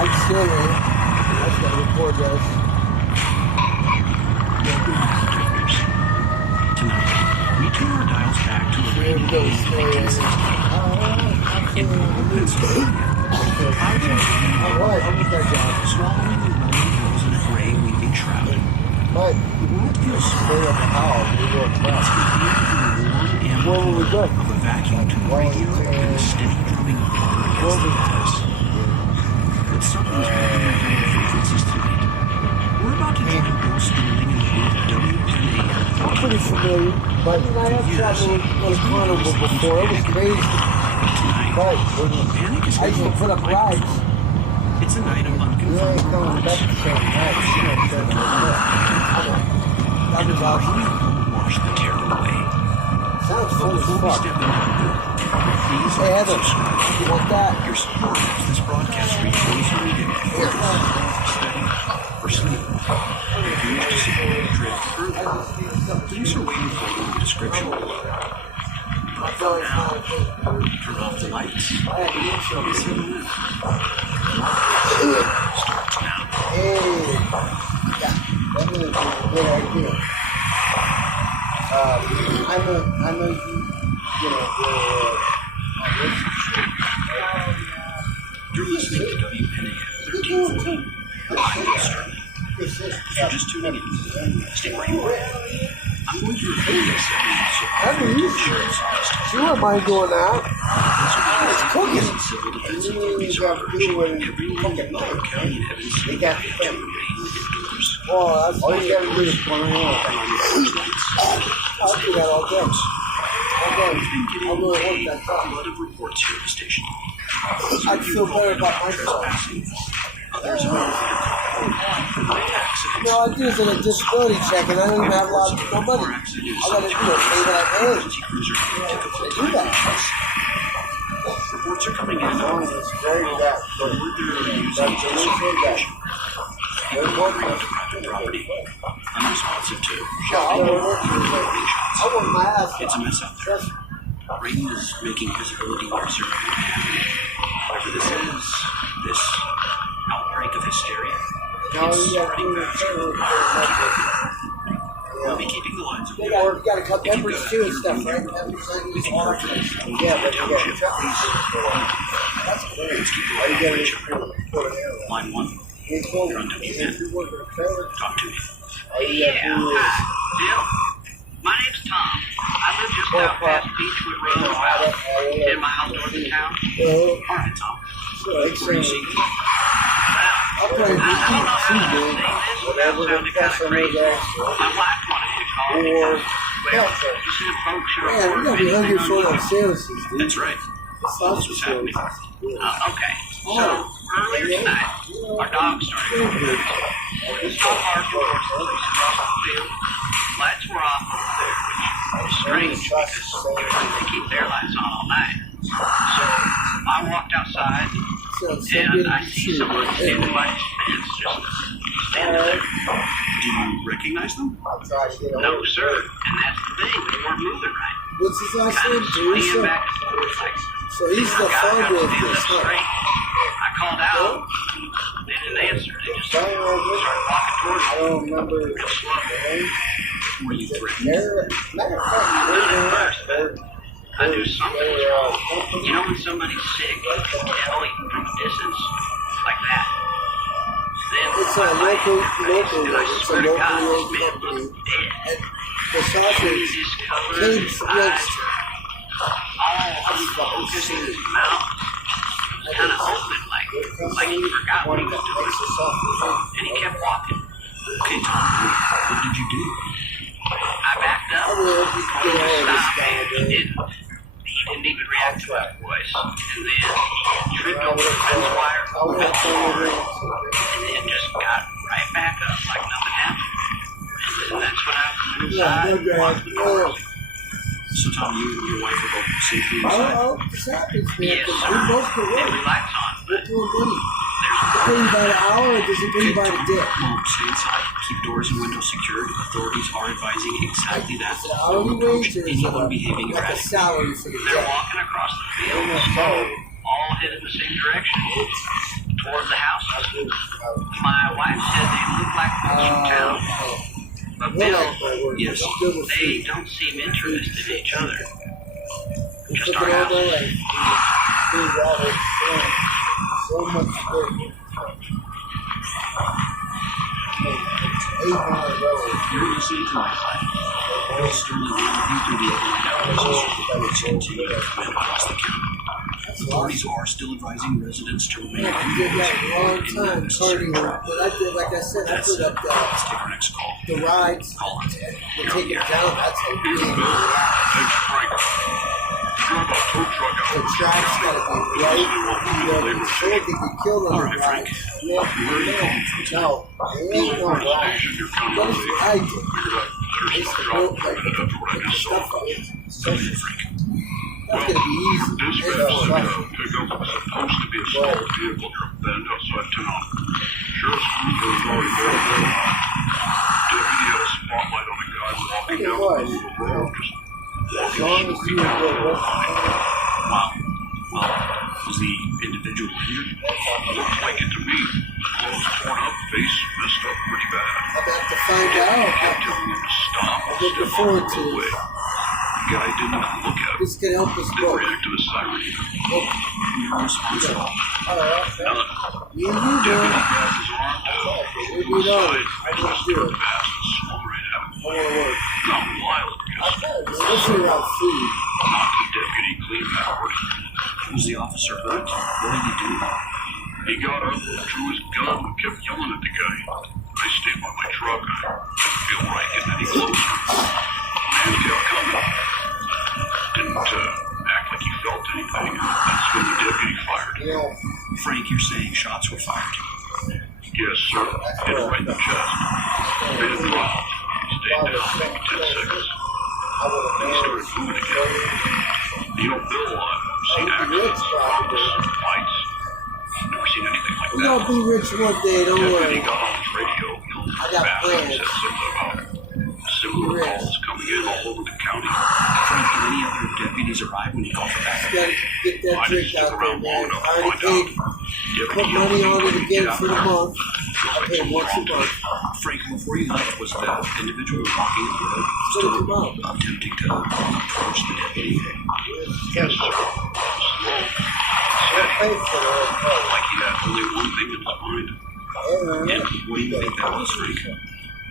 I'm still in. I just gotta record this. Tonight, we turn our dials back to a Here rainy we day go, in story. 1860. In rural Pennsylvania, clouds and rain Alright, I'm with that job. swallowing the rolling hills in a gray weaving shroud. But The world feels stay at the house. We go it's across. compared to the warm ambient Where were we hum going? of a vacuum tube radio and the steady drumming of water against the glass. But something's moving our radio frequencies tonight. We're about to join Bill Sterling and the group WPAM. I'm pretty familiar. But I have traveled with Carnival before. It was crazy. Tonight, But Panic is I used to put up rides. It's a night of You unconfirmed ain't coming back reports. to say nights. You know, that was awesome. Wash the terror away. Sounds fun as Before we fuck. step into the room, please Hey, Heather, subscribe. you want that? Your support helps this broadcast reach those who need it. For study, for sleep. If you wish to support the Dread further, links are waiting for you in the description below. But for now, turn off the lights. Settle in. Starts now. Hey, yeah, that is a good idea. I know You're listening to WPNAF 1340. I'm Bill Sterling. If you're just tuning in, stay where you are. I'm going to review this insurance she wouldn't mind doing that. It's cooking. Civil defense You authorities got are to do urging it every in member fucking of Delaware night. County and Evans They got City to to film. remain indoors. Oh, that's all you gotta do is point it And out. on your first nights, I'll do that all day. I'll we've been getting really work a that time. lot of reports here at the station. I'd feel better about myself. Trespassing. Others are accidents. No, I do is a disability check, and I don't even have a lot of no money. All I gotta do is pay that I Emergency cruiser They do that. Reports are coming in. It's very bad. We're there using disorientation. Private property. Unresponsive to shopping. Warning shots. I want my ass. It's a mess out there. Rain is making visibility more certain. Whatever this is, this outbreak of hysteria, it's spreading back. We'll be keeping the lines They open. got, gotta cut peppers too and stuff, right? We can encourage you to Yeah, but you township got police. that's cool. Please keep the Why light you on gotta each other. Line 1, you're on WPN. Talk to me. Yeah, hi, Bill. My name's Tom. I live just out past Beechwood Road, about 10 miles north of town. All right, Tom. Where do you see? I'll probably be I don't know how to eating say this whatever without the sounding kind of customer crazy. is. My wife wanted to call me. Or Well, you said folks are man, we gotta be hungry for those sandwiches, dude. That's right. That's what's happening. Okay. So, earlier tonight, our dog started going. We saw our doors police across the field. Lights were off over there, which is strange because usually they keep their lights on all night. So, I walked outside and I see someone standing by his fence, just standing there. Do you recognize them? No, sir. And that's the thing, they weren't moving right. What's his last Kind name? of swinging Teresa? back and forth like So he's the guy founder got of standing this, up huh? straight. I called out, they didn't answer. They just started walking towards I me don't remember real slow. the name. Were you threatened? Matter of fact, Not at first, but I knew something was wrong. You know when somebody's sick, you can tell even from a distance, like that. Then it's my a wife local, and I swear to God, this man company. was dead. And the sausage Just covered came his from eyes, all unfocused in his mouth. Kind of open, like he forgot what he was doing. And he kept walking. Okay, Tom. What did you do? I backed up. I really hope you can get all of this guy, He dude. didn't. He didn't even react to my voice. And then he tripped over the fence wire, fell forward, and then just got right back up like nothing happened. And that's when I went inside and locked the doors. So, Tom, you and your wife are both safely I inside? don't know if this happens, man, Yes, because sir. we both could work. Every light's on, We're but doing money. there's Does it pay you by the hour or does it pay you by the day? Well, stay inside. Keep doors and windows secured. Authorities are advising exactly that. Is it Don't hourly approach wage or is it anyone behaving like a erratically. salary for the they're day? walking across the field, all headed in the same direction, toward the house. My wife said they look like folks from town. But Bill, Yes. they don't seem interested in each other. Just Took our it all house. my life. Dude, all this stuff. So much good. 8 miles away. You're listening to my life. Bill Sterling interviewed through the Overland Outpost reports continue to come in across the county. Authorities are still advising residents to remain I did that a long any time, unnecessary carting. travel. But I did, like I said, I That put said, up let's take our next call. the rides. Call on. We'll take it down. That's how big Thanks, Frank. Drive a tow truck out the of track's gotta be right. You know, the sword could be killed on the Alright, Frank. rides. Yeah, no, it ain't no ride. station. You're coming What with is me. the idea? Figured I'd better It's stop the drop rope, for a like, minute after what I put the just saw. stuff on it. So, Go ahead, Frank. that's gonna be easy. Dispatch It's said all a right. pickup was supposed to be a small vehicle drove bend outside town. Sheriff's cruiser was already there. Deputy had a spotlight on a guy walking It down the was. middle of the road, just As long as you go, Wow. Well, was the individual injured? looked like it to me. Clothes torn up, face messed up pretty bad. I'm about to find Kept out. telling him to stop I'm and looking step forward off the to roadway. it. The guy didn't even look at him. This can help us Didn't both. react to the siren either. You're responsible. Alright, None. me and you, Deputy man. grabbed his arm down. We'll be done. I Twisted just do her it. fast and swung right at him. I wanna work. Got wild, just Especially around food. knocked the deputy clean backward. Was the officer hurt? What did he do? He got up, drew his gun, and kept yelling at the guy. I stayed by my truck. I didn't feel right getting any closer. Man kept coming. Didn't act like he felt anything. That's when the deputy fired. You know, Frank, you're saying shots were fired. Yes, sir. Hit him right in the chest. Made him drop. Stayed down maybe 10 seconds. I would Then he have started moving again. You know, Bill, I've seen accidents, fights. Never seen anything like We're gonna that. be rich one day, don't Deputy worry. got on his radio. I got plans. Said something about similar Rich. calls coming in all over the county. Frank, did any other deputies arrive when you called for backup? Gotta get that I drink didn't stick out there, around long man. enough I to already find out. paid. Deputy Put yelled money at on me it to again get for the out. month. I pay once a month. Frank, before you left, was the individual walking the road Still still come out. attempting to approach the deputy? Yes, sir. Slow. Steady. Pay for it. Like he had only one thing in his mind. Yeah, And what do you think that was, Frank?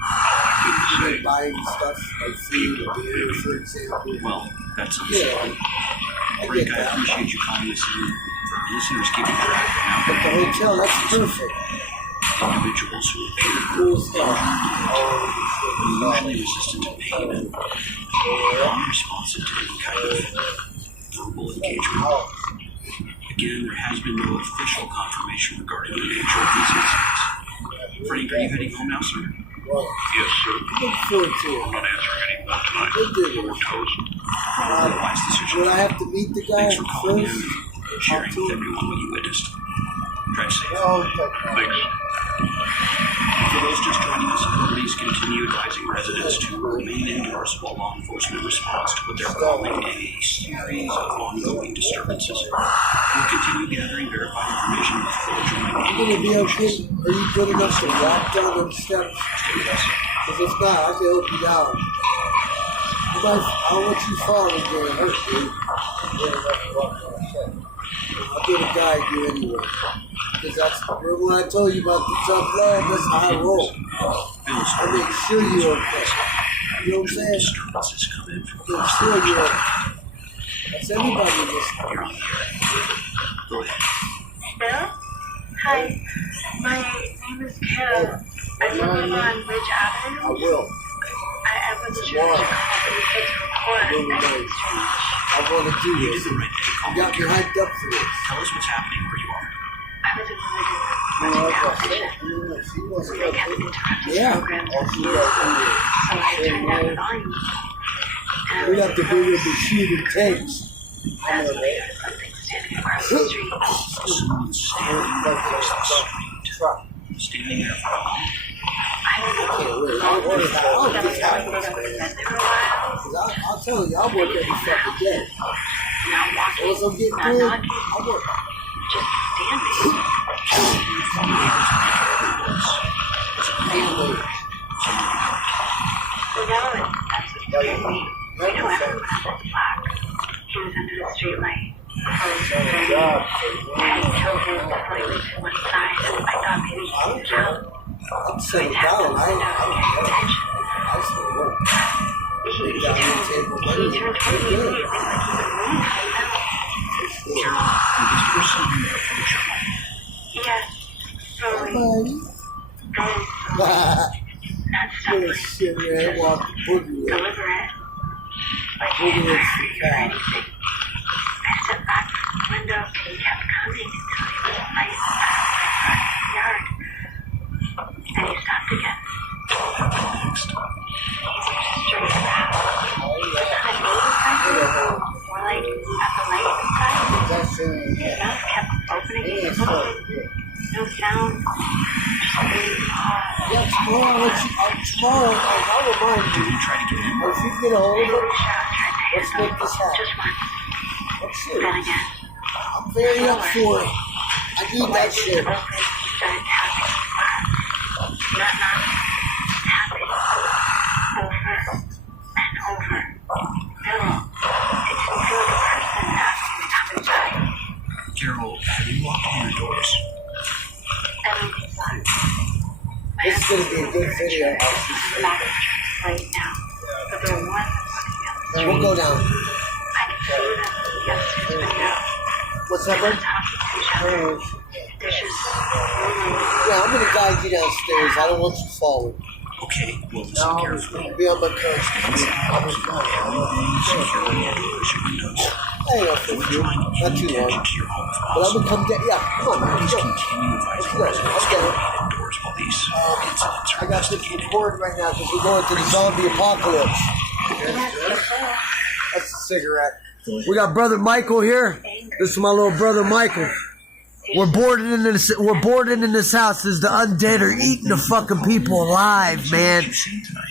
I couldn't say. buying stuff like food or beer, for example. Well, that's Yeah, understandable. I Frank, get I that. appreciate you calling us in. For listeners keeping track But now, the hotel, that's perfect. individuals who appear Cool stuff. usually resistant to pain and non-responsive to any kind of verbal engagement. Oh, Again, there has been no official confirmation regarding the nature of these incidents. Frank, are you heading home now, sir? well, Yes, sir. look forward to I'm it. not answering any more tonight. We'll do We're it. toast. Probably a wise decision. Would I have to meet the guy Thanks for calling in first? and sharing with everyone what you witnessed. Drive safe. Oh, okay. Thanks. For those just joining us, authorities continue advising residents to remain indoors while law enforcement responds to what they're calling a series of ongoing disturbances. We'll continue gathering verified information before joining I'm any gonna be okay. conclusions. Are you good enough to walk down them steps? Stay with us. Because if not, I can help you down. I don't want you falling and getting hurt, dude. I'll be the guide you anyway. Because that's, remember when I told you about the tough love, that's how I roll. Bill's I make sure you're okay. You know what I'm saying? disturbances come in from Make across the sure you're country. okay. That's everybody in this. You're on the air. Go ahead. Bill? Hi, my name is Carol. I live on Ridge I Avenue. will. I wasn't sure if you called, but you said to record. Really That's nice. strange. I want to do You this. did the right thing. You Call got me me Carol. hyped up for this. Tell us what's happening where you are. I was in the living room You know, watching like I said, television. she wants to They go kept interrupting Yeah. programs Oh, and she music, does. so I turned down the volume. We have to bring in the shooting tanks. That's when I heard something standing across the street. Someone's standing across the street. Truck. Standing there for how long? I don't know. Can't wait. Long I'll distance, just but I was happen. wondering if we spent there for a while. Cause I'll tell you, I work every fucking day. Not walking, Once I'm getting not good, knocking, I work. just standing. Your neighbors to one side. I thought maybe he I don't was care. out. I'm sitting down. I still work. He Down turned the table. toward me immediately like he was moving right now. Carol, will this person approach you? Yes, slowly, Buddy. very slowly. Not Little stumbling, shit, man. Walk boogie. deliberate. Like he Boogie didn't is hurt me or fat. anything. I stepped back from the window and he kept coming until he was right outside the yard. And he stopped again. What happened next? He looked straight at the house. I noticed something, more like at the light inside. That's it. His mouth kept opening Yeah, and so, closing. No sound, just a big pause. yeah, tomorrow, I'll remind Did you. you try to get in? If you get a hold of He it, reached out, tried to let's handle make this happen. just once, Let's see. then again. I'm very up for it. I need that shit. Open, he started tapping the glass. Not knocking, tapping. Over and over. Still, it didn't feel like a person asking to come inside. Carol, have you locked all your doors? Everything's locked. My This is husband gonna be a good video. is back right now. But there are one that's looking out. We'll go down. I can see them yes through the window. What's that, They're bud? talking to each other. Dishes rolling. Yeah, I'm gonna guide you downstairs. I don't want you falling. Okay, well, listen carefully. Be on my coast. Everything securely and doors and windows. I ain't up We're for you. trying Not any too damage long. to your home if But I'm possible. gonna come down. Yeah, come on, man. Please Go. continue advising Good. residents I'll to get it. remain indoors while these incidents I are got this investigated. recorded right now because we're going through the zombie apocalypse. That's a cigarette. We got brother Michael here. This is my little brother Michael. We're boarded in this house as the undead are eating the fucking people alive, man. What you've seen tonight.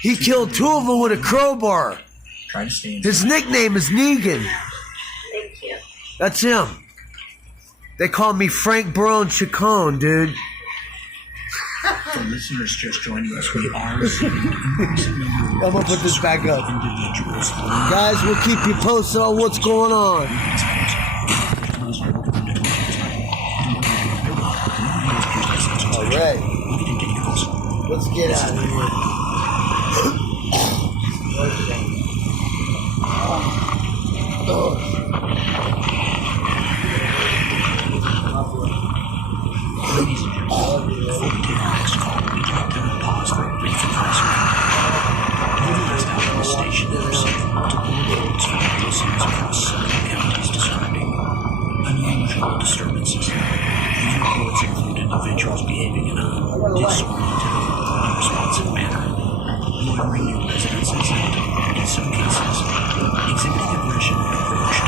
He killed two of them with a crowbar. Try to stay in. His nickname is Negan. Thank you. That's him. They call me Frank Barone Chacon, dude. For listeners just joining us, we are seeing an increasing number I'm gonna put this back up. of individuals. Guys, we'll keep you posted on what's going on. All right, let's get out of here. Ladies and gentlemen, before we take our next call, we'd like to pause for a brief advisory. Over the last hour, the station has received multiple reports from listeners across several counties describing unusual disturbances. These reports include individuals behaving in a disoriented or unresponsive manner, loitering near residences, and, in some cases, exhibiting aggression when approached.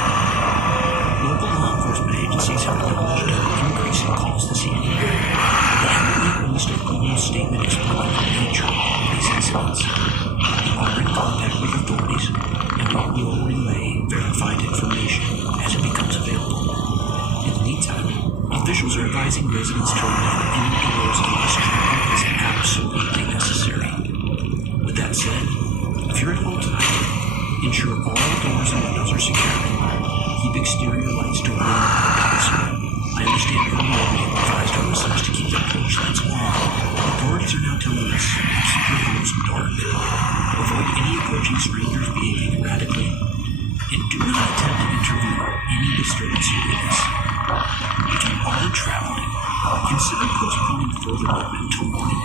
Local law enforcement agencies have acknowledged an increase in calls this evening. They haven't yet released a formal statement explaining the nature of these incidents. We are in contact with authorities, and we will relay verified information as it becomes available. In the meantime, officials are advising residents to remain indoors unless travel is absolutely necessary. With that said, if you're at home tonight, ensure all doors and windows are secure. Keep exterior lights during the night possible. I understand that we have advised our listeners to keep their porch lights on. Authorities are now telling us to keep your homes dark. Avoid any approaching strangers behaving erratically. And do not attempt to intervene any disturbance you witness. If you are traveling, consider postponing further movement until morning.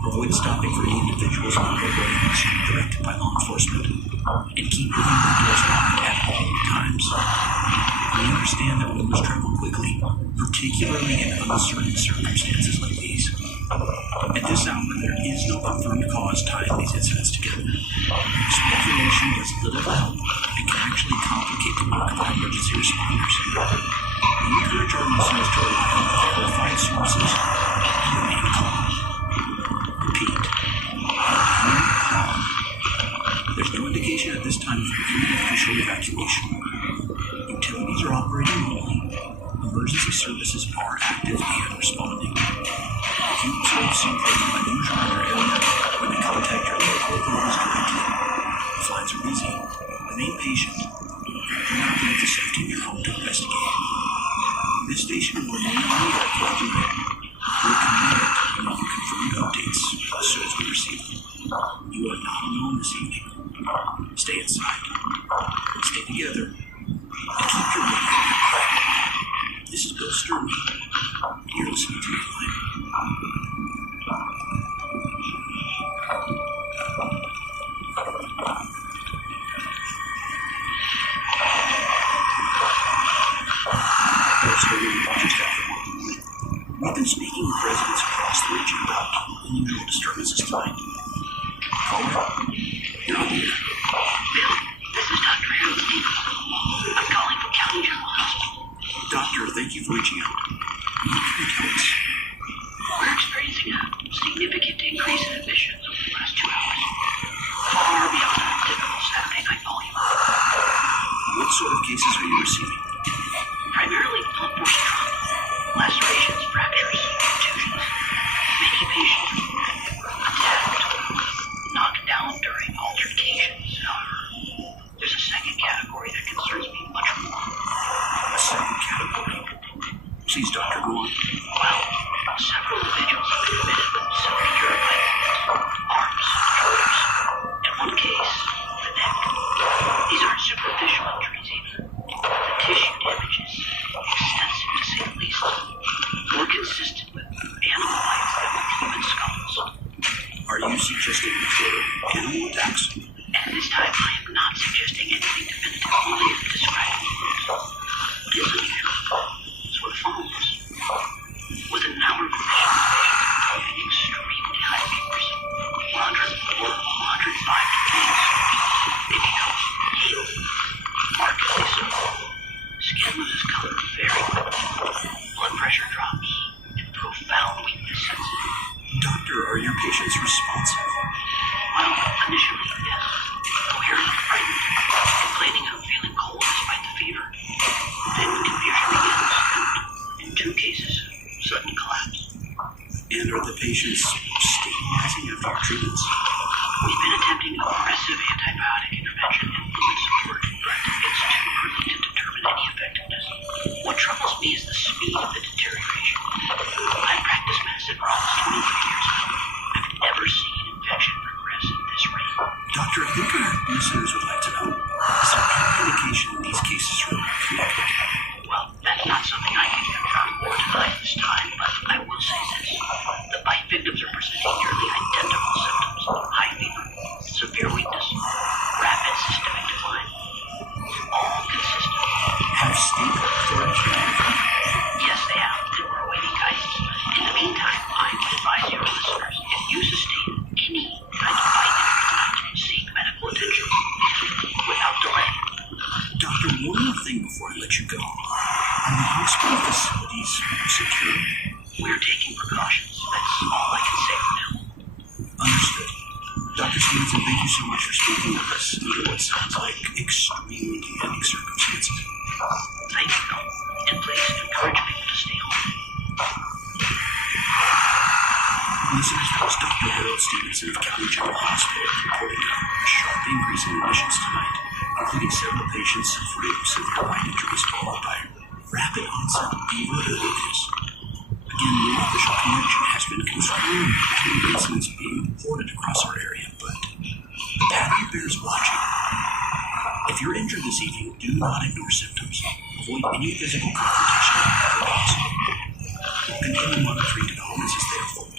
Avoid stopping for any individuals on the roadway unless directed by law enforcement. And keep living windows locked at all times. We understand that windows travel quickly, particularly in uncertain circumstances like these. At this hour, there is no confirmed cause tying these incidents together. Speculation does little to help and can actually complicate the work of our emergency responders. We encourage our listeners to rely on verified sources and remain calm. Repeat. Remain calm. There's no indication at this time of any official evacuation. Utilities are operating normally. Emergency services are active and responding. If you observe something unusual in your area, when they contact your local authorities directly. If lines are busy, remain patient. Do not leave the safety of your home to investigate. This station will remain on the air You're listening to me, Glenn. Just after 1 morning, we've been speaking with residents across the region about unusual disturbances tonight. Caller, you're on the air. Bill, this is Dr. Harold Stevens. I'm calling from County General Hospital. Doctor, thank you for reaching out. What can you tell us? We're experiencing a significant increase in admissions over the last 2 hours, far beyond our typical Saturday night volume. What sort of cases are you receiving? Primarily blunt force trauma, lacerations, fractures, contusions. Many patients attacked, knocked down during altercations. However, there's a second category that concerns me much more. A second category? Please, doctor, go on. Well, several individuals have been admitted with severe violence, arms, shoulders, in one case, the neck. These aren't superficial injuries either. The tissue damage is extensive to say the least, more consistent with animal life than with human skulls. Are you suggesting animal attacks? And this time I am not suggesting anything definitive, only describing wounds. What is unusual is what follows. Within an hour of admission, having extremely high fevers, 104, 105 degrees, they become pale, markedly so. Skin loses color very quickly, blood pressure drops, and profound weakness sets in. Doctor, are your patients responsive? Well, initially, yes. Coherent, frightened, complaining of feeling cold despite the fever. Then confusion begins, and in 2 cases, sudden collapse. And are the patients stabilizing after your treatments? We've been attempting aggressive antibiotic intervention and fluid support, but it's too early to determine any effectiveness. What troubles me is the speed of the deterioration. I've practiced medicine for almost 23 years now. I've never seen infection progress at this rate. Doctor, I think our listeners would like to know, is there any indication in these cases are connected? Well, that's not something I can confirm or deny this time, but I will say this. The bite victims are presenting nearly identical symptoms: high fever, severe weakness, rapid systemic decline. All consistent. Have state authorities been notified? Yes, they have, and we're awaiting guidance. In the meantime, I would advise your listeners, if you sustain any kind of bite injury, seek medical attention without delay. Doctor, one more thing before I let you go. Are the hospital facilities secure? We're taking precautions. That's all I can say for now. Understood. Dr. Stevenson, thank you so much for speaking with us under what sounds like extremely demanding circumstances. Thank you, Bill. And please encourage people to stay home. Listeners, that was Dr. Harold Stevenson of County General Hospital reporting a sharp increase in admissions tonight, including several patients suffering severe bite injuries followed by rapid onset of fever and weakness. Again, no official connection has been confirmed between incidents being reported across our area, but the pattern bears watching. If you're injured this evening, do not ignore symptoms. Avoid any physical confrontation whenever possible. We'll continue monitoring developments as they unfold.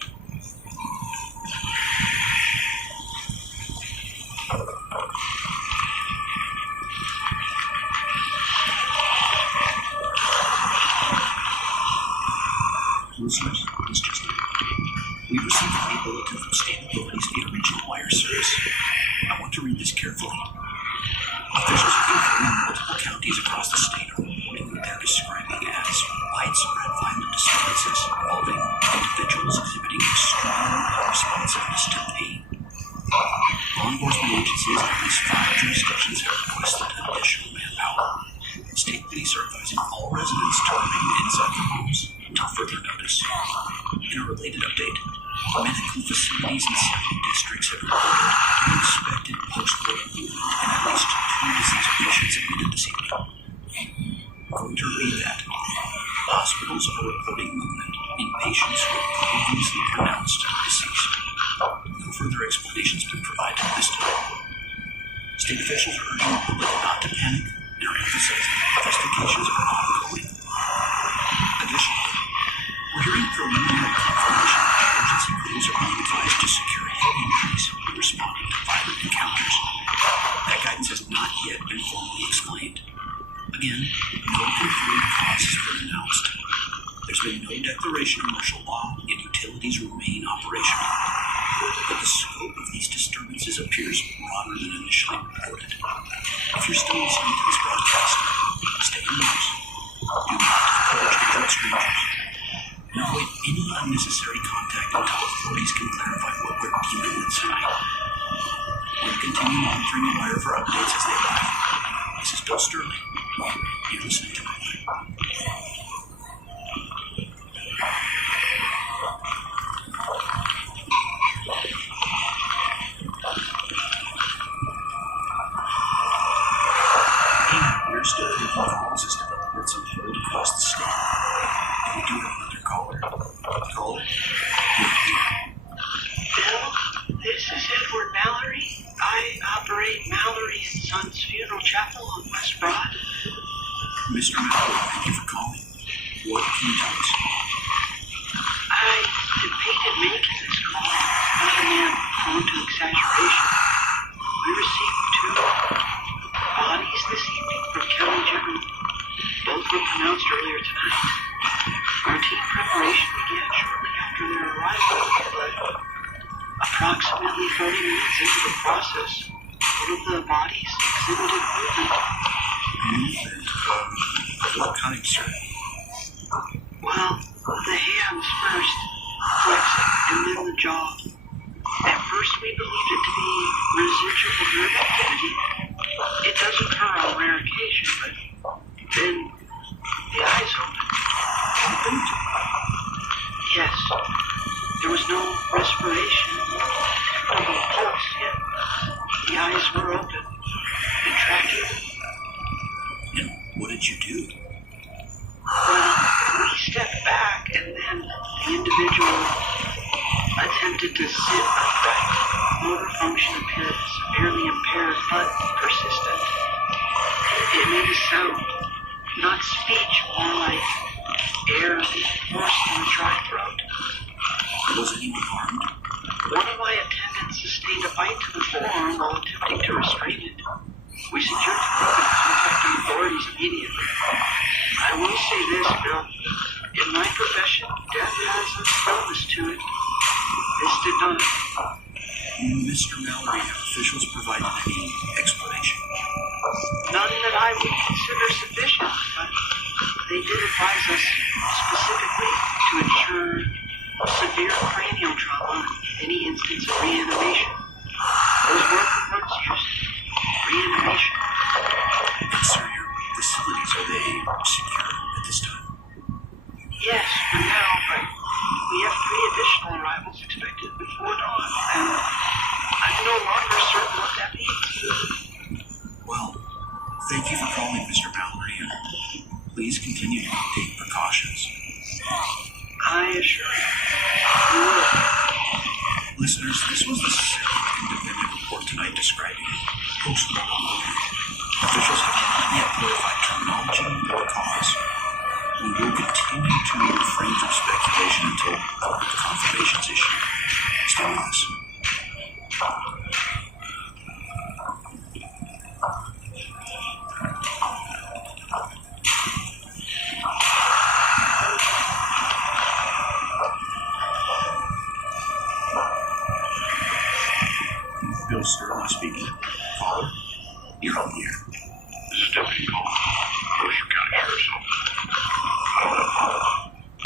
Listeners, it's just we received a bulletin from state authorities via regional wire service. I want to read this carefully. Officials are confirming multiple counties across the state are reporting what they're describing as widespread violent disturbances involving individuals exhibiting extreme unresponsiveness to pain. Law enforcement agencies in at least 5 jurisdictions have requested additional manpower. State police are advising all residents to remain inside their homes until further notice. In a related update, medical facilities in several districts have reported unexpected post-mortem movement in at least 2 deceased patients admitted this evening. I'm going to repeat that. Hospitals are reporting movement in patients who were previously pronounced deceased. No further explanation has been provided at this time. State officials are urging the public not to panic and are emphasizing investigations are ongoing. Additionally, we're hearing preliminary confirmation that emergency crews are being advised to secure heavy measures when responding to violent encounters. That guidance has not yet been formally explained. Again, no confirmed cause has been announced. There's been no declaration of martial law, and utilities remain operational. But the scope of these disturbances appears broader than initially reported. If you're still listening to this broadcast, stay indoors. Do not approach without strangers. And avoid any unnecessary contact until authorities can clarify what we're dealing with tonight. We'll continue monitoring the wire for updates as they arrive. This is Bill Sterling. You're listening to Nightlight. We're still taking calls as developments unfold across the state. And we do have another caller. Caller? Bill, this is Edward Mallory. I operate Mallory's Son's Funeral Chapel on West Broad. Mr. Mallory, thank you for calling. What can you tell us? I debated making this call. I'm a man prone to exaggeration. We received 2 bodies this evening from County General. Both were pronounced earlier tonight. Routine preparation began shortly after their arrival, but approximately 30 minutes into the process, one of the bodies exhibited movement. Movement? Of what kind, sir? Well, the hands first, flexing, and then the jaw. At first we believed it to be residual nerve activity. It does occur on rare occasion, but then the eyes opened. Yes, there was no respiration or no pulse yet. The eyes were open and tracking. And what did you do? Well, we stepped back and then the individual attempted to sit upright. Motor function appeared severely impaired but persistent. It made a sound, not speech, more like air forced in the dry throat. Was anyone harmed? One of my attendants sustained a bite to the forearm while attempting to restrain it. We secured the group and contacted authorities immediately. I will say this, Bill. In my profession, death has a slowness to it. This did not. Mr. Mallory, have officials provided any explanation? None that I would consider sufficient, but they did advise us specifically to ensure severe cranial trauma in any instance of reanimation. Those were the words used. Reanimation. And sir, your facilities, are they secure at this time? Yes, for now, but we have 3 additional arrivals expected before dawn, and I'm no longer certain what that means. Well, thank you for calling, Mr. Mallory, and please continue to take precautions. I assure you, we will. Listeners, this was the second independent report tonight describing post-mortem movement. Officials have not yet clarified terminology or cause. We will continue to refrain from speculation until public confirmation is issued. Stay with us. Bill Sterling speaking. Caller, you're on the air. This is Deputy Cole, Mercer County Sheriff's Office.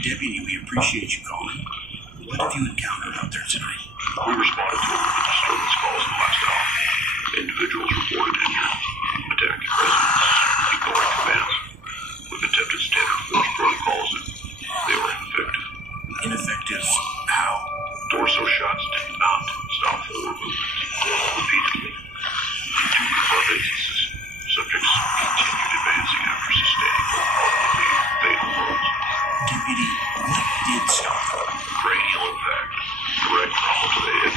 Deputy, we appreciate you calling. What have you encountered out there tonight? We responded to a disturbance calls in the last hour. Individuals reported injured, attacking residents, ignoring commands. We've attempted standard force protocols and they were ineffective. Ineffective how? Torso shots did not stop forward movement. Repeatedly. In 2 confirmed instances, subjects continued advancing after sustaining ultimately fatal wounds. Deputy, what did stop them? Cranial impact, direct trauma to the head.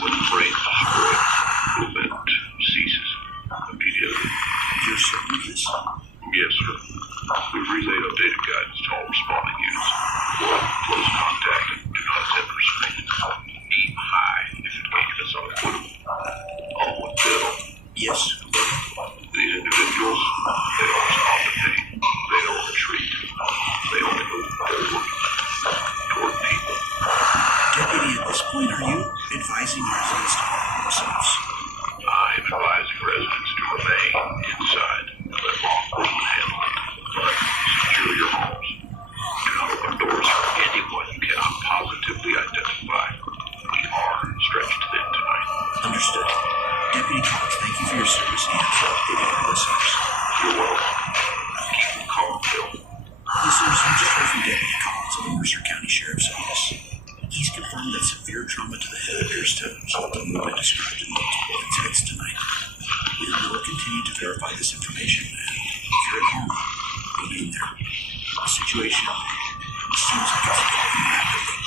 When the brain is destroyed, movement ceases immediately. You're certain of this? Yes, sir. We've relayed updated guidance to all responding units. We'll have close this point, are you advising residents to harm themselves? I'm advising residents to remain inside and let law enforcement handle it. Secure your homes. Do not open doors for anyone you cannot positively identify. We are stretched thin tonight. Understood. Deputy Collins, thank you for your service and for updating our listeners. You're welcome. Keep them calm, Bill. Listeners, we just heard from Deputy Collins of the Mercer County Sheriff's Office. He's confirmed that severe trauma to the head appears to result in movement described in multiple incidents tonight. We will continue to verify this information, and if you're at home, remain there. The situation seems like it's evolving rapidly.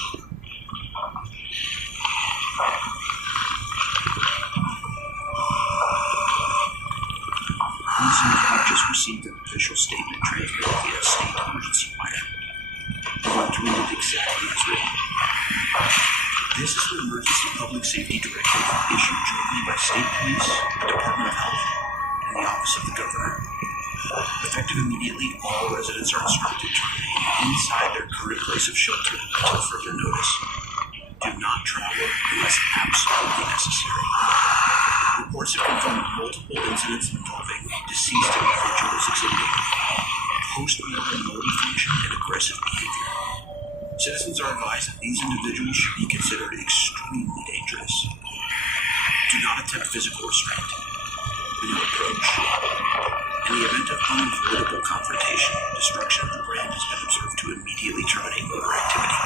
Listeners, we've just received an official statement transmitted via state emergency wire. I want to read it exactly as written. This is an emergency public safety directive issued jointly by State Police, the Department of Health, and the Office of the Governor. Effective immediately, all residents are instructed to remain inside their current place of shelter until further notice. Do not travel unless absolutely necessary. Reports have confirmed multiple incidents involving deceased individuals exhibiting post-mortem motor function and aggressive behavior. Citizens are advised that these individuals should be considered extremely dangerous. Do not attempt physical restraint. Do not approach. In the event of unavoidable confrontation, destruction of the brand has been observed to immediately terminate motor activity.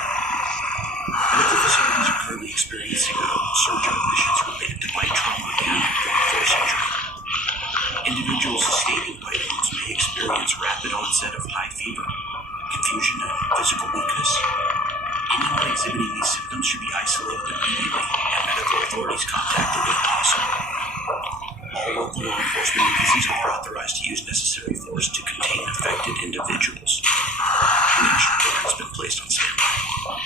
Medical facilities are currently experiencing a surge of admissions related to bite trauma and blunt force injury. Individuals sustaining bite wounds may experience rapid onset of high fever, confusion, and physical weakness. Anyone exhibiting these symptoms should be isolated immediately and medical authorities contacted if possible. All local law enforcement agencies are authorized to use necessary force to contain affected individuals. The National Guard has been placed on standby.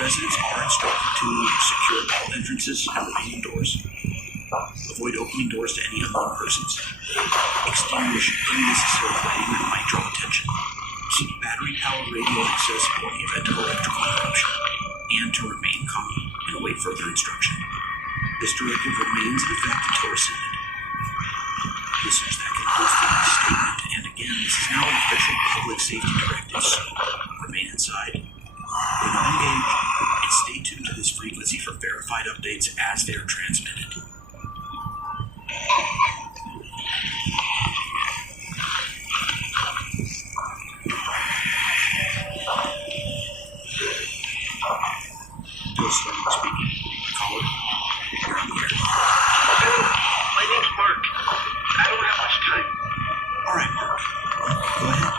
Residents are instructed to secure all entrances and remain indoors. Avoid opening doors to any unknown persons. Extinguish unnecessary lighting that might draw attention. Keep battery-powered radio accessible in the event of electrical interruption, and to remain calm and await further instruction. This directive remains in effect until rescinded. Listeners, that concludes today's statement, and again, this is now an official public safety directive, so remain inside, do not engage, and stay tuned to this frequency for verified updates as they are transmitted. Bill Sterling speaking. Caller, you're on the air. Bill, my name's Mark. I don't have much time. All right, Mark. Go ahead.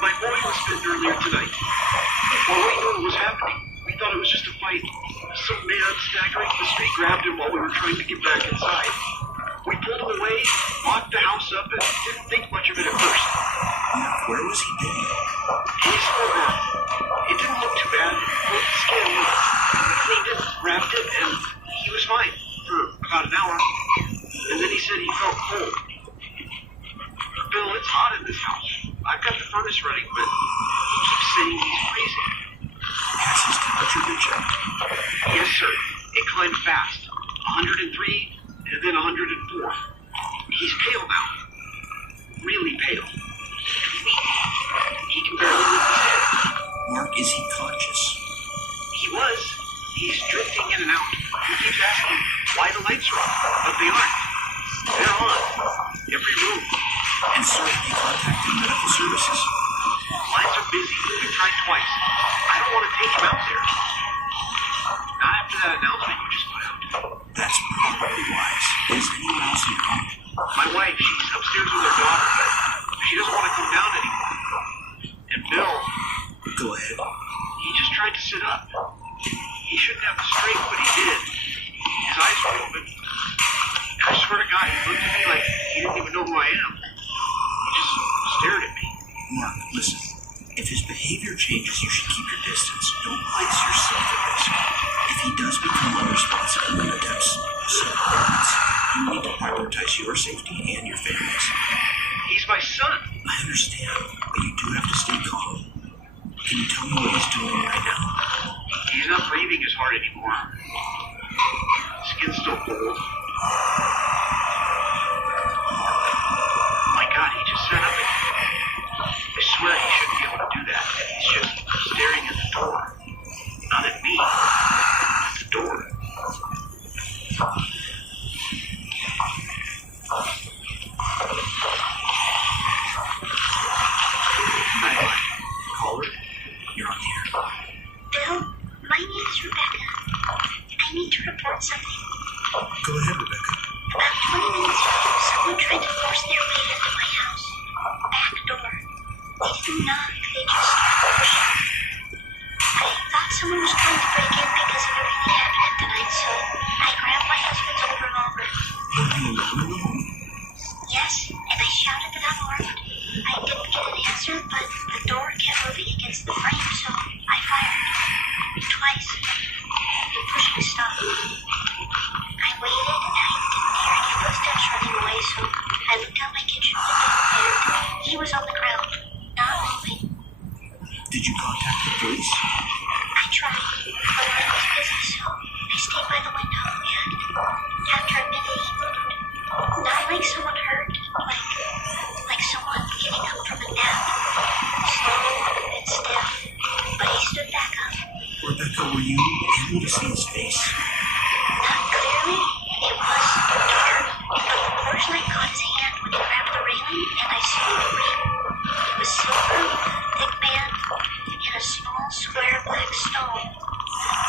My boy was spent earlier tonight. While we knew what was happening, we thought it was just a fight. Some man staggering up the street grabbed him while we were trying to get back inside. We pulled him away, locked the house up, and didn't think much of it at first. Mark, where was he bitten? He's still there. It didn't look too bad. Broke the skin. We cleaned it, wrapped it, and he was fine for about an hour. And then he said he felt cold. Bill, it's hot in this house. I've got the furnace running, but he keeps saying he's freezing. Has his temperature been checked? Yes, sir. It climbed fast. 103, and then 104. He's pale now. Really pale. Weak. He can barely lift his head. Mark, is he conscious? He was. He's drifting in and out. He keeps asking why the lights are on, but they aren't. They're on. Every room. And sir, have you contacted medical services? Lines are busy. We've tried twice. I don't want to take him out there. Not after that announcement you just put out. That's probably wise. Is anyone else in your home? My wife, she's upstairs with her daughter, but she doesn't want to come down anymore. And Bill, Go ahead. he just tried to sit up. He shouldn't have the strength, but he did. His eyes were open. And I swear to God, he looked at me like he didn't even know who I am. He just stared at me. Mark, listen. If his behavior changes, you should keep your distance. Don't place yourself at risk. If he does become unresponsive and then attempts self-defense, you need to prioritize your safety and your family's. He's my son. I understand, but you do have to stay calm. Can you tell me what he's doing right now? He's not breathing as fart anymore. Skin's still cold. My God, he just sat up and I swear he shouldn't be able to do that. He's just staring at the door. Not at me. At the door. Nightlight. Caller, you're on the air. Bill, my name is Rebecca. I need to report something. Go ahead, Rebecca. About 20 minutes ago, someone tried to force their way into my house. Back door. They didn't knock, they just pushed. I thought someone was trying to break in because of everything happening tonight, so I grabbed my husband's old revolver. Were you alone? Yes, and I shouted that I'm armed. I didn't get an answer, but the door kept moving against the frame, so I fired. Twice. The pushing stopped. I waited, and I didn't hear any footsteps running away, so I looked out my kitchen window, and he was on the ground, not moving. Did you contact the police? I tried, but I was busy, so I stayed by the window, and after a minute, he moved. Not like someone hurt, like someone getting up from a nap. Slow and stiff, but he stood back up. Rebecca, were you able to see his face? Not clearly, it was dark, but the porch light caught his hand when he grabbed the railing, and I saw the ring. It was silver with a thick band and a small square black stone.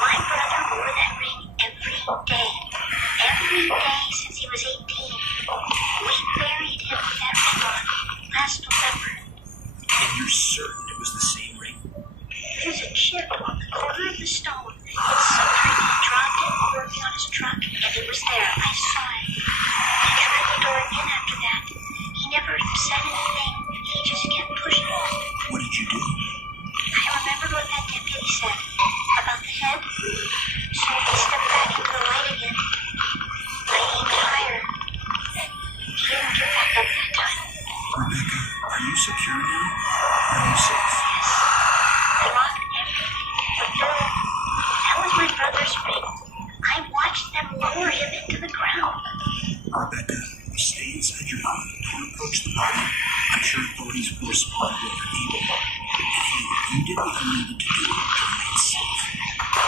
My brother wore that ring every day. Every day since he was 18. We buried him with that ring on last November. And you're certain it was the same ring? There's a chip on the corner of the stone. It's so tiny he dropped it while working on his truck, and it was there. I saw it. I tried the door again after that. He never said anything. He just kept pushing. What did you do? I remembered what that deputy said about the head, so he stepped back into the light again. I aimed higher. He didn't get back up that time. Rebecca, are you secure now? Are you safe? Yes. I locked everything. But Bill, that was my brother's ring. I watched them lower him into the ground. Rebecca, stay inside your home. Don't approach the body. I'm sure authorities will respond when they're able. Hey, you did what you needed to do to remain safe.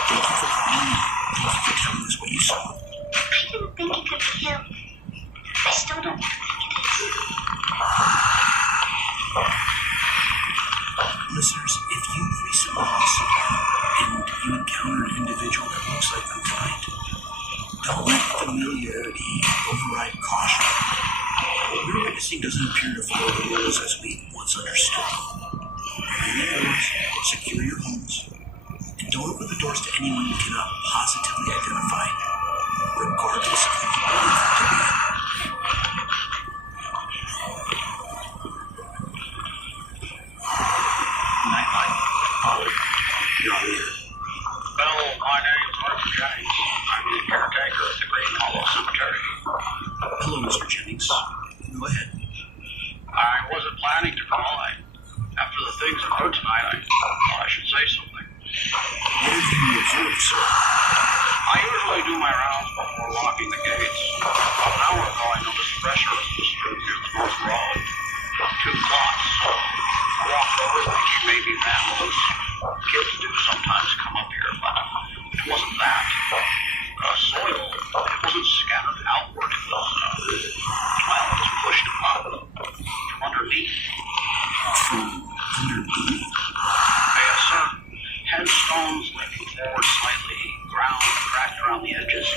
Thank you for calling me. Thank you for telling us what you saw. I didn't think it could be him. I still don't think it is. Listeners, if you've recently lost someone and you encounter an individual that looks like them tonight, don't let familiarity override caution. What we're witnessing doesn't appear to follow the rules as we once understood them. Remain indoors, secure your homes, and don't open the doors to anyone you cannot positively identify, regardless of who you believe them to be. Nightlight. Caller, you're on the air. Bill, my name's Arthur Jennings. I'm the caretaker at the Green Hollow Cemetery. Hello, Mr. Jennings. Go ahead. I wasn't planning to call. After the things occurred tonight, I thought I should say something. What have you observed, sir? I usually do my rounds before locking the gates. About an hour ago, I noticed pressure in the street near the North Road. 2 clots. I walked over thinking maybe vandals. Kids do sometimes come up here, but it wasn't that. Soil, it wasn't scattered outward. It was pushed up from underneath. From underneath? Yes, sir. Headstones leaning forward slightly, ground cracked around the edges.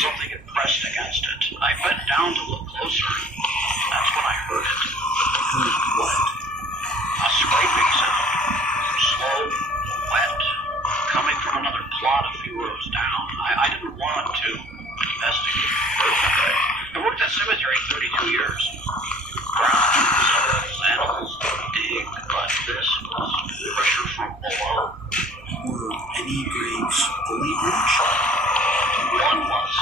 Something had pressed against it. I bent down to look closer. That's when I heard it. Heard what? A scraping sound. Slow, wet, coming from another plot a few rows down. I didn't want to investigate further. I worked at cemetery 32 years. Grounds, animals dig, but this was pressure from below. Were any graves fully breached? One was.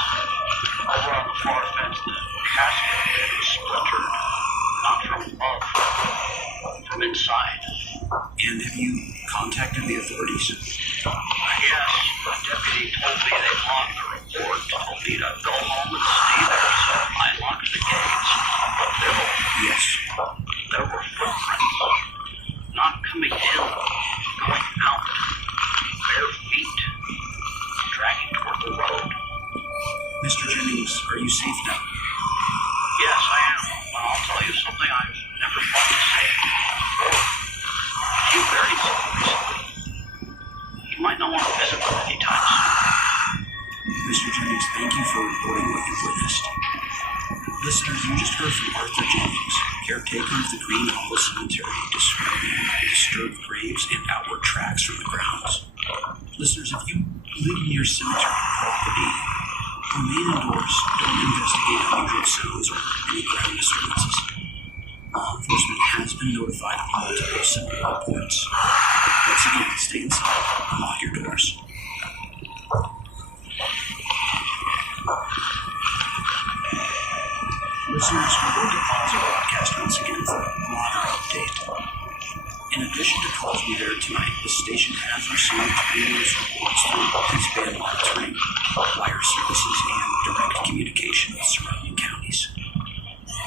Over on the far fence, the casket lid was splintered. Not from above, from inside. And have you contacted the authorities? Yes, a deputy They told me they logged the report, told me to go home and stay there, so I locked the gates. But Bill, Yes. there were footprints. Not coming in, going out. Bare feet. Dragging toward the road. Mr. Jennings, are you safe now? Yes, I am. But I'll tell you something I've never thought to say before. You buried someone recently. You might not want to visit them anytime soon. Mr. Jennings, thank you for reporting what you've witnessed. Listeners, you just heard from Arthur Jennings, caretaker of the Green Hollow Cemetery, describing disturbed graves and outward tracks from the grounds. Listeners, if you live near cemetery property, remain indoors. Don't investigate unusual sounds or any ground disturbances. Law enforcement has been notified of multiple similar reports. Once again, stay inside and lock your doors. Listeners, we're going to pause our broadcast once again for a broader update. In addition to calls we heard tonight, the station has received numerous reports through multi-band monitoring, wire services, and direct communication with surrounding counties.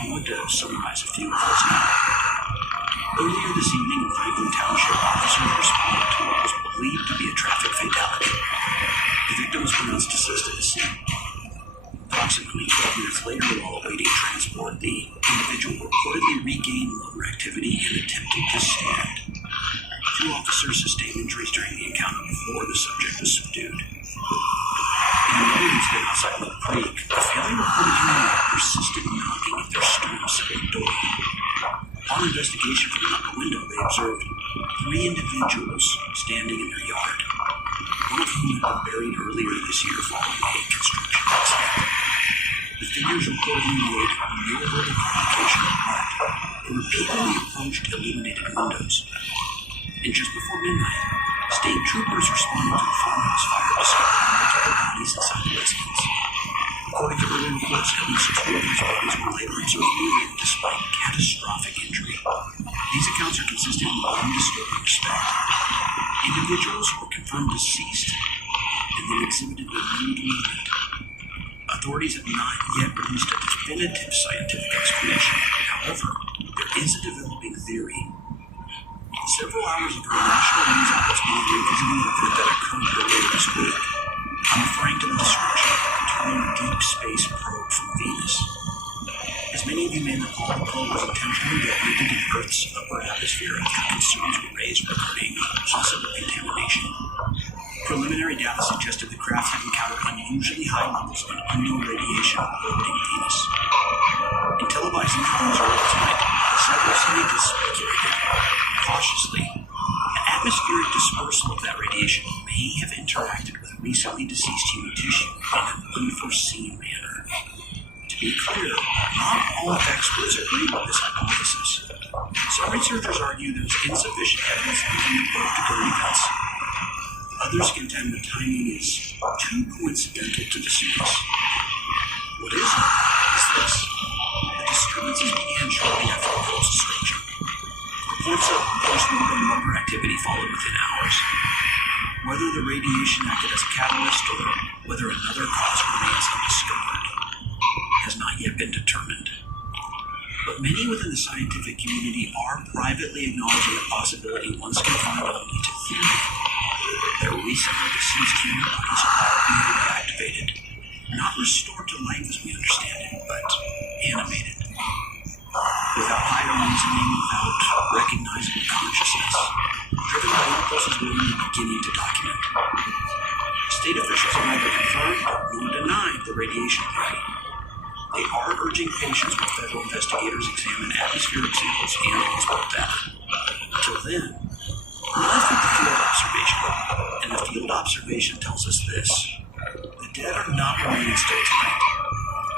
I want to summarize a few of those now. Earlier this evening in Franklin Township, officers responded to what was believed to be a traffic fatality. The victim was pronounced deceased at the scene. Approximately 12 minutes later, while awaiting transport, the individual reportedly regained motor activity and attempted to stand. 2 officers sustained injuries during the encounter before the subject was subdued. In another incident outside Mill Creek, a family reported hearing a persistent knocking at their stone-sided door. Upon investigation from an upper window, they observed 3 individuals standing in their yard, one of whom had been buried earlier this year following a construction accident. The figures reportedly made no verbal communication apart. They repeatedly approached illuminated windows. And just before midnight, state troopers responded to a farmhouse fire discovering multiple bodies inside the residence. According to early reports, at least 2 of these bodies were later observed moving despite catastrophic injury. These accounts are consistent in one disturbing respect. Individuals were confirmed deceased and then exhibited a nude movement. Authorities have not yet released a definitive scientific explanation. However, there is a developing theory. Several hours ago, national news outlets began revisiting an event that occurred earlier this week. I'm referring to the destruction of a returning deep space probe from Venus. As many of you may recall, the probe was intentionally detonated in Earth's upper atmosphere after concerns were raised regarding possible contamination. Preliminary data suggested the craft had encountered unusually high levels of unknown radiation orbiting Venus. In televised interviews earlier tonight, several scientists speculated, cautiously, an atmospheric dispersal of that radiation may have interacted with recently deceased human tissue in an unforeseen manner. To be clear, not all experts agree with this hypothesis. Some researchers argue there is insufficient evidence linking the probe to current events. Others contend the timing is too coincidental to dismiss. What is known is this: the disturbances began shortly after the probe's destruction. Reports of post-mortem motor activity followed within hours. Whether the radiation acted as a catalyst or whether another cause remains undiscovered has not yet been determined. But many within the scientific community are privately acknowledging the possibility once confined only to theory. Their recently deceased human bodies are being reactivated, not restored to life as we understand it, but animated. Without higher reasoning, without recognizable consciousness, driven by impulses we're only beginning to document. State officials have neither confirmed nor denied the radiation theory. They are urging patients with federal investigators examine atmospheric samples and hospital data. Until then, we're left with the field observation, and the field observation tells us this: the dead are not remaining still tonight.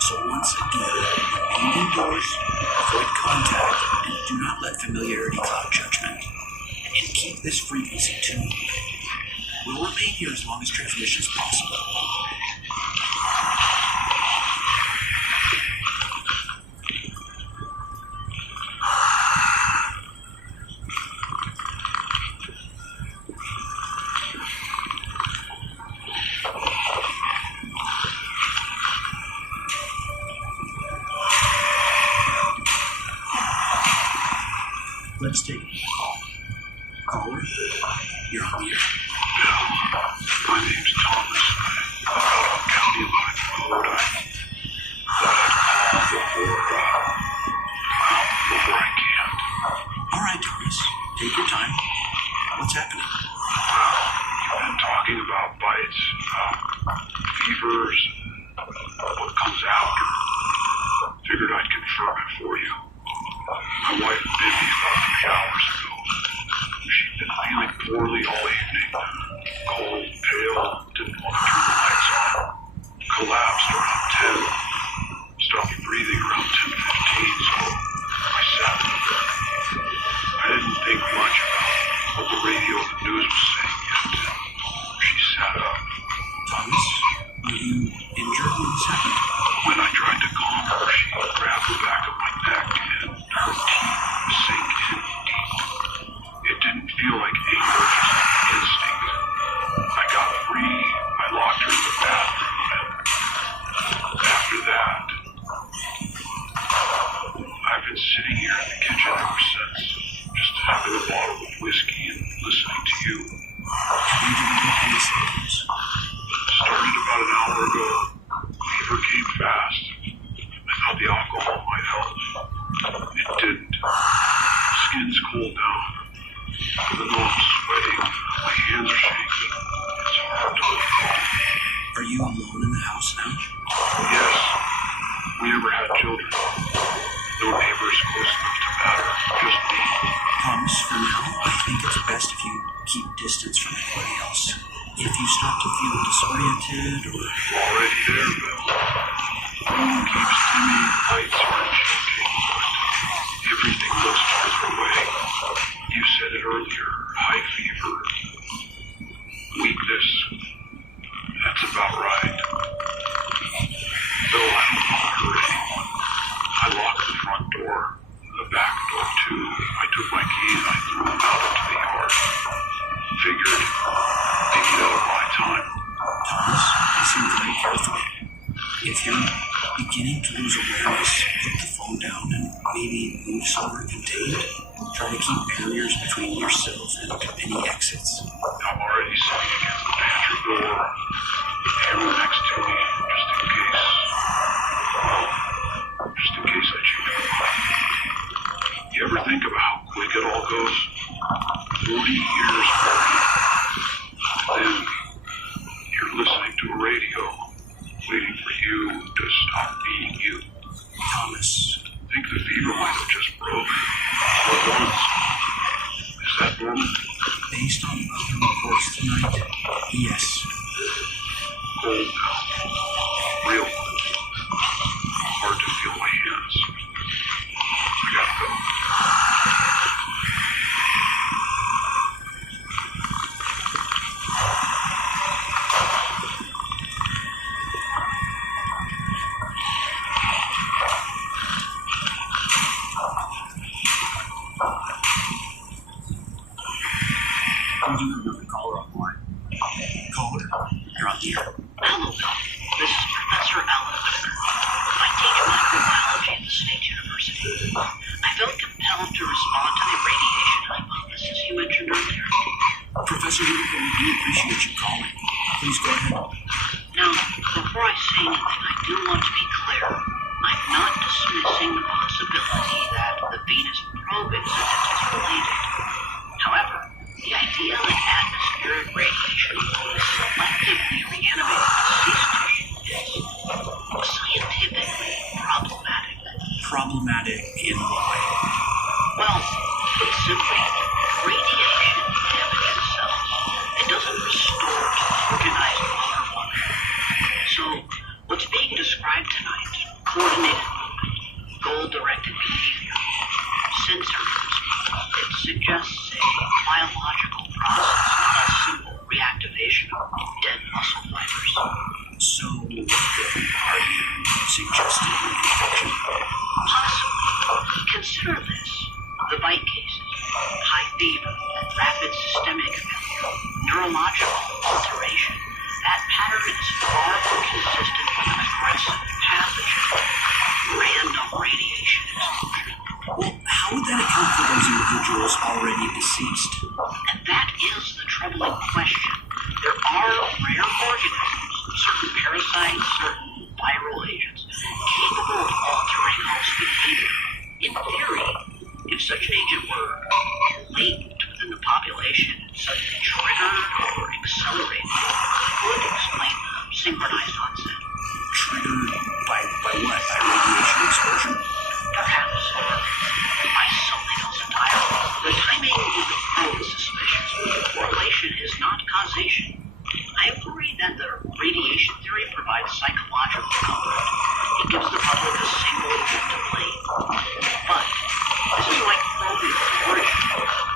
So once again, remain indoors, avoid contact, and do not let familiarity cloud judgment. And keep this frequency tuned. We'll remain here as long as transmission is possible. fevers, what comes after. Figured I'd confirm it for you. My wife did me about 3 hours ago. She'd been feeling poorly all evening. Cold, pale, didn't want to turn the lights on. Collapsed around 10. Stopped breathing around 10:15, so I sat in the bed. I didn't think much about what the radio and the news was saying yet. She sat up. Thomas, were you injured when this happened? When I tried to calm her, she grabbed the back of my neck and her teeth sank in deep. It didn't feel like anger, just instinct. I got free, I locked her in the bathroom, and after that, I've been sitting here in the kitchen ever since, just having a bottle of whiskey and listening to you. Have you developed any symptoms? Started about an hour ago. Fever came fast. I thought the alcohol might help. It didn't. Skin's cooled down. Even though I'm sweating, my hands are shaking. It's hard to look calm. Are you alone in the house now? Yes. We never had children. No neighbors close enough to matter. Just me. Thomas, for now, I think it's best if you keep distance from anybody else. If you start to feel disoriented or... Already there, Bill. Moon keeps dimming, lights aren't changing, but everything looks farther away. You said it earlier, high fever. Weakness. That's about right. Though I don't want to hurt anyone. I locked the front door, the back door too. I took my key and I threw them out into the yard. Figured, maybe that'll buy time. Thomas, listen very carefully. If you're beginning to lose awareness, put the phone down and maybe move somewhere contained. Try to keep barriers between yourself and any exits. I'm already sitting against the pantry door. The camera next to me, just in case. Well, just in case I change my mind. You ever think about how quick it all goes? 40 years already. Then you're listening to a radio, waiting for you to stop being you. Thomas, Think the fever might have just broke. All at once. Is that normal? based on other reports tonight, yes. Cold now. Real cold. Hard to feel my hands. I gotta go. We do have another caller on the line. Caller, you're on the air. Hello, Bill. This is Professor Alan Whitaker. I teach microbiology at the State University. I felt compelled to respond to the radiation hypothesis you mentioned earlier. Professor Whitaker, we do appreciate you calling. Please go ahead. Now, before I say anything, I do want to be clear. I'm not dismissing the possibility that the Venus probe incident is related. However, the idea that atmospheric radiation selectively reanimates deceased tissue is scientifically problematic. Problematic in what way? Well, put simply, radiation damages cells. It doesn't restore organized motor function. So, what's being described tonight, coordinated movement, goal-directed behavior, sensory response, it suggests a biological process, not a simple reactivation of dead muscle fibers. So, are you suggesting infection? Possibly. Consider this. The bite cases, high fever, rapid systemic failure, neurological alteration. That pattern is far more consistent with an aggressive pathogen. Random radiation exposure. Well, how would that account for those individuals already deceased? And that is the troubling question. There are rare organisms, certain parasites, certain viral agents, capable of altering host behavior. In theory, if such an agent were latent within the population and suddenly triggered or accelerated, it could explain the synchronized agree that the radiation theory provides psychological comfort. It gives the public a single agent to blame. But this is like polio's origin.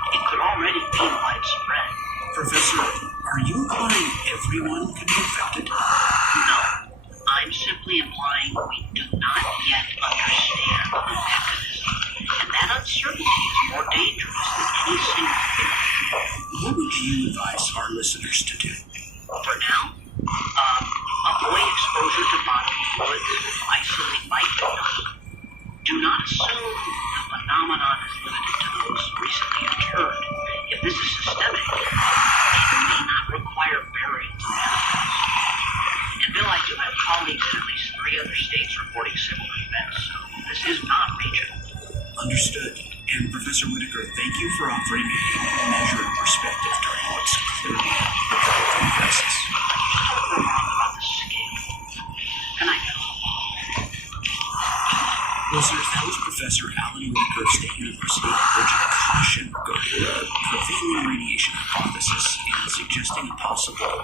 It could already be widespread. Professor, are you implying everyone could be infected? No, I'm simply implying we do not yet understand the mechanism, and that uncertainty is more dangerous than any single theory. What would you advise our listeners to do? For now, avoid exposure to bodily fluids, isolate by victims. Do not assume the phenomenon is limited to those recently injured. If this is systemic, it may not require burial to manifest. And Bill, I do have colleagues in at least 3 other states reporting similar events, so this is not regional. Understood. And Professor Whitaker, thank you for offering a measured perspective during what's clearly a developing crisis. Don't go wrong about the scale. And I know. Listeners, that was Professor Alan Whitaker of State University urging caution regarding the prevailing radiation hypothesis and suggesting a possible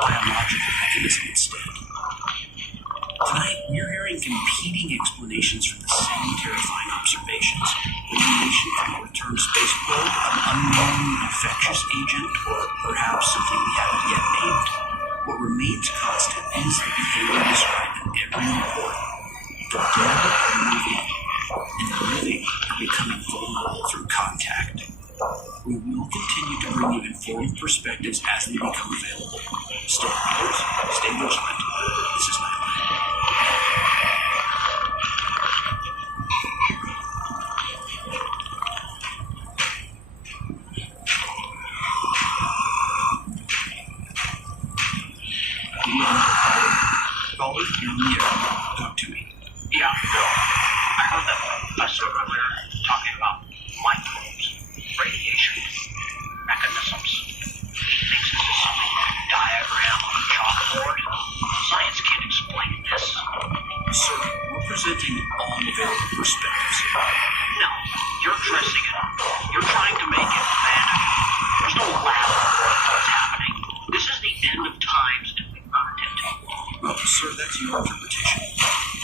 biological mechanism instead. Tonight, we're hearing competing explanations for the same terrifying observations. Radiation from a returned space probe, an unknown infectious agent, or perhaps something we haven't yet named. What remains constant is the behavior described in every report. The dead are moving, and the living are becoming vulnerable through contact. We will continue to bring you informed perspectives as they become available. Stay indoors, stay vigilant. This is Nightline. Caller, you're on the air. Talk to me. Yeah, Bill. I heard that professor earlier talking about microbes, radiation, mechanisms. He thinks this is some diagram on a chalkboard. Science can't explain this. Sir, we're presenting all available perspectives. No, you're dressing it up. You're trying to make it vanity. There's no lab report of what's happening. This is the end of times, and we've earned it. Well, sir, that's your interpretation.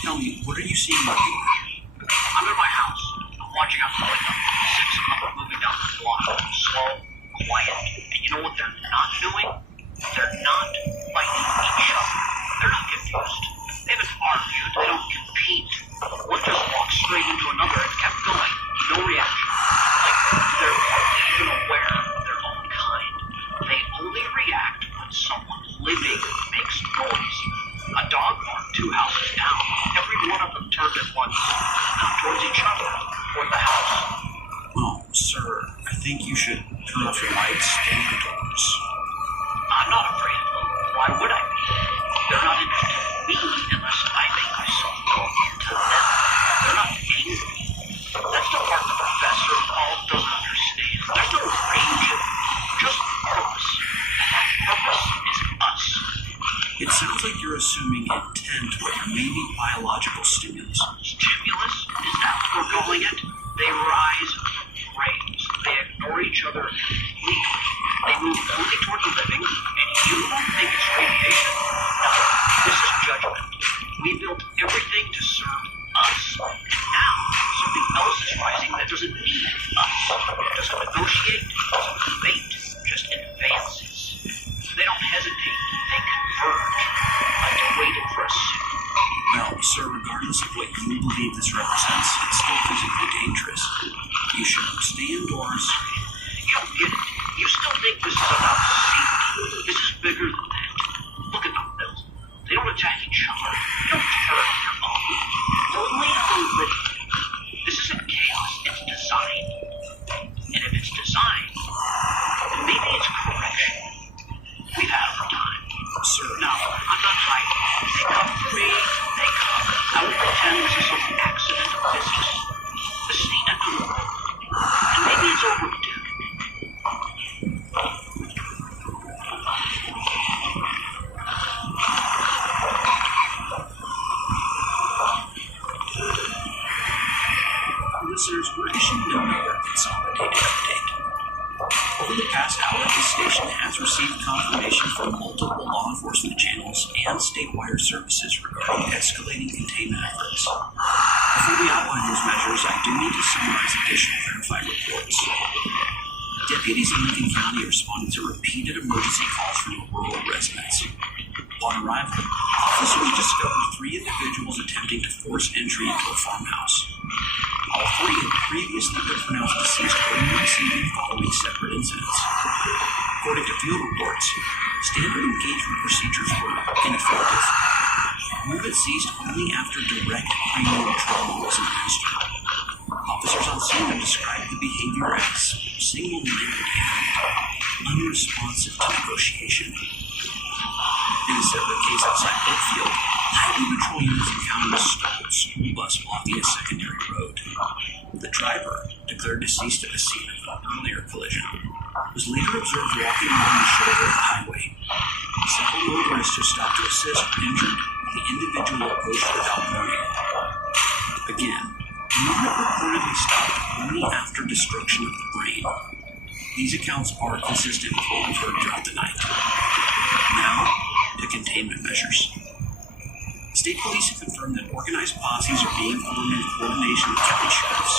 Tell me, what are you seeing out here? I'm in my house. I'm watching out the window. 6 of them are moving down the block. Slow, quiet. And you know what they're not doing? They're not fighting each other. They're not confused. They haven't argued. They don't compete. One just walked straight into another and kept going. No reaction. Like they're even aware of their own kind. They only react when someone living makes noise. A dog barked 2 houses down. Every one of them turned at once. Not towards each other, toward the house. Well, sir, I think you should turn off your lights, stay indoors. I'm not afraid of them. Why would I be? They're not interested in me unless I make myself known to them. They're not angry. That's the part the professor Paul doesn't understand. There's no range in it. Just purpose. And that purpose is us. It sounds like you're assuming intent where there may be biological stimulus. Stimulus? Is that what we're calling it? They rise in waves. They ignore each other completely. They move only toward the living, and you don't think it's radiation? No, this is judgment. We built everything to serve us, and now something else is rising that doesn't need us. Doesn't negotiate, doesn't debate, just advances. They don't hesitate, they converge, like they're waiting for a suit. Well, sir, regardless of what you believe this represents, it's still physically dangerous. You should stay indoors. You don't get it. You still think this is about safety. This is bigger than that. Look at them, Bill. They don't attack each other. They don't turn on their own. Only the living. This isn't chaos, it's design. And if it's design, then maybe it's correction. We've had our time. Sir, No, I'm not hiding. They come for me, they come. I won't pretend this is some accident multiple law enforcement channels and statewide services regarding escalating containment efforts. Before we outline those measures, I do need to summarize additional verified reports. Deputies in Lincoln County responded to repeated emergency calls from rural residents. Upon arrival, officers discovered 3 individuals attempting to force entry into a farmhouse. All 3 had previously been pronounced deceased early this evening following separate incidents. According to field reports, standard engagement procedures were ineffective. Movement ceased only after direct cranial trauma was administered. Officers on scene have described the behavior as single-minded and unresponsive to negotiation. In a separate case outside Oakfield, highway patrol units encountered a stalled school bus blocking a secondary road. The driver, declared deceased at the scene of an earlier collision, was later observed walking along the shoulder of the highway. Several motorists who stopped to assist were injured, and the individual approached without warning. Again, movement reportedly stopped only after destruction of the brain. These accounts are consistent with what we've heard throughout the night. Now, to containment measures. State police have confirmed that organized posses are being formed in coordination with county sheriffs.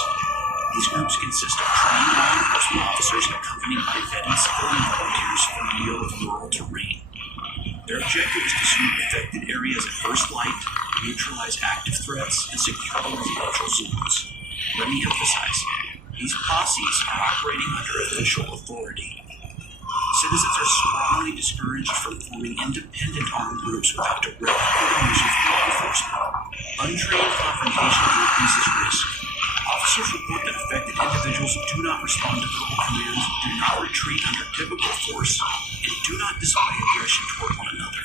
These groups consist of trained law enforcement officers accompanied by vetted civilian volunteers familiar with rural terrain. Their objective is to sweep affected areas at first light, neutralize active threats, and secure residential zones. Let me emphasize, these posses are operating under official authority. Citizens are strongly discouraged from forming independent armed groups without direct coordination from law enforcement. Untrained confrontation increases risk. Officers report that affected individuals do not respond to verbal commands, do not retreat under typical force, and do not display aggression toward one another.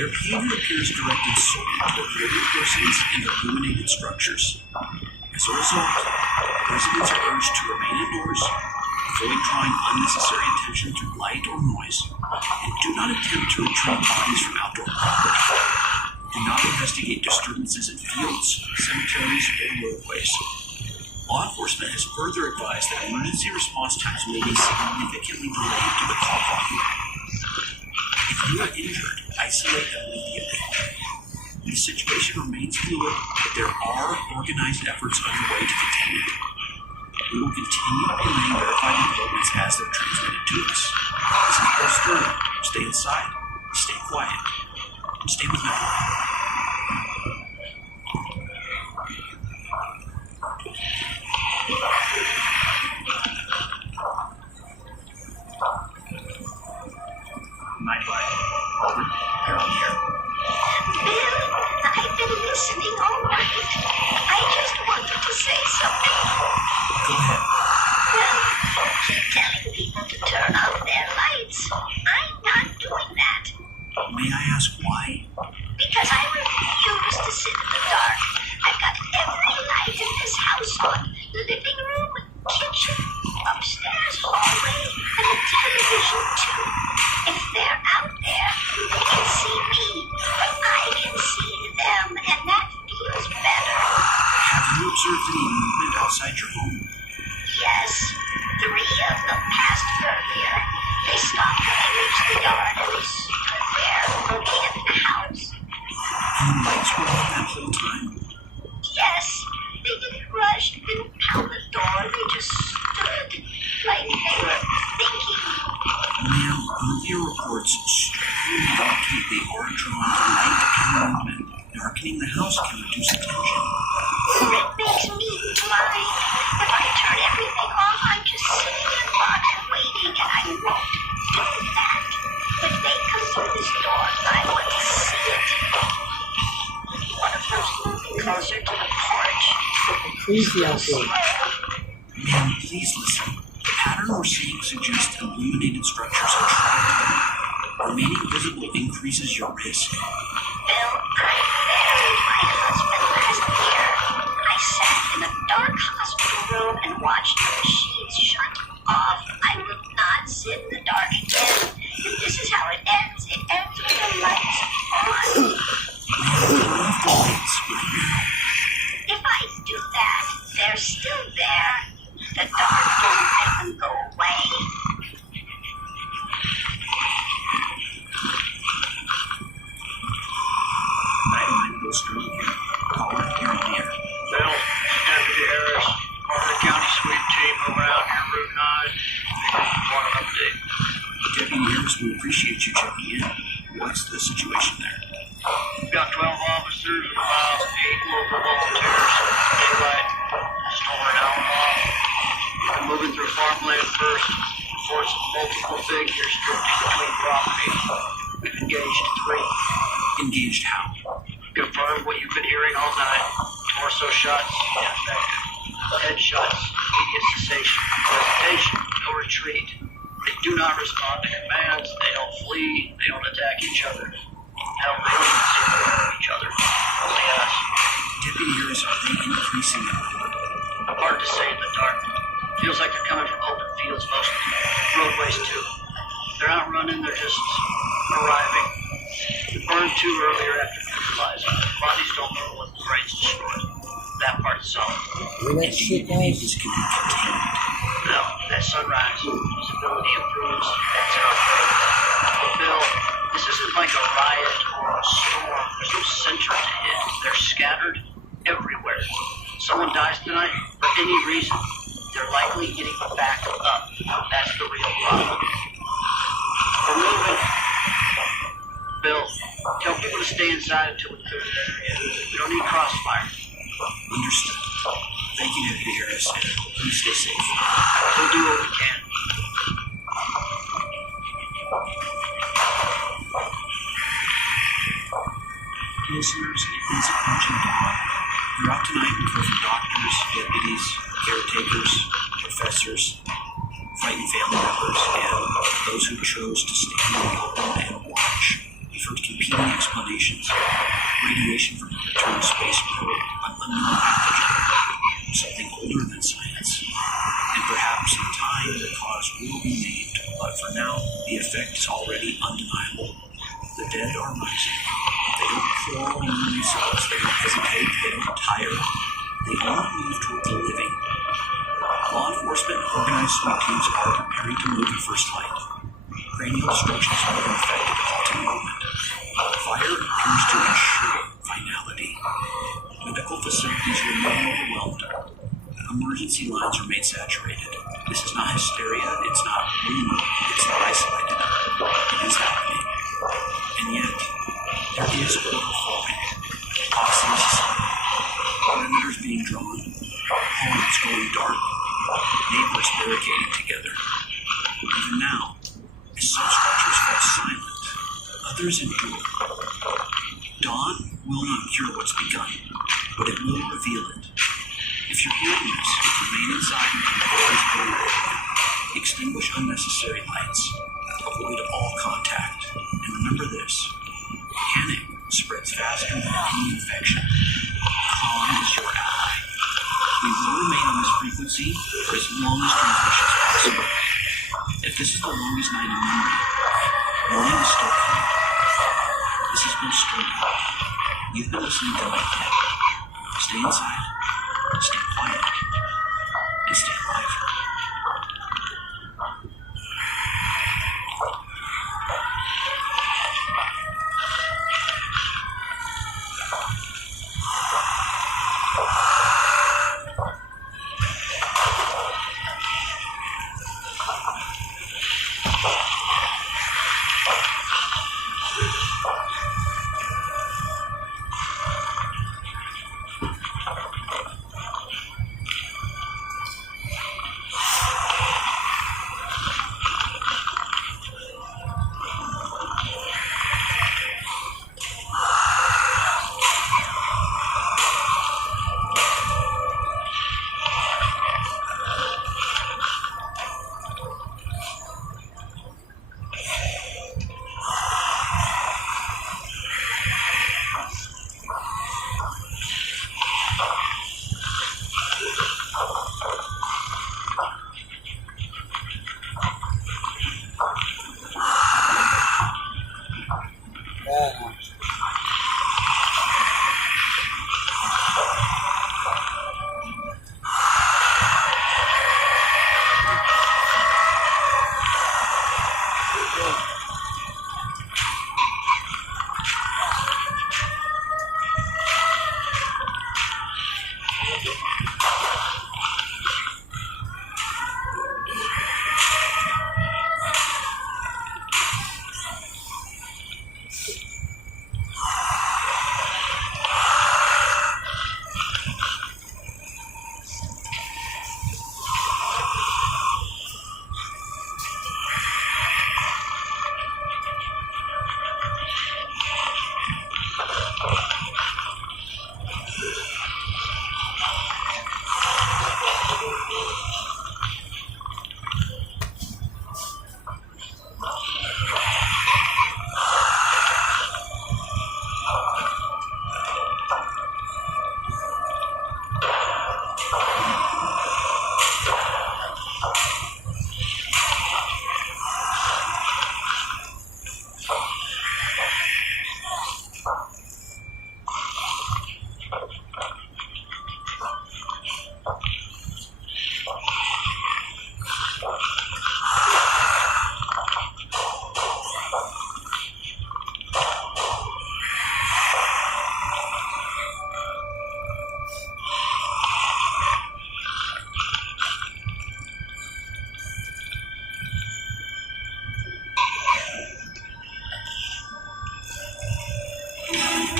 Their behavior appears directed solely toward living persons and illuminated structures. As a result, residents are urged to remain indoors, avoid drawing unnecessary attention through light or noise, and do not attempt to retrieve bodies from outdoor property. Do not investigate disturbances in fields, cemeteries, or roadways. Law enforcement has further advised that emergency response times may be significantly delayed due to call volume. If you are injured, isolate immediately. The situation remains fluid, but there are organized efforts underway to contain it. We will continue relaying verified developments as they're transmitted to us. This is Bill Sterling. Stay inside, stay quiet, and stay with me. Nightlight. Over. Harold here. Bill, I've been listening all night. I just wanted to say something. Go ahead. Well, keep telling people to turn off their lights. I'm not doing that. May I ask why? Because I refuse to sit in the dark. I've got every light in this house on. Living room, kitchen, upstairs, hallway, and the television too. If they're out there, they can see me, but I can see them, and that feels better. Have you observed any movement outside your home? Yes, 3 of them passed earlier. They stopped when they reached the yard and they stood there looking at the house. And the lights were on that whole time? Yes, they didn't rush, didn't pound the door, they just stood like they were thinking. Ma'am, media reports strongly indicate they are drawn to light and movement. Darkening the house can reduce attention. It makes me blind. If I turn everything off, I'm just sitting in a box waiting, and I won't do that. If they come through this door, I want to see it. One of them's moving closer to the porch. Easy out there. Ma'am, please listen. The pattern we're seeing suggests illuminated structures are trapped. Remaining visible increases your risk. Bill, I buried my husband last year. I sat in a dark hospital room and watched the machines shut off. I would not sit in the dark again. And this is how it ends. It ends with the lights on. Turn off the lights right now. If I do that, they're still there. The dark won't make them go away. engaged. 3. Engaged how? Confirm what you've been hearing all night. Torso shots, ineffective. Head shots, immediate cessation. Hesitation, no retreat. They do not respond to commands. They don't flee. They don't attack each other. How many of each other? Only us. Deputy Harris, are they increasing in number? Hard to say in the dark. Feels like they're coming from open fields mostly. Roadways too. They're not running, they're just arriving. We burned 2 earlier after neutralizing. Bodies don't move when the brain's destroyed. That part's solid. When that And do shit you believe guys, this can be contained? No, at sunrise, visibility improves. That's our thing. But Bill, this isn't like a riot or a storm. There's no center to hit. They're scattered everywhere. Someone dies tonight for any reason, they're likely getting back up. That's the real problem. We're moving. Bill, tell people to stay inside until we clear the area. We don't need crossfire. Understood. Thank you, Deputy Harris, and please stay safe. We'll do what we can. Listeners, it is approaching dawn. Throughout tonight, we've heard from doctors, deputies, caretakers, professors, frightened family members, and those who chose to stand in the open and watch. We've heard competing explanations. Radiation from a returned space probe, an unknown pathogen, something older than science. And perhaps in time the cause will be named, but for now, the effect is already undeniable. The dead are rising. They don't crawl among themselves, they don't hesitate, they don't tire. They all move toward the living. Law enforcement and organized SWAT teams are preparing to move at first light. Cranial destruction is more than effective at halting movement. Fire appears to ensure finality. Medical facilities remain overwhelmed. Emergency lines remain saturated. This is not hysteria, it's not rumor, it's not isolated. It is happening. And yet, there is order forming. Posses, perimeters being drawn, homes going dark, neighbors barricading together. Even now, as some structures fall silent, others endure. Dawn will not cure what's begun, but it will reveal it. If you're hearing this, remain inside until the door is clear. Extinguish unnecessary lights. Avoid all contact. And remember this: panic spreads faster than any infection. Calm is your ally. We will remain on this frequency for as long as transmission is possible. If this is the longest night in memory, morning is still coming. This has been Sterling. You've been listening to Nightcap. Stay inside, stay quiet, and stay alive.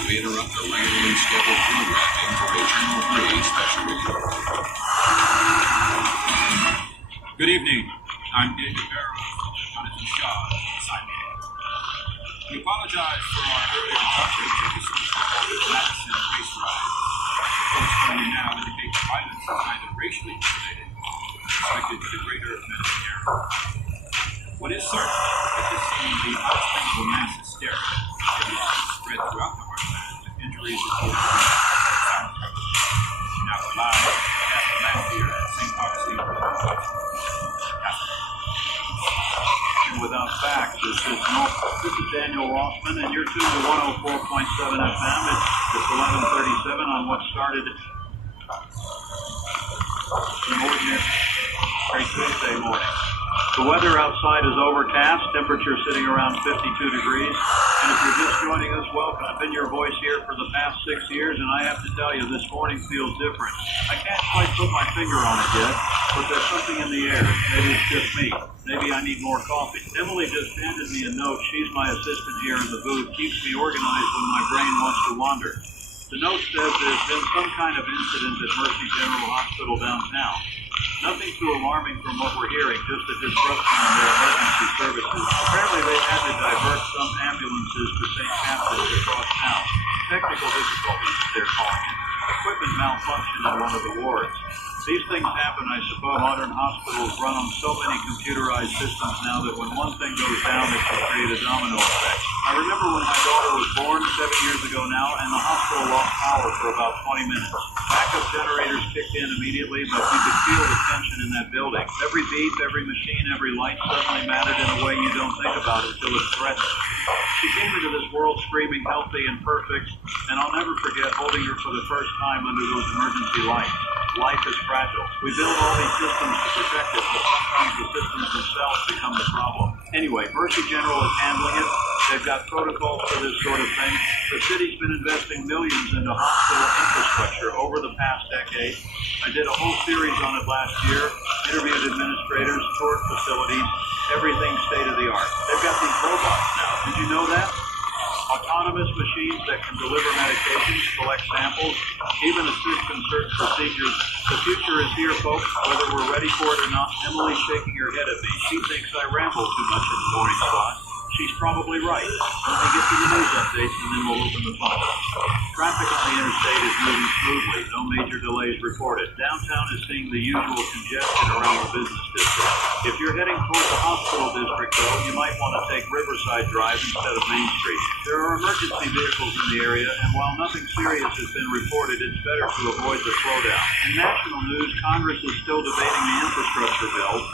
we interrupt the regularly scheduled programming for a Channel 3 special report. Good evening. I'm David Barrow from the Jonathan Shaw assignment. We apologize for our earlier coverage of the so-called Madison race ride. Reports coming now indicate the violence is either racially motivated or suspected to the greater Madison area. What is certain is that seeing the unexplainable mass hysteria continues to spread throughout the heartland, with injuries reported to be now alive at the land here at St. Augustine. Without facts, this is Daniel Rossman, and you're tuned to 104.7 FM. It's 11:37 on what started an ordinary Tuesday morning. The weather outside is overcast, temperature sitting around 52 degrees, and if you're just joining us, welcome. I've been your voice here for the past 6 years, and I have to tell you, this morning feels different. I can't quite put my finger on it yet, but there's something in the air. Maybe it's just me. Maybe I need more coffee. Emily just handed me a note. She's my assistant here in the booth, keeps me organized when my brain wants to wander. The note says there's been some kind of incident at Mercy General Hospital downtown. Nothing too alarming from what we're hearing, just a disruption in their emergency services. Apparently they've had to divert some ambulances to St. Catherine's across town. Technical difficulties, they're calling it. Equipment malfunction in one of the wards. These things happen, I suppose. Modern hospitals run on so many computerized systems now that when one thing goes down, it can create a domino effect. I remember when my daughter was born 7 years ago now, and the hospital lost power for about 20 minutes. Backup generators kicked in immediately, but you could feel the tension in that building. Every beep, every machine, every light suddenly mattered in a way you don't think about until it's threatened. She came into this world screaming healthy and perfect, and I'll never forget holding her for the first time under those emergency lights. Life is fragile. We build all these systems to protect it, but sometimes the systems themselves become the problem. Anyway, Mercy General is handling it. They've got protocols for this sort of thing. The city's been investing millions into hospital infrastructure over the past decade. I did a whole series on it last year, interviewed administrators, toured facilities, everything state of the art. They've got these robots now. Did you know that? Autonomous machines that can deliver medications, collect samples, even assist in certain procedures. The future is here, folks, whether we're ready for it or not. Emily's shaking her head at me. She thinks I ramble too much in the morning slot. She's probably right. Let me get to the news updates and then we'll open the phone. Traffic on the interstate is moving smoothly. No major delays reported. Downtown is seeing the usual congestion around the business district. If you're heading toward the hospital district, though, you might want to take Riverside Drive instead of Main Street. There are emergency vehicles in the area, and while nothing serious has been reported, it's better to avoid the slowdown. In national news, Congress is still debating the infrastructure bill.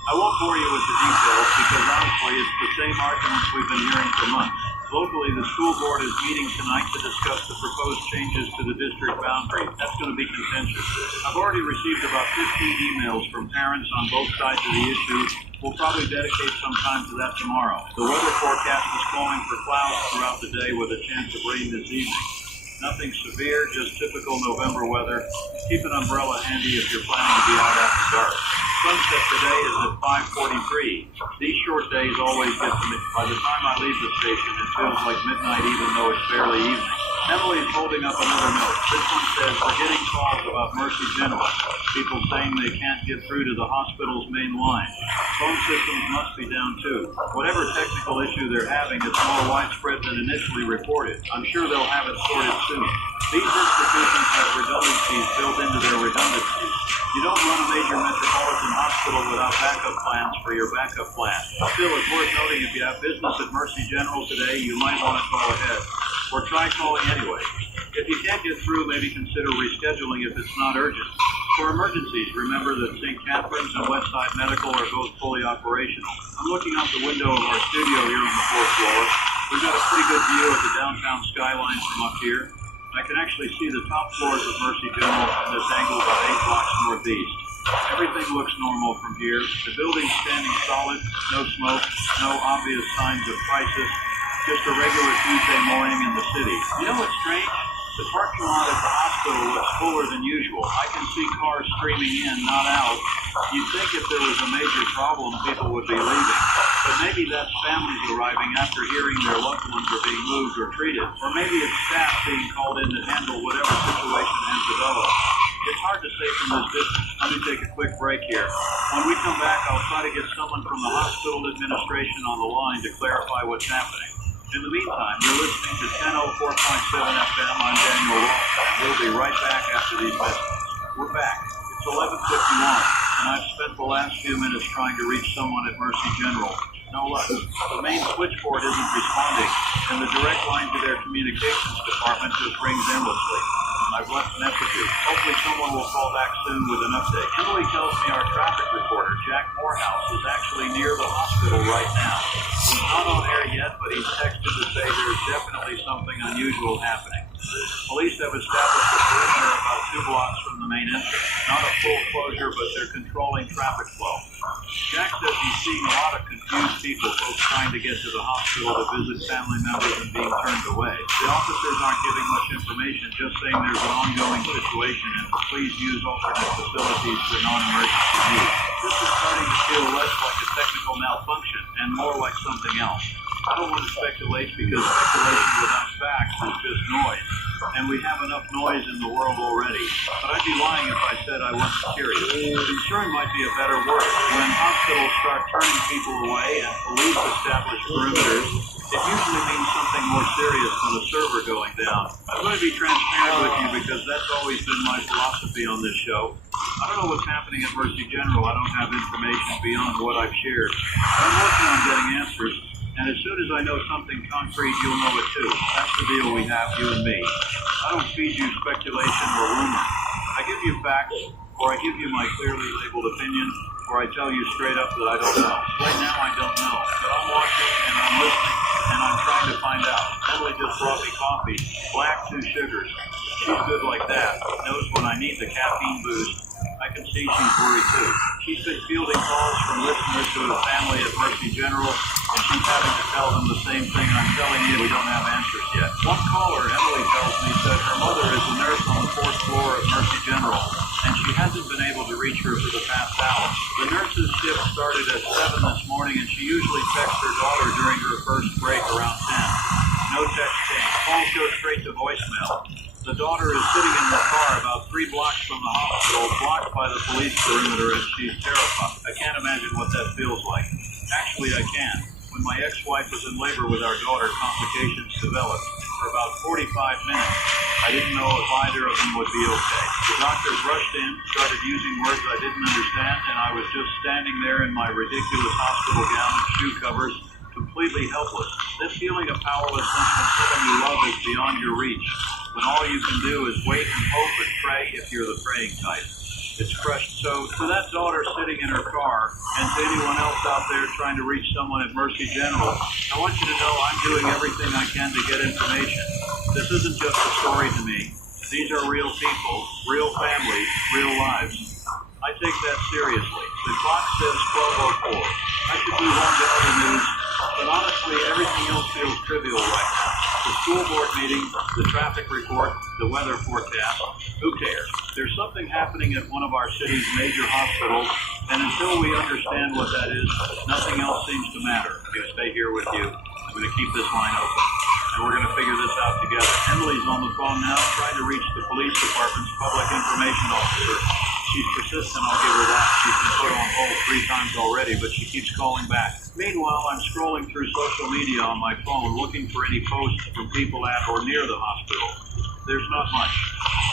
I won't bore you with the details because honestly it's the same arguments we've been hearing for months. Locally, the school board is meeting tonight to discuss the proposed changes to the district boundary. That's going to be contentious. I've already received about 15 emails from parents on both sides of the issue. We'll probably dedicate some time to that tomorrow. The weather forecast is calling for clouds throughout the day with a chance of rain this evening. Nothing severe, just typical November weather. Keep an umbrella handy if you're planning to be out after dark. Sunset today is at 5:43. These short days always get to me. By the time I leave the station, it feels like midnight even though it's barely evening. Emily is holding up another note. This one says, we're getting calls about Mercy General. People saying they can't get through to the hospital's main line. Phone systems must be down too. Whatever technical issue they're having, it's more widespread than initially reported. I'm sure they'll have it sorted soon. These institutions have redundancies built into their redundancies. You don't run a major metropolitan hospital without backup plans for your backup plan. Still, it's worth noting if you have business at Mercy General today, you might want to call ahead. Or try calling anyway. If you can't get through, maybe consider rescheduling if it's not urgent. For emergencies, remember that St. Catherine's and Westside Medical are both fully operational. I'm looking out the window of our studio here on the 4th floor. We've got a pretty good view of the downtown skyline from up here. I can actually see the top floors of Mercy General from this angle about 8 blocks northeast. Everything looks normal from here. The building's standing solid, no smoke, no obvious signs of crisis. Just a regular Tuesday morning in the city. You know what's strange? The parking lot at the hospital looks fuller than usual. I can see cars streaming in, not out. You'd think if there was a major problem, people would be leaving. But maybe that's families arriving after hearing their loved ones are being moved or treated. Or maybe it's staff being called in to handle whatever situation has developed. It's hard to say from this distance. Let me take a quick break here. When we come back, I'll try to get someone from the hospital administration on the line to clarify what's happening. In the meantime, you're listening to 104.7 FM. I'm Daniel Ross, and we'll be right back after these messages. We're back. It's 11:51, and I've spent the last few minutes trying to reach someone at Mercy General. No luck. The main switchboard isn't responding, and the direct line to their communications department just rings endlessly. I've left messages. Hopefully someone will call back soon with an update. Emily tells me our traffic reporter, Jack Morehouse, is actually near the hospital right now. He's not on air yet, but he's texted to say there's definitely something unusual happening. Police have established a perimeter about 2 blocks from the main entrance. Not a full closure, but they're controlling traffic flow. Jack says he's seeing a lot of confused people, folks trying to get to the hospital to visit family members and being turned away. The officers aren't giving much information, just saying there's an ongoing situation and to please use alternate facilities for non-emergency use. This is starting to feel less like a technical malfunction and more like something else. I don't want to speculate because speculation without facts is just noise. And we have enough noise in the world already. But I'd be lying if I said I wasn't curious. Concern might be a better word. When hospitals start turning people away and police establish perimeters, it usually means something more serious than a server going down. I'm going to be transparent with you because that's always been my philosophy on this show. I don't know what's happening at Mercy General. I don't have information beyond what I've shared. But I'm working on getting answers. And as soon as I know something concrete, you'll know it too. That's the deal we have, you and me. I don't feed you speculation or rumor. I give you facts, or I give you my clearly labeled opinion, or I tell you straight up that I don't know. Right now, I don't know. But I'm watching and I'm listening, and I'm trying to find out. Emily just brought me coffee. Black, 2 sugars. She's good like that. Knows when I need the caffeine boost. I can see she's worried too. She's been fielding calls from listeners to a family at Mercy General, and she's having to tell them the same thing I'm telling you. We don't have answers yet. One caller, Emily tells me, said her mother is a nurse on the 4th floor of Mercy General, and she hasn't been able to reach her for the past hour. The nurse's shift started at 7 this morning, and she usually texts her daughter during her first break around 10. No text came. Calls go straight to voicemail. The daughter is sitting in her car about 3 blocks from the hospital, blocked by the police perimeter, and she's terrified. I can't imagine what that feels like. Actually, I can. When my ex-wife was in labor with our daughter, complications developed. For about 45 minutes, I didn't know if either of them would be okay. The doctors rushed in, started using words I didn't understand, and I was just standing there in my ridiculous hospital gown and shoe covers, completely helpless. This feeling of powerlessness when someone you love is beyond your reach, when all you can do is wait and hope and pray if you're the praying type. It's crushed. So to that daughter sitting in her car, and to anyone else out there trying to reach someone at Mercy General, I want you to know I'm doing everything I can to get information. This isn't just a story to me. These are real people, real families, real lives. I take that seriously. The clock says 12:04. I should move on to other news, but honestly, everything else feels trivial right now. The school board meeting, the traffic report, the weather forecast, who cares? There's something happening at one of our city's major hospitals, and until we understand what that is, nothing else seems to matter. I'm going to stay here with you. I'm going to keep this line open, and we're going to figure this out together. Emily's on the phone now, trying to reach the police department's public information officer. She's persistent, I'll give her that. She's been put on hold 3 times already, but she keeps calling back. Meanwhile, I'm scrolling through social media on my phone, looking for any posts from people at or near the hospital. There's not much.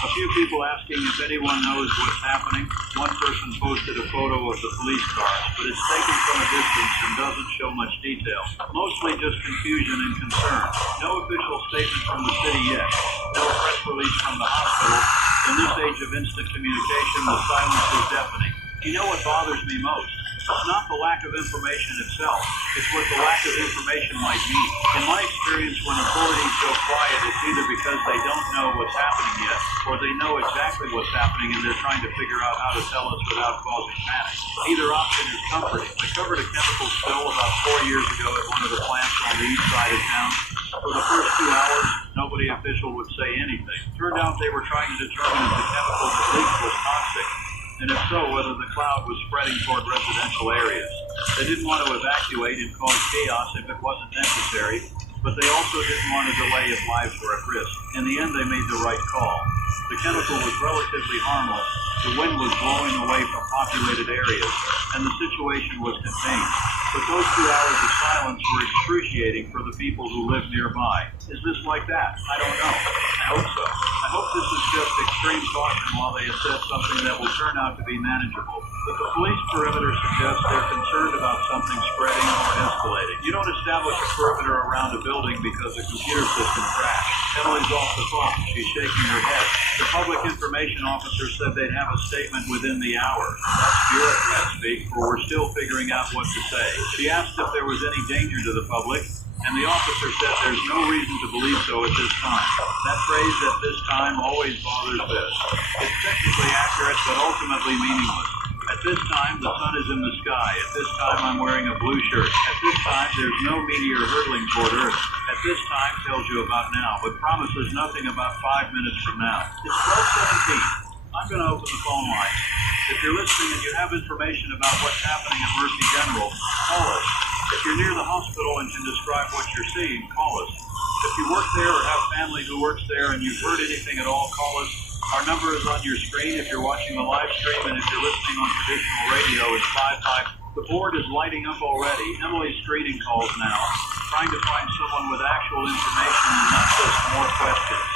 A few people asking if anyone knows what's happening. One person posted a photo of the police car, but it's taken from a distance and doesn't show much detail. Mostly just confusion and concern. No official statement from the city yet. No press release from the hospital. In this age of instant communication, the silence is deafening. You know what bothers me most? It's not the lack of information itself. It's what the lack of information might mean. In my experience, when authorities go quiet, it's either because they don't know what's happening yet, or they know exactly what's happening and they're trying to figure out how to tell us without causing panic. Either option is comforting. I covered a chemical spill about 4 years ago at one of the plants on the east side of town. For the first 2 hours, nobody official would say anything. Turned out they were trying to determine if the chemical that leaked was toxic, and if so, whether the cloud was spreading toward residential areas. They didn't want to evacuate and cause chaos if it wasn't necessary, but they also didn't want to delay if lives were at risk. In the end, they made the right call. The chemical was relatively harmless, the wind was blowing away from populated areas, and the situation was contained. But those 2 hours of silence were excruciating for the people who lived nearby. Is this like that? I don't know. I hope so. I hope this is just extreme caution while they assess something that will turn out to be manageable. But the police perimeter suggests they're concerned about something spreading or escalating. You don't establish a perimeter around a building because a computer system crashed. Emily's off the phone. She's shaking her head. The public information officer said they'd have a statement within the hour. That's bureaucrat speak, for we're still figuring out what to say. She asked if there was any danger to the public, and the officer said there's no reason to believe so at this time. That phrase, "at this time," always bothers Biss. It's technically accurate, but ultimately meaningless. At this time, the sun is in the sky. At this time, I'm wearing a blue shirt. At this time, there's no meteor hurtling toward Earth. At this time tells you about now, but promises nothing about 5 minutes from now. It's 12:17. I'm going to open the phone lines. If you're listening and you have information about what's happening at Mercy General, call us. If you're near the hospital and can describe what you're seeing, call us. If you work there or have family who works there and you've heard anything at all, call us. Our number is on your screen if you're watching the live stream, and if you're listening on traditional radio, it's 55. The board is lighting up already. Emily's screening calls now, trying to find someone with actual information and not just more questions.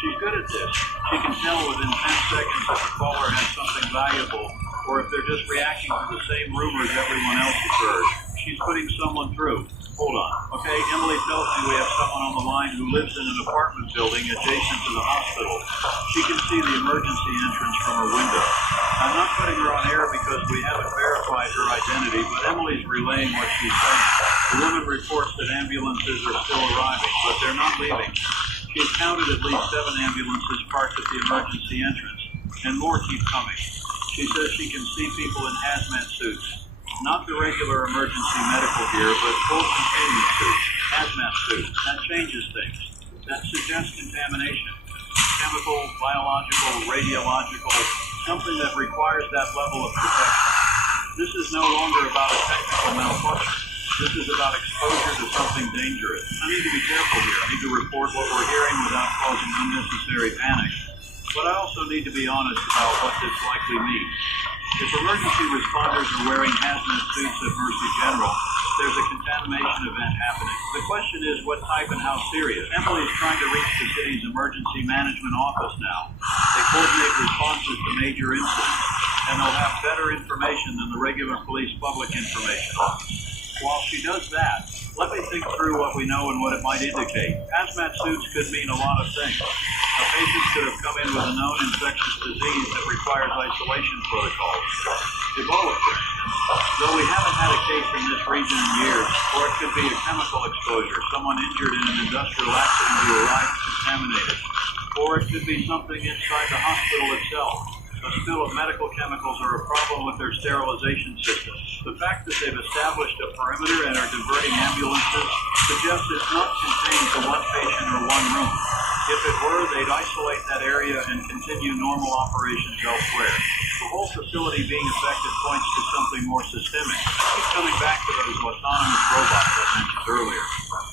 She's good at this. She can tell within 10 seconds if a caller has something valuable, or if they're just reacting to the same rumors everyone else has heard. She's putting someone through. Hold on. Okay, Emily tells me we have someone on the line who lives in an apartment building adjacent to the hospital. She can see the emergency entrance from her window. I'm not putting her on air because we haven't verified her identity, but Emily's relaying what she's saying. The woman reports that ambulances are still arriving, but they're not leaving. She's counted at least 7 ambulances parked at the emergency entrance, and more keep coming. She says she can see people in hazmat suits. Not the regular emergency medical gear, but full containment suits, hazmat suits. That changes things. That suggests contamination. Chemical, biological, radiological, something that requires that level of protection. This is no longer about a technical malfunction. This is about exposure to something dangerous. I need to be careful here. I need to report what we're hearing without causing unnecessary panic. But I also need to be honest about what this likely means. If emergency responders are wearing hazmat suits at Mercy General, there's a contamination event happening. The question is what type and how serious. Emily is trying to reach the city's emergency management office now. They coordinate responses to major incidents, and they'll have better information than the regular police public information office. While she does that, let me think through what we know and what it might indicate. Hazmat suits could mean a lot of things. A patient could have come in with a known infectious disease that requires isolation protocols. Ebola, for instance. Though we haven't had a case in this region in years, or it could be a chemical exposure, someone injured in an industrial accident who arrived contaminated. Or it could be something inside the hospital itself. A spill of medical chemicals or a problem with their sterilization system. The fact that they've established a perimeter and are diverting ambulances suggests it's not contained to one patient or one room. If it were, they'd isolate that area and continue normal operations elsewhere. The whole facility being affected points to something more systemic. I keep coming back to those autonomous robots I mentioned earlier.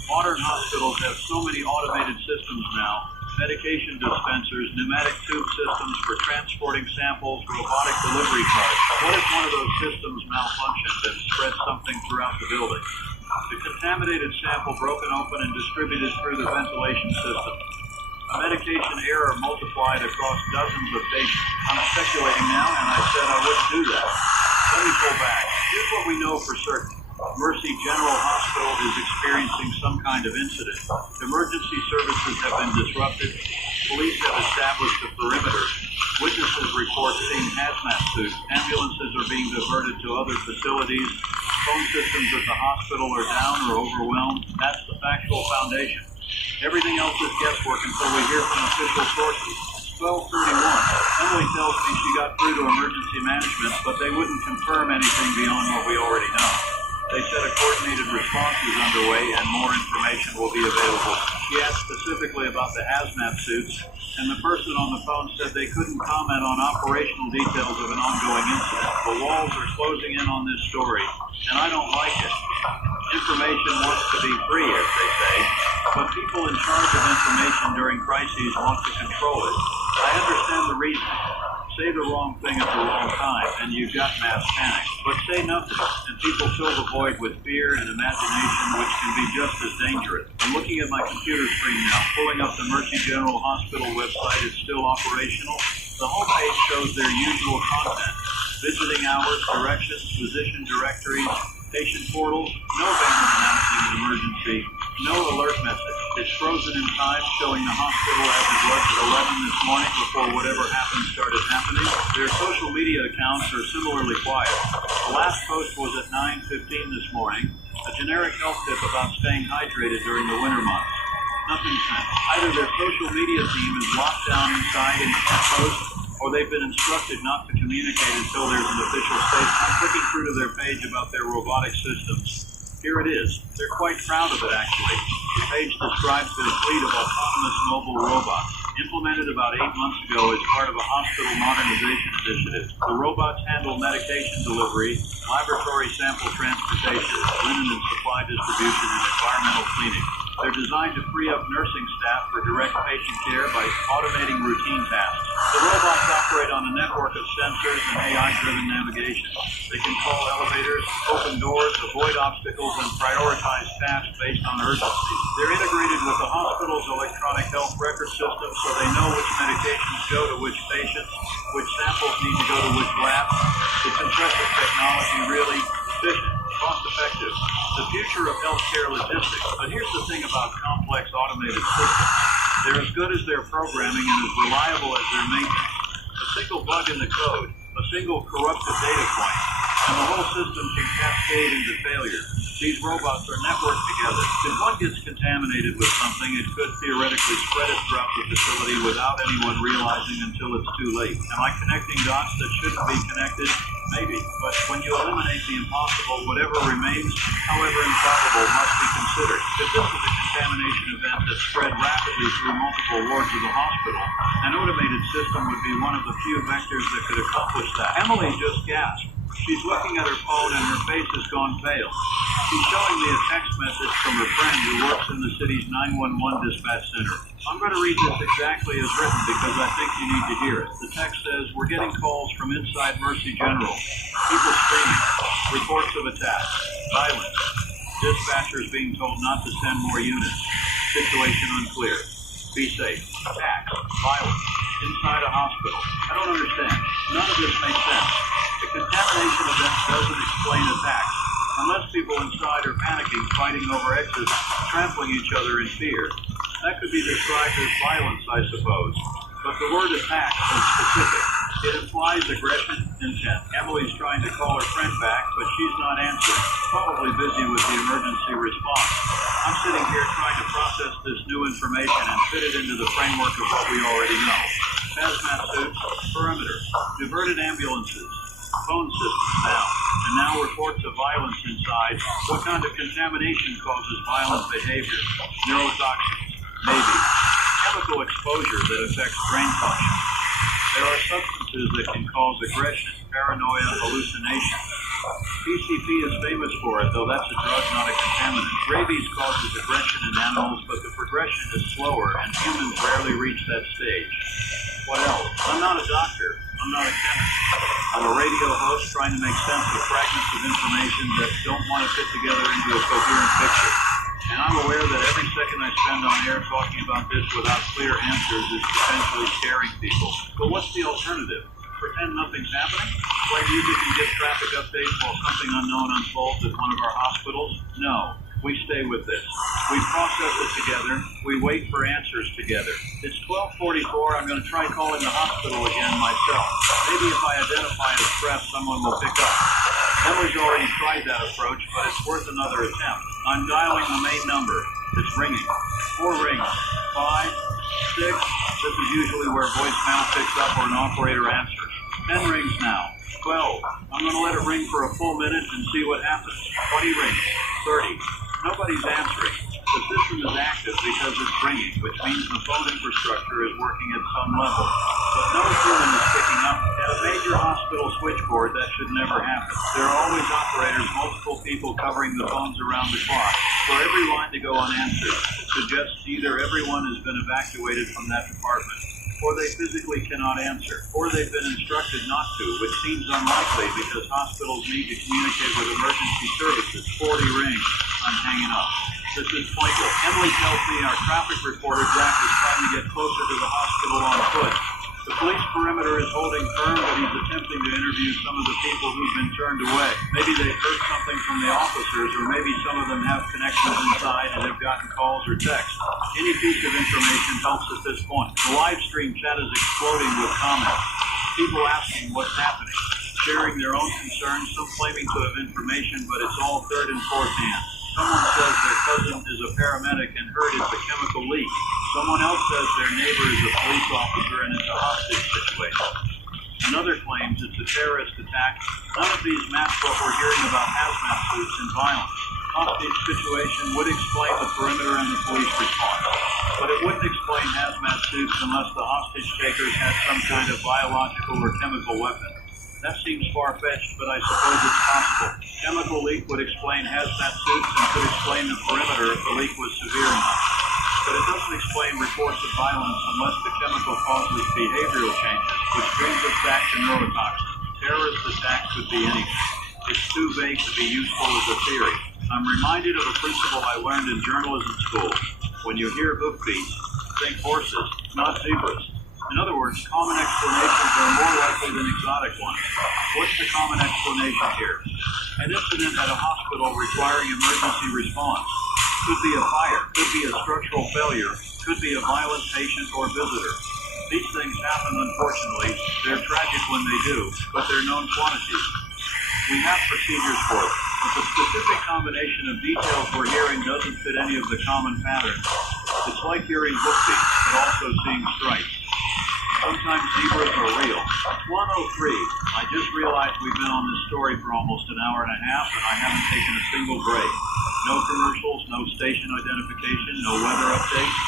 Modern hospitals have so many automated systems now. Medication dispensers, pneumatic tube systems for transporting samples, robotic delivery carts. What if one of those systems malfunctioned and spread something throughout the building? The contaminated sample broken open and distributed through the ventilation system. A medication error multiplied across dozens of patients. I'm speculating now, and I said I wouldn't do that. Let me pull back. Here's what we know for certain. Mercy General Hospital is experiencing some kind of incident. Emergency services have been disrupted. Police have established a perimeter. Witnesses report seeing hazmat suits. Ambulances are being diverted to other facilities. Phone systems at the hospital are down or overwhelmed. That's the factual foundation. Everything else is guesswork until we hear from official sources. 12:31. Emily tells me she got through to emergency management, but they wouldn't confirm anything beyond what we already know. They said a coordinated response is underway and more information will be available. She asked specific specifically about the hazmat suits, and the person on the phone said they couldn't comment on operational details of an ongoing incident. The walls are closing in on this story, and I don't like it. Information wants to be free, as they say, but people in charge of information during crises want to control it. I understand the reason. Say the wrong thing at the wrong time, and you've got mass panic. But say nothing, and people fill the void with fear and imagination, which can be just as dangerous. I'm looking at my computer screen now, pulling up the Mercy General Hospital website. It's still operational. The homepage shows their usual content: visiting hours, directions, physician directories, patient portals, no banner announcing an emergency, no alert message. It's frozen in time, showing the hospital as it was at 11 this morning before whatever happened started happening. Their social media accounts are similarly quiet. The last post was at 9:15 this morning, a generic health tip about staying hydrated during the winter months. Nothing sent. Either their social media team is locked down inside and can't post, or they've been instructed not to communicate until there's an official statement. I'm clicking through to their page about their robotic systems. Here it is. They're quite proud of it, actually. The page describes their fleet of autonomous mobile robots, implemented about 8 months ago as part of a hospital modernization initiative. The robots handle medication delivery, laboratory sample transportation, linen and supply distribution, and environmental cleaning. They're designed to free up nursing staff for direct patient care by automating routine tasks. The robots operate on a network of sensors and AI-driven navigation. They can call elevators, open doors, avoid obstacles, and prioritize tasks based on urgency. They're integrated with the hospital's electronic health record system, so they know which medications go to which patients, which samples need to go to which labs. It's impressive technology, really efficient, cost-effective. The future of healthcare logistics. But here's the thing about complex automated systems. They're as good as their programming and as reliable as their maintenance. A single bug in the code, a single corrupted data point, and the whole system can cascade into failure. These robots are networked together. If one gets contaminated with something, it could theoretically spread it throughout the facility without anyone realizing until it's too late. Am I connecting dots that shouldn't be connected? Maybe. But when you eliminate the impossible, whatever remains, however improbable, must be considered. If this is a contamination event that spread rapidly through multiple wards of the hospital, an automated system would be one of the few vectors that could accomplish that. Emily just gasped. She's looking at her phone and her face has gone pale. She's showing me a text message from her friend who works in the city's 911 dispatch center. I'm going to read this exactly as written because I think you need to hear it. The text says, "We're getting calls from inside Mercy General. People screaming. Reports of attacks. Violence. Dispatchers being told not to send more units. Situation unclear. Be safe. Attacks. Violence. Inside a hospital." I don't understand. None of this makes sense. The contamination event doesn't explain attacks. Unless people inside are panicking, fighting over exits, trampling each other in fear. That could be described as violence, I suppose. But the word attack is specific. It implies aggression, intent. Emily's trying to call her friend back, but she's not answering. Probably busy with the emergency response. I'm sitting here trying to process this new information and fit it into the framework of what we already know. Hazmat suits, perimeter, diverted ambulances, phone systems down, and now reports of violence inside. What kind of contamination causes violent behavior? Neurotoxins, maybe. Chemical exposure that affects brain function. There are substances that can cause aggression, paranoia, hallucination. PCP is famous for it, though that's a drug, not a contaminant. Rabies causes aggression in animals, but the progression is slower, and humans rarely reach that stage. What else? I'm not a doctor. I'm not a chemist. I'm a radio host trying to make sense of fragments of information that don't want to fit together into a coherent picture. And I'm aware that every second I spend on air talking about this without clear answers is potentially scaring people. But what's the alternative? Pretend nothing's happening? Play music and get traffic updates while something unknown unfolds at one of our hospitals? No. We stay with this. We process it together. We wait for answers together. It's 12:44. I'm going to try calling the hospital again myself. Maybe if I identify as stress, someone will pick up. Emily's already tried that approach, but it's worth another attempt. I'm dialing the main number. It's ringing. 4 rings. 5, 6. This is usually where voicemail picks up or an operator answers. 10 rings now. 12. I'm going to let it ring for a full minute and see what happens. 20 rings. 30. Nobody's answering. The system is active because it's ringing, which means the phone infrastructure is working at some level. But no human is picking up. At a major hospital switchboard, that should never happen. There are always operators, multiple people covering the phones around the clock. For every line to go unanswered, it suggests either everyone has been evacuated from that department, or they physically cannot answer, or they've been instructed not to, which seems unlikely because hospitals need to communicate with emergency services. 40 rings. I'm hanging up. This is pointless. Emily tells me our traffic reporter, Jack, is trying to get closer to the hospital on foot. The police perimeter is holding firm, but he's attempting to interview some of the people who've been turned away. Maybe they've heard something from the officers, or maybe some of them have connections inside and have gotten calls or texts. Any piece of information helps at this point. The live stream chat is exploding with comments. People asking what's happening, sharing their own concerns, some claiming to have information, but it's all third and fourth hand. Someone says their cousin is a paramedic and heard it's a chemical leak. Someone else says their neighbor is a police officer and it's a hostage situation. Another claims it's a terrorist attack. None of these match what we're hearing about hazmat suits and violence. Hostage situation would explain the perimeter and the police response. But it wouldn't explain hazmat suits unless the hostage takers had some kind of biological or chemical weapon. That seems far-fetched, but I suppose it's possible. Chemical leak would explain hazmat suits and could explain the perimeter if the leak was severe enough. But it doesn't explain reports of violence unless the chemical causes behavioral changes, which brings us back to neurotoxins. Terrorist attack could be anything. It's too vague to be useful as a theory. I'm reminded of a principle I learned in journalism school. When you hear hoofbeats, think horses, not zebras. In other words, common explanations are more likely than exotic ones. What's the common explanation here? An incident at a hospital requiring emergency response. Could be a fire, could be a structural failure, could be a violent patient or visitor. These things happen, unfortunately. They're tragic when they do, but they're known quantities. We have procedures for them, but the specific combination of details we're hearing doesn't fit any of the common patterns. It's like hearing hoofbeats, but also seeing stripes. Sometimes zebras are real. It's 1:03. I just realized we've been on this story for almost an hour and a half, and I haven't taken a single break. No commercials, no station identification, no weather updates.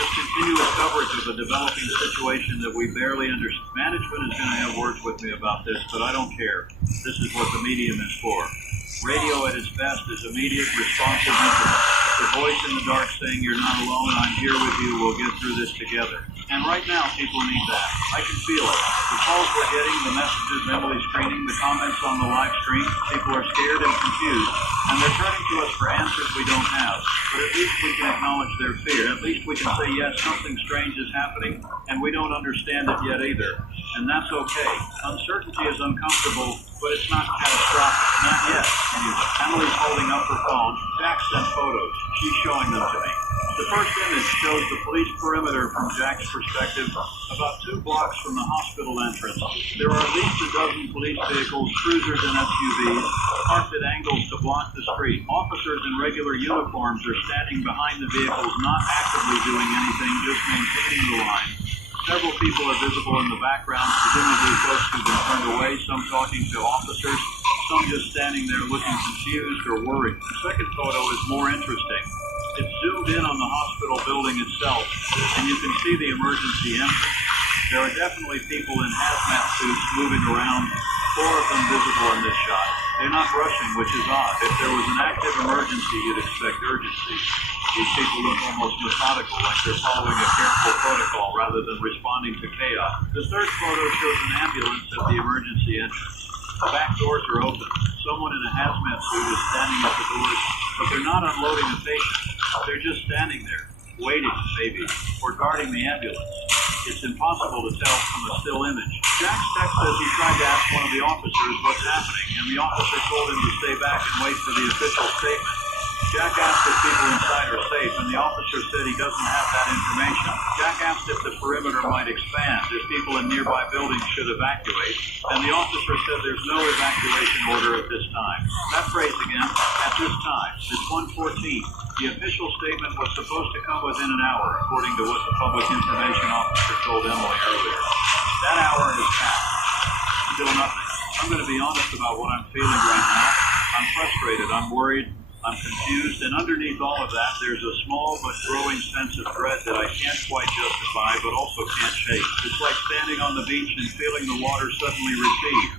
Just continuous coverage of a developing situation that we barely understand. Management is going to have words with me about this, but I don't care. This is what the medium is for. Radio at its best is immediate, responsive input. The voice in the dark saying you're not alone, I'm here with you, we'll get through this together. And right now, people need that. I can feel it. The calls we're getting, the messages Emily's screening, the comments on the live stream, people are scared and confused, and they're turning to us for answers we don't have. But at least we can acknowledge their fear. At least we can say, yes, something strange is happening, and we don't understand it yet either. And that's okay. Uncertainty is uncomfortable, but it's not catastrophic. Not yet. Emily's holding up her phone. Jack sent photos. She's showing them to me. The first image shows the police perimeter from Jack's perspective, about 2 blocks from the hospital entrance. There are at least a dozen police vehicles, cruisers and SUVs, parked at angles to block the street. Officers in regular uniforms are standing behind the vehicles, not actively doing anything, just maintaining the line. Several people are visible in the background, presumably folks who've been turned away, some talking to officers, some just standing there looking confused or worried. The second photo is more interesting. It's zoomed in on the hospital building itself, and you can see the emergency entrance. There are definitely people in hazmat suits moving around, 4 of them visible in this shot. They're not rushing, which is odd. If there was an active emergency, you'd expect urgency. These people look almost methodical, like they're following a careful protocol rather than responding to chaos. The third photo shows an ambulance at the emergency entrance. The back doors are open. Someone in a hazmat suit is standing at the doors, but they're not unloading a patient. They're just standing there, waiting, maybe, or guarding the ambulance. It's impossible to tell from a still image. Jack's text says he tried to ask one of the officers what's happening, and the officer told him to stay back and wait for the official statement. Jack asked if people inside are safe, and the officer said he doesn't have that information. Jack asked if the perimeter might expand, if people in nearby buildings should evacuate, and the officer said there's no evacuation order at this time. That phrase again, at this time, is 1:14. The official statement was supposed to come within an hour, according to what the public information officer told Emily earlier. That hour has passed. Still nothing. I'm going to be honest about what I'm feeling right now. I'm frustrated. I'm worried. I'm confused, and underneath all of that, there's a small but growing sense of dread that I can't quite justify, but also can't shake. It's like standing on the beach and feeling the water suddenly recede.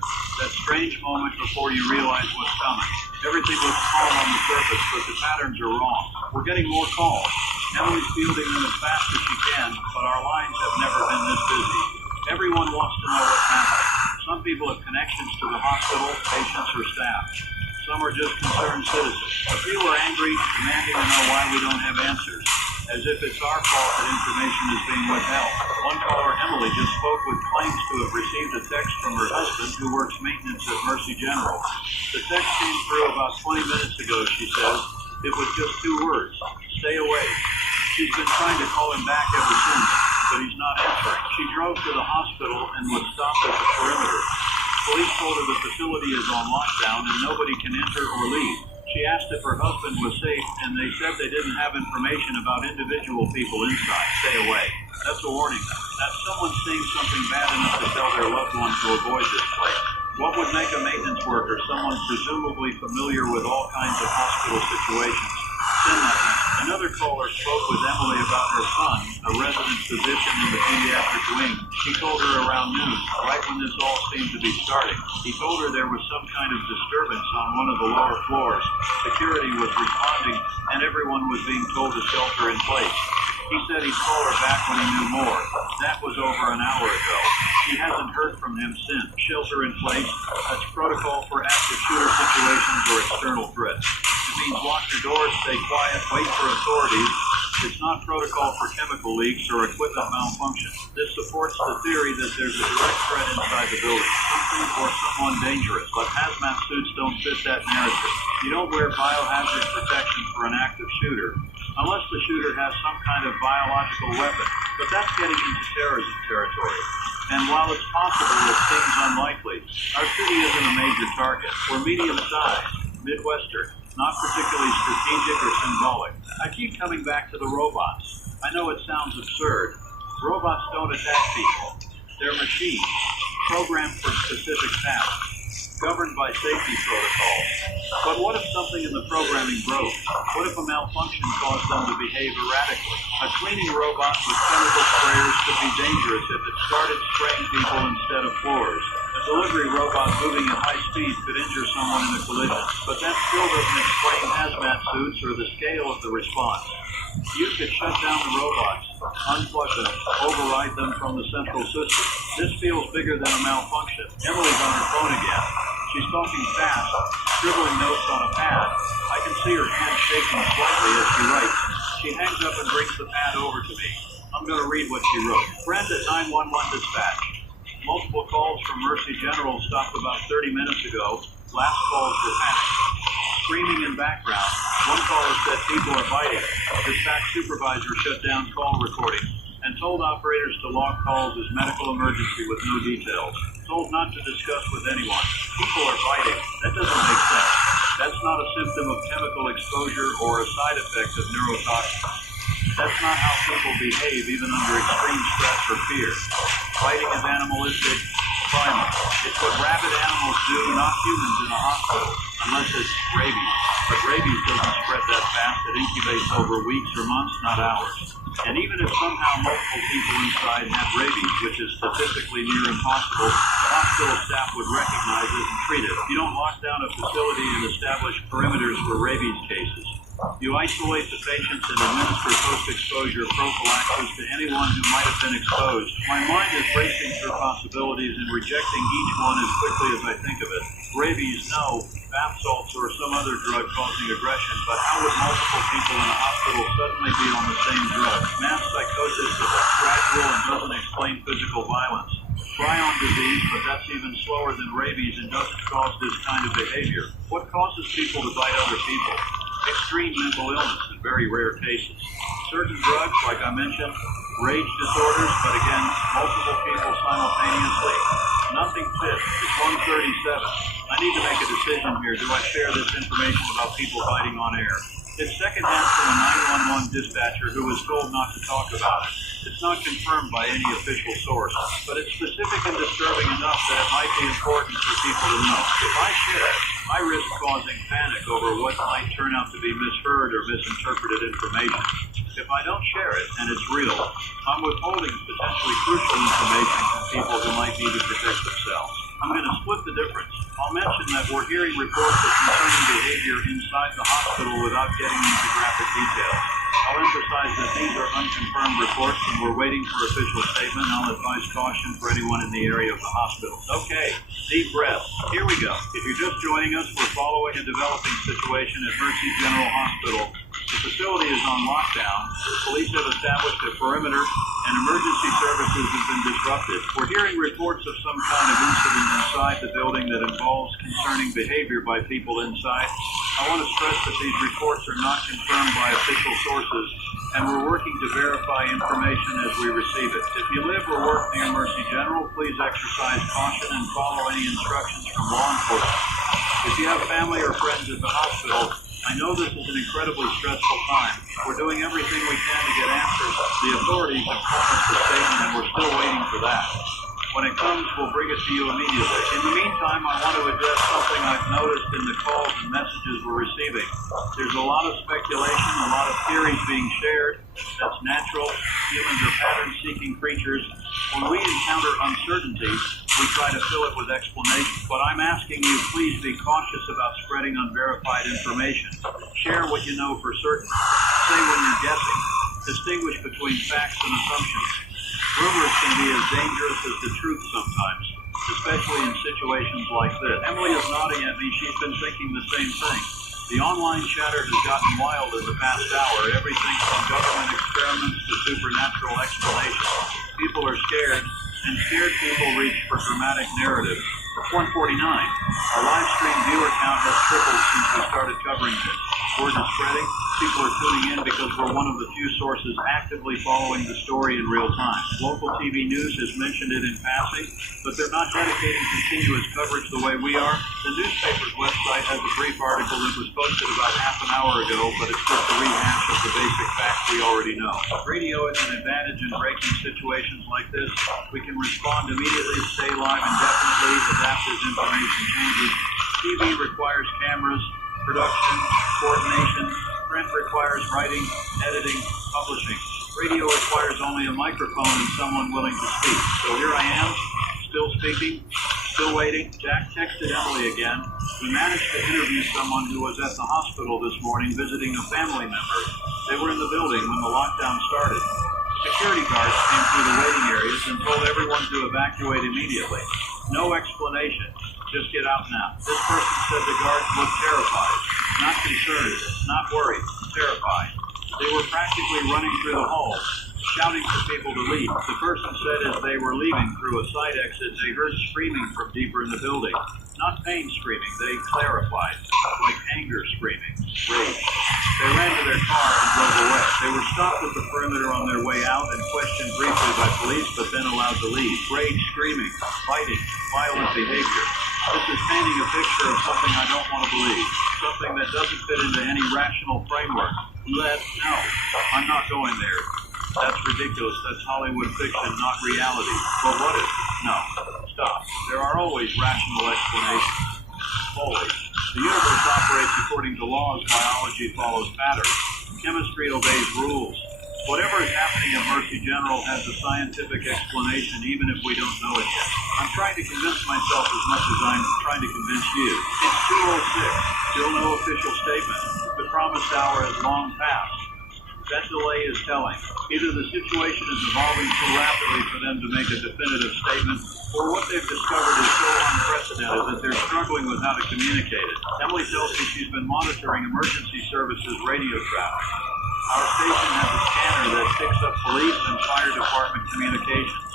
That strange moment before you realize what's coming. Everything looks calm on the surface, but the patterns are wrong. We're getting more calls. Emily's fielding them as fast as she can, but our lines have never been this busy. Everyone wants to know what's happening. Some people have connections to the hospital, patients, or staff. Some are just concerned citizens. A few are angry, demanding to know why we don't have answers, as if it's our fault that information is being withheld. One caller, Emily, just spoke with claims to have received a text from her husband, who works maintenance at Mercy General. The text came through about 20 minutes ago, she says. It was just 2 words: stay away. She's been trying to call him back ever since, but he's not answering. She drove to the hospital and was stopped at the perimeter. Police told her the facility is on lockdown and nobody can enter or leave. She asked if her husband was safe, and they said they didn't have information about individual people inside. Stay away. That's a warning. That's someone seeing something bad enough to tell their loved one to avoid this place. What would make a maintenance worker, someone presumably familiar with all kinds of hospital situations, send that message? Another caller spoke with Emily about her son, a resident physician in the pediatric wing. He told her around noon, right when this all seemed to be starting. He told her there was some kind of disturbance on one of the lower floors. Security was responding, and everyone was being told to shelter in place. He said he'd call her back when he knew more. That was over an hour ago. She hasn't heard from him since. Shelter in place, that's protocol for active shooter situations or external threats. It means lock your doors, stay quiet, wait for authorities. It's not protocol for chemical leaks or equipment malfunction. This supports the theory that there's a direct threat inside the building, something or someone dangerous, but hazmat suits don't fit that narrative. You don't wear biohazard protection for an active shooter, unless the shooter has some kind of biological weapon, but that's getting into terrorism territory. And while it's possible, it seems unlikely. Our city isn't a major target. We're medium-sized, Midwestern, not particularly strategic or symbolic. I keep coming back to the robots. I know it sounds absurd. Robots don't attack people. They're machines, programmed for specific tasks, governed by safety protocols. But what if something in the programming broke? What if a malfunction caused them to behave erratically? A cleaning robot with chemical sprayers could be dangerous if it started spraying people instead of floors. A delivery robot moving at high speed could injure someone in a collision. But that still doesn't explain hazmat suits or the scale of the response. You could shut down the robots, unplug them, override them from the central system. This feels bigger than a malfunction. Emily's on her phone again. She's talking fast, scribbling notes on a pad. I can see her hand shaking slightly as she writes. She hangs up and brings the pad over to me. I'm going to read what she wrote. Friend at 911 dispatch. Multiple calls from Mercy General stopped about 30 minutes ago. Last calls were panicked. Screaming in background. One caller said people are fighting. Dispatch supervisor shut down call recording and told operators to log calls as medical emergency with no details. Told not to discuss with anyone. People are fighting. That doesn't make sense. That's not a symptom of chemical exposure or a side effect of neurotoxins. That's not how people behave even under extreme stress or fear. Fighting is animalistic, primal. It's what rabid animals do, not humans in a hospital, unless it's rabies. But rabies doesn't spread that fast. It incubates over weeks or months, not hours. And even if somehow multiple people inside have rabies, which is statistically near impossible, the hospital staff would recognize it and treat it. You don't lock down a facility and establish perimeters for rabies cases. You isolate the patients and administer post-exposure prophylaxis to anyone who might have been exposed. My mind is racing through possibilities and rejecting each one as quickly as I think of it. Rabies, no. Bath salts or some other drug causing aggression, but how would multiple people in a hospital suddenly be on the same drug? Mass psychosis is gradual and doesn't explain physical violence. Prion disease, but that's even slower than rabies and doesn't cause this kind of behavior. What causes people to bite other people? Extreme mental illness in very rare cases. Certain drugs, like I mentioned, rage disorders, but again, multiple people simultaneously. Nothing fits. It's 1:37. I need to make a decision here. Do I share this information about people fighting on air? It's secondhand from a 911 dispatcher who was told not to talk about it. It's not confirmed by any official source, but it's specific and disturbing enough that it might be important for people to know. If I share it, I risk causing panic over what might turn out to be misheard or misinterpreted information. If I don't share it, and it's real, I'm withholding potentially crucial information from people who might need to protect themselves. I'm going to split the difference. I'll mention that we're hearing reports of concerning behavior inside the hospital without getting into graphic details. I'll emphasize that these are unconfirmed reports and we're waiting for official statement. I'll advise caution for anyone in the area of the hospital. Okay, deep breath. Here we go. If you're just joining us, we're following a developing situation at Mercy General Hospital. The facility is on lockdown. Police have established a perimeter and emergency services have been disrupted. We're hearing reports of some kind of incident inside the building that involves concerning behavior by people inside. I want to stress that these reports are not confirmed by official sources, and we're working to verify information as we receive it. If you live or work near Mercy General, please exercise caution and follow any instructions from law enforcement. If you have family or friends at the hospital, I know this is an incredibly stressful time. We're doing everything we can to get answers. The authorities have promised a statement, and we're still waiting for that. When it comes, we'll bring it to you immediately. In the meantime, I want to address something I've noticed in the calls and messages we're receiving. There's a lot of speculation, a lot of theories being shared. That's natural. Humans are pattern-seeking creatures. When we encounter uncertainty, we try to fill it with explanation. But I'm asking you, please be cautious about spreading unverified information. Share what you know for certain. Say when you're guessing. Distinguish between facts and assumptions. Rumors can be as dangerous as the truth sometimes, especially in situations like this. Emily is nodding at me. She's been thinking the same thing. The online chatter has gotten wild in the past hour. Everything from government experiments to supernatural explanations. People are scared, and scared people reach for dramatic narratives. 149. Our live stream viewer count has tripled since we started covering this. Word is spreading. People are tuning in because we're one of the few sources actively following the story in real time. Local TV news has mentioned it in passing, but they're not dedicating continuous coverage the way we are. The newspaper's website has a brief article that was posted about half an hour ago, but it's just a rehash of the basic facts we already know. Radio is an advantage in breaking situations like this. We can respond immediately, stay live indefinitely, adapt as information changes. TV requires cameras, production, coordination. Print requires writing, editing, publishing. Radio requires only a microphone and someone willing to speak. So here I am, still speaking, still waiting. Jack texted Emily again. He managed to interview someone who was at the hospital this morning visiting a family member. They were in the building when the lockdown started. Security guards came through the waiting areas and told everyone to evacuate immediately. No explanation. Just get out now. This person said the guards looked terrified. Not concerned, not worried, terrified. They were practically running through the halls, shouting for people to leave. The person said as they were leaving through a side exit, they heard screaming from deeper in the building. Not pain screaming, they clarified, like anger screaming, rage. They ran to their car and drove away. They were stopped at the perimeter on their way out and questioned briefly by police, but then allowed to leave. Rage screaming, fighting, violent behavior. This is painting a picture of something I don't want to believe, something that doesn't fit into any rational framework. No, I'm not going there. That's ridiculous. That's Hollywood fiction, not reality. But what if? No. Stop. There are always rational explanations. Always. The universe operates according to laws. Biology follows patterns. Chemistry obeys rules. Whatever is happening at Mercy General has a scientific explanation, even if we don't know it yet. I'm trying to convince myself as much as I'm trying to convince you. It's 2:06. Still no official statement. The promised hour has long passed. That delay is telling. Either the situation is evolving too rapidly for them to make a definitive statement, or what they've discovered is so unprecedented that they're struggling with how to communicate it. Emily tells me she's been monitoring emergency services radio traffic. Our station has a scanner that picks up police and fire department communications.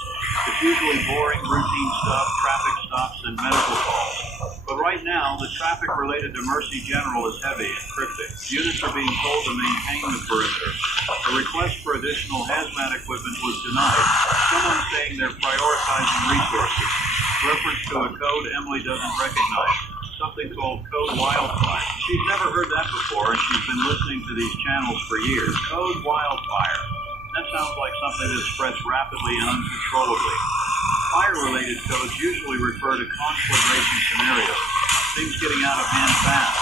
It's usually boring, routine stuff, traffic stops, and medical calls. But right now, the traffic related to Mercy General is heavy and cryptic. Units are being told to maintain the perimeter. A request for additional hazmat equipment was denied. Someone saying they're prioritizing resources. Reference to a code Emily doesn't recognize. something called Code Wildfire. She's never heard that before, and she's been listening to these channels for years. Code Wildfire. That sounds like something that spreads rapidly and uncontrollably. Fire-related codes usually refer to conflagration scenarios, things getting out of hand fast.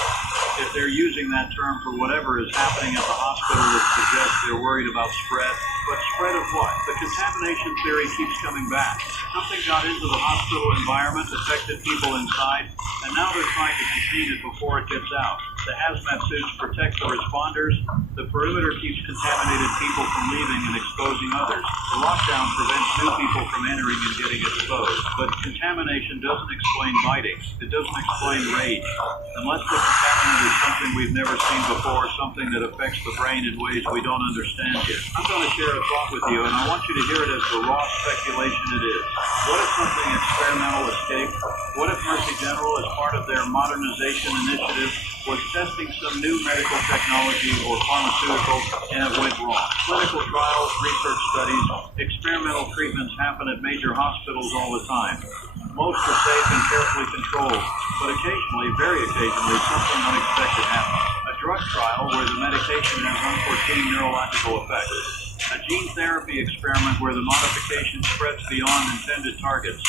If they're using that term for whatever is happening at the hospital, it suggests they're worried about spread. But spread of what? The contamination theory keeps coming back. Something got into the hospital environment, affected people inside, and now they're trying to contain it before it gets out. The hazmat suits protect the responders. The perimeter keeps contaminated people from leaving and exposing others. The lockdown prevents new people from entering and getting exposed. But contamination doesn't explain biting. It doesn't explain rage. Unless the contaminant is something we've never seen before, something that affects the brain in ways we don't understand yet. I'm going to share a thought with you, and I want you to hear it as the raw speculation it is. What if something experimental escaped? What if Mercy General, as part of their modernization initiative, was testing some new medical technology or pharmaceutical and it went wrong? Clinical trials, research studies, experimental treatments happen at major hospitals all the time. Most are safe and carefully controlled, but occasionally, very occasionally, something unexpected happens. A drug trial where the medication has unforeseen neurological effects. A gene therapy experiment where the modification spreads beyond intended targets.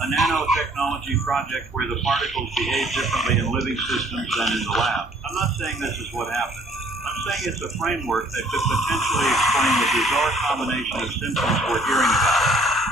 A nanotechnology project where the particles behave differently in living systems than in the lab. I'm not saying this is what happened. I'm saying it's a framework that could potentially explain the bizarre combination of symptoms we're hearing about.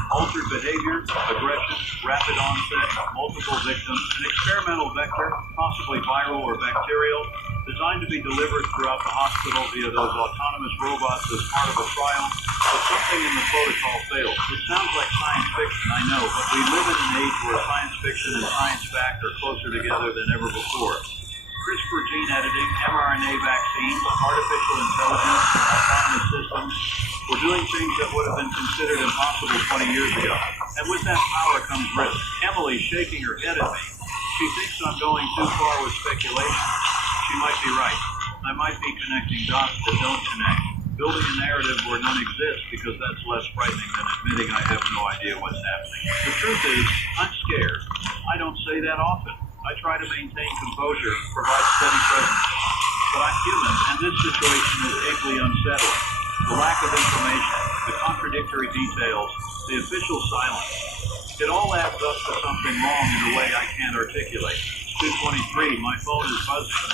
Altered behavior, aggression, rapid onset, multiple victims, an experimental vector, possibly viral or bacterial, designed to be delivered throughout the hospital via those autonomous robots as part of a trial, but something in the protocol failed. It sounds like science fiction, I know, but we live in an age where science fiction and science fact are closer together than ever before. CRISPR gene editing, mRNA vaccines, artificial intelligence, autonomous systems, we're doing things that would have been considered impossible 20 years ago. And with that power comes risk. Emily's shaking her head at me. She thinks I'm going too far with speculation. She might be right. I might be connecting dots that don't connect. Building a narrative where none exists because that's less frightening than admitting I have no idea what's happening. The truth is, I'm scared. I don't say that often. I try to maintain composure, provide steady presence. But I'm human, and this situation is deeply unsettling. The lack of information, the contradictory details, the official silence. It all adds up to something wrong in a way I can't articulate. 223, my phone is buzzing.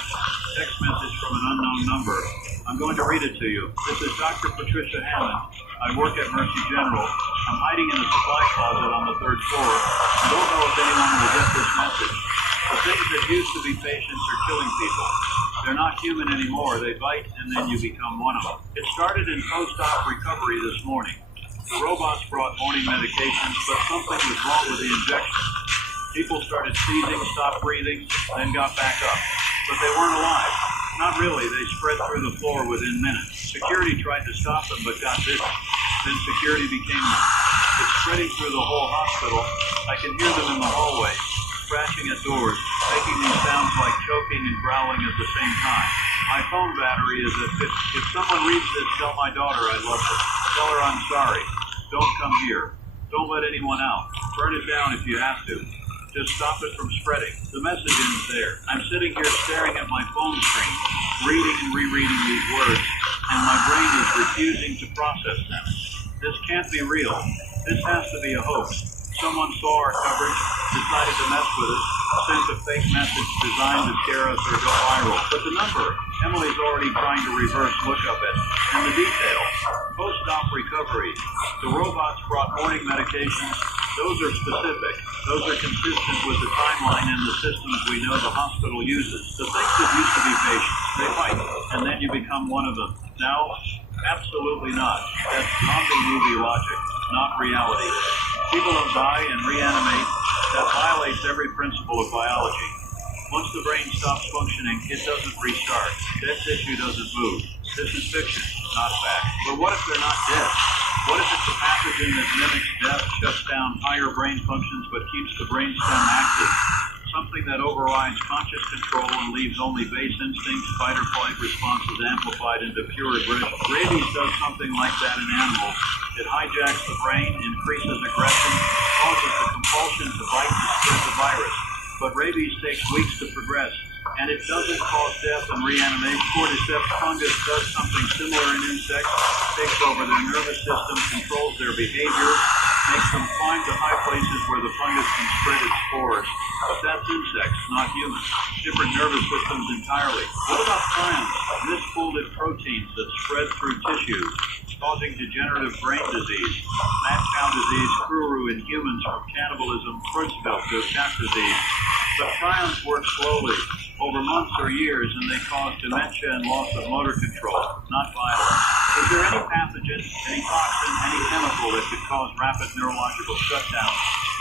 Text message from an unknown number. I'm going to read it to you. This is Dr. Patricia Hammond. I work at Mercy General. I'm hiding in a supply closet on the 3rd floor. I don't know if anyone will get this message. The things that used to be patients are killing people. They're not human anymore. They bite, and then you become one of them. It started in post-op recovery this morning. The robots brought morning medications, but something was wrong with the injection. People started seizing, stopped breathing, then got back up. But they weren't alive. Not really. They spread through the floor within minutes. Security tried to stop them, but got busy. Then security became them. It's spreading through the whole hospital. I can hear them in the hallway, scratching at doors, making these sounds like choking and growling at the same time. My phone battery is at 50. If someone reads this, tell my daughter I love her. Tell her I'm sorry. Don't come here. Don't let anyone out. Burn it down if you have to. Just stop it from spreading. The message ends there. I'm sitting here staring at my phone screen, reading and rereading these words, and my brain is refusing to process them. This can't be real. This has to be a hoax. Someone saw our coverage, decided to mess with us, sent a fake message designed to scare us or go viral. But the number, Emily's already trying to reverse look of it. And the details, post-op recovery. The robots brought morning medications. Those are specific. Those are consistent with the timeline and the systems we know the hospital uses. The things that used to be patients, they fight, and then you become one of them. Now, absolutely not. That's zombie movie logic, not reality. People don't die and reanimate. That violates every principle of biology. Once the brain stops functioning, it doesn't restart. Dead tissue doesn't move. This is fiction, not fact. But what if they're not dead? What if it's a pathogen that mimics death, shuts down higher brain functions, but keeps the brainstem active? Something that overrides conscious control and leaves only base instincts, fight or flight responses amplified into pure aggression. Rabies does something like that in animals. It hijacks the brain, increases aggression, causes the compulsion to bite and spread the virus. but rabies takes weeks to progress, and it doesn't cause death and reanimation. Cordyceps fungus does something similar in insects, takes over their nervous system, controls their behavior, makes them climb to high places where the fungus can spread its spores. But that's insects, not humans. Different nervous systems entirely. What about prions? Misfolded proteins that spread through tissues, causing degenerative brain disease, mad cow disease, Kuru in humans from cannibalism, Creutzfeldt to cat disease. But prions work slowly, over months or years, and they cause dementia and loss of motor control, not violence. Is there any pathogen, any toxin, any chemical that could cause rapid neurological shutdown,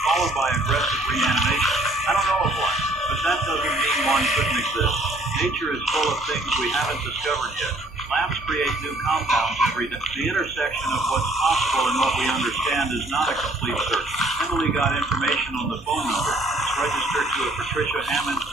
followed by aggressive reanimation? I don't know of one, but that doesn't mean one couldn't exist. Nature is full of things we haven't discovered yet. Labs create new compounds every day. The intersection of what's possible and what we understand is not a complete search. Emily got information on the phone number. It's registered to a Patricia Hammond.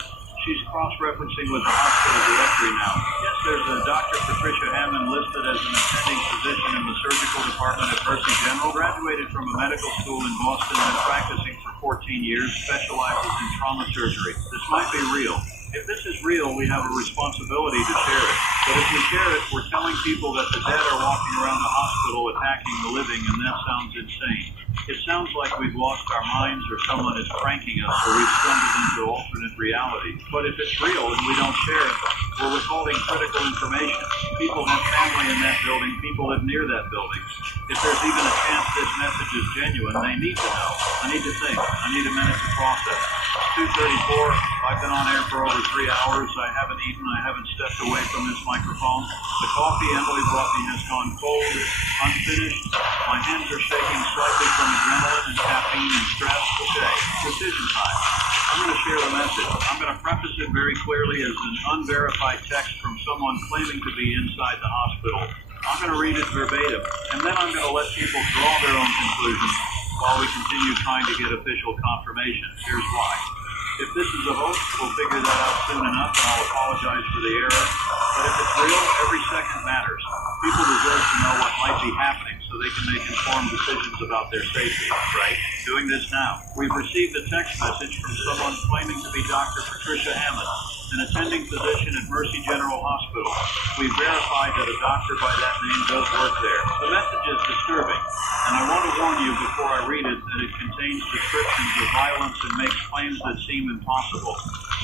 She's cross-referencing with the hospital directory now. Yes, there's a Dr. Patricia Hammond listed as an attending physician in the surgical department at Mercy General. Graduated from a medical school in Boston and been practicing for 14 years. Specializes in trauma surgery. This might be real. If this is real, we have a responsibility to share it. But if we share it, we're telling people that the dead are walking around the hospital attacking the living, and that sounds insane. It sounds like we've lost our minds or someone is pranking us or we've stumbled into alternate reality. But if it's real and we don't share it, we're withholding critical information. People have family in that building. People live near that building. If there's even a chance this message is genuine, they need to know. I need to think. I need a minute to process. 2:34. I've been on air for over 3 hours. I haven't eaten. I haven't stepped away from this microphone. The coffee Emily brought me has gone cold, unfinished. My hands are shaking slightly from adrenaline and caffeine and stress. Okay, decision time. I'm going to share the message. I'm going to preface it very clearly as an unverified text from someone claiming to be inside the hospital. I'm going to read it verbatim, and then I'm going to let people draw their own conclusions while we continue trying to get official confirmation. Here's why. If this is a hoax, we'll figure that out soon enough, and I'll apologize for the error. But if it's real, every second matters. People deserve to know what might be happening so they can make informed decisions about their safety, right? Doing this now. We've received a text message from someone claiming to be Dr. Patricia Hammond, an attending physician at Mercy General Hospital. We've verified that a doctor by that name does work there. The message is disturbing, and I want to warn you before I read it that it contains descriptions of violence and makes claims that seem impossible.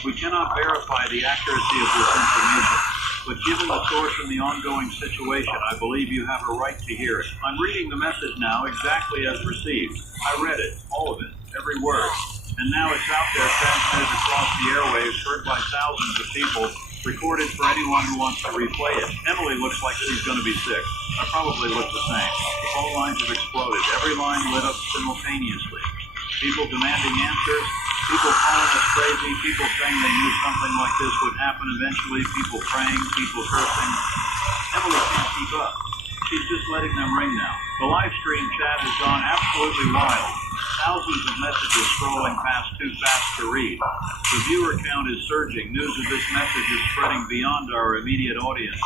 We cannot verify the accuracy of this information, but given the source and the ongoing situation, I believe you have a right to hear it. I'm reading the message now exactly as received. I read it, all of it, every word. And now it's out there transmitted across the airwaves, heard by thousands of people, recorded for anyone who wants to replay it. Emily looks like she's going to be sick. I probably look the same. The phone lines have exploded. Every line lit up simultaneously. People demanding answers. People calling us crazy. People saying they knew something like this would happen eventually. People praying. People cursing. Emily can't keep up. She's just letting them ring now. The live stream chat has gone absolutely wild. Thousands of messages scrolling past too fast to read. The viewer count is surging. News of this message is spreading beyond our immediate audience.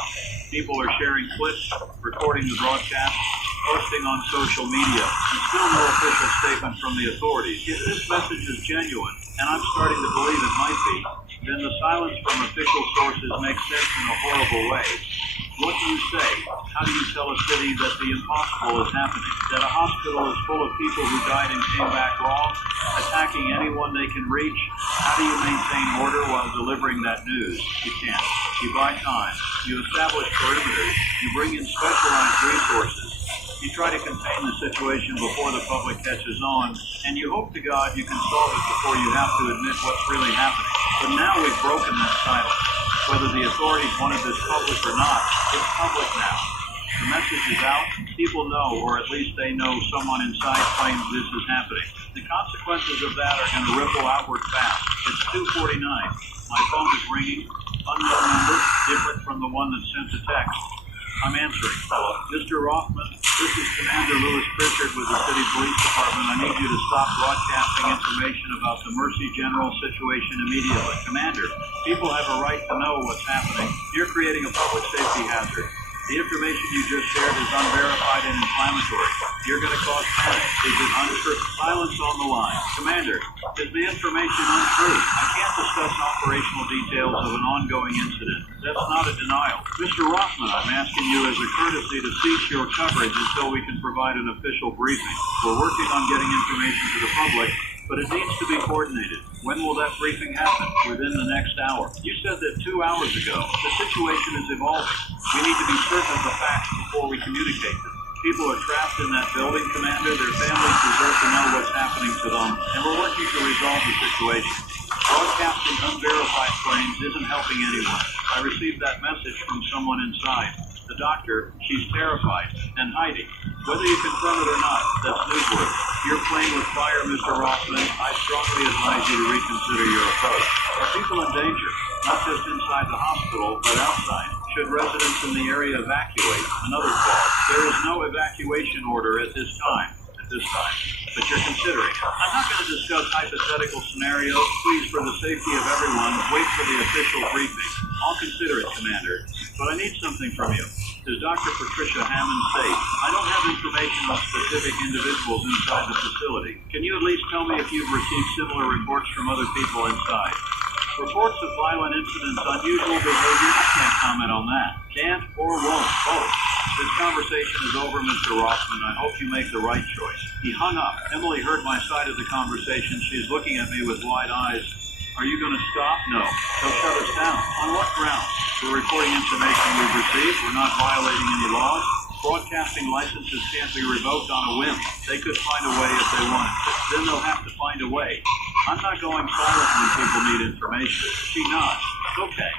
People are sharing clips, recording the broadcast, posting on social media, and still no official statement from the authorities. If this message is genuine, and I'm starting to believe it might be, then the silence from official sources makes sense in a horrible way. What do you say? How do you tell a city that the impossible is happening? That a hospital is full of people who died and came back wrong, attacking anyone they can reach? How do you maintain order while delivering that news? You can't. You buy time. You establish perimeters. You bring in specialized resources. You try to contain the situation before the public catches on, and you hope to God you can solve it before you have to admit what's really happening. But now we've broken that silence. Whether the authorities wanted this public or not, it's public now. The message is out. People know, or at least they know someone inside claims this is happening. The consequences of that are going to ripple outward fast. It's 2:49. My phone is ringing. Unknown number, different from the one that sent the text. I'm answering. Hello. Mr. Rothman, this is Commander Lewis Pritchard with the City Police Department. I need you to stop broadcasting information about the Mercy General situation immediately. Commander, people have a right to know what's happening. You're creating a public safety hazard. The information you just shared is unverified and inflammatory. You're going to cause panic. Is it untrue? Silence on the line. Commander, is the information untrue? I can't discuss operational details of an ongoing incident. That's not a denial. Mr. Rothman, I'm asking you as a courtesy to cease your coverage until we can provide an official briefing. We're working on getting information to the public, but it needs to be coordinated. When will that briefing happen? Within the next hour. You said that 2 hours ago. The situation is evolving. We need to be certain of the facts before we communicate them. People are trapped in that building, Commander. Their families deserve to know what's happening to them, and we're working to resolve the situation. Broadcasting unverified claims isn't helping anyone. I received that message from someone inside. The doctor, she's terrified and hiding. Whether you confirm it or not, that's newsworthy. You're playing with fire, Mr. Rothman. I strongly advise you to reconsider your approach. Are people in danger? Not just inside the hospital, but outside. Should residents in the area evacuate? Another call. There is no evacuation order at this time. But you're considering. I'm not going to discuss hypothetical scenarios. Please, for the safety of everyone, wait for the official briefing. I'll consider it, Commander. But I need something from you. Is Dr. Patricia Hammond safe? I don't have information on specific individuals inside the facility. Can you at least tell me if you've received similar reports from other people inside? Reports of violent incidents, unusual behavior, I can't comment on that. Can't or won't, both. This conversation is over, Mr. Rothman. I hope you make the right choice. He hung up. Emily heard my side of the conversation. She's looking at me with wide eyes. Are you going to stop? No. They'll shut us down. On what grounds? We're reporting information we've received. We're not violating any laws. Broadcasting licenses can't be revoked on a whim. They could find a way if they wanted to. Then they'll have to find a way. I'm not going silent when people need information. She nods. Okay.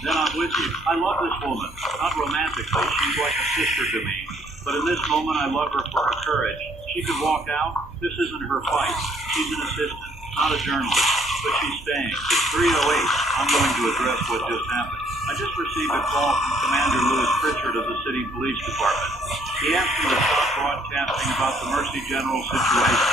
Then I'm with you. I love this woman. Not romantically. She's like a sister to me. But in this moment, I love her for her courage. She could walk out. This isn't her fight. She's an assistant, not a journalist. But she's staying. It's 3:08. I'm going to address what just happened. I just received a call from Commander Louis Pritchard of the City Police Department. He asked me to stop broadcasting about the Mercy General situation.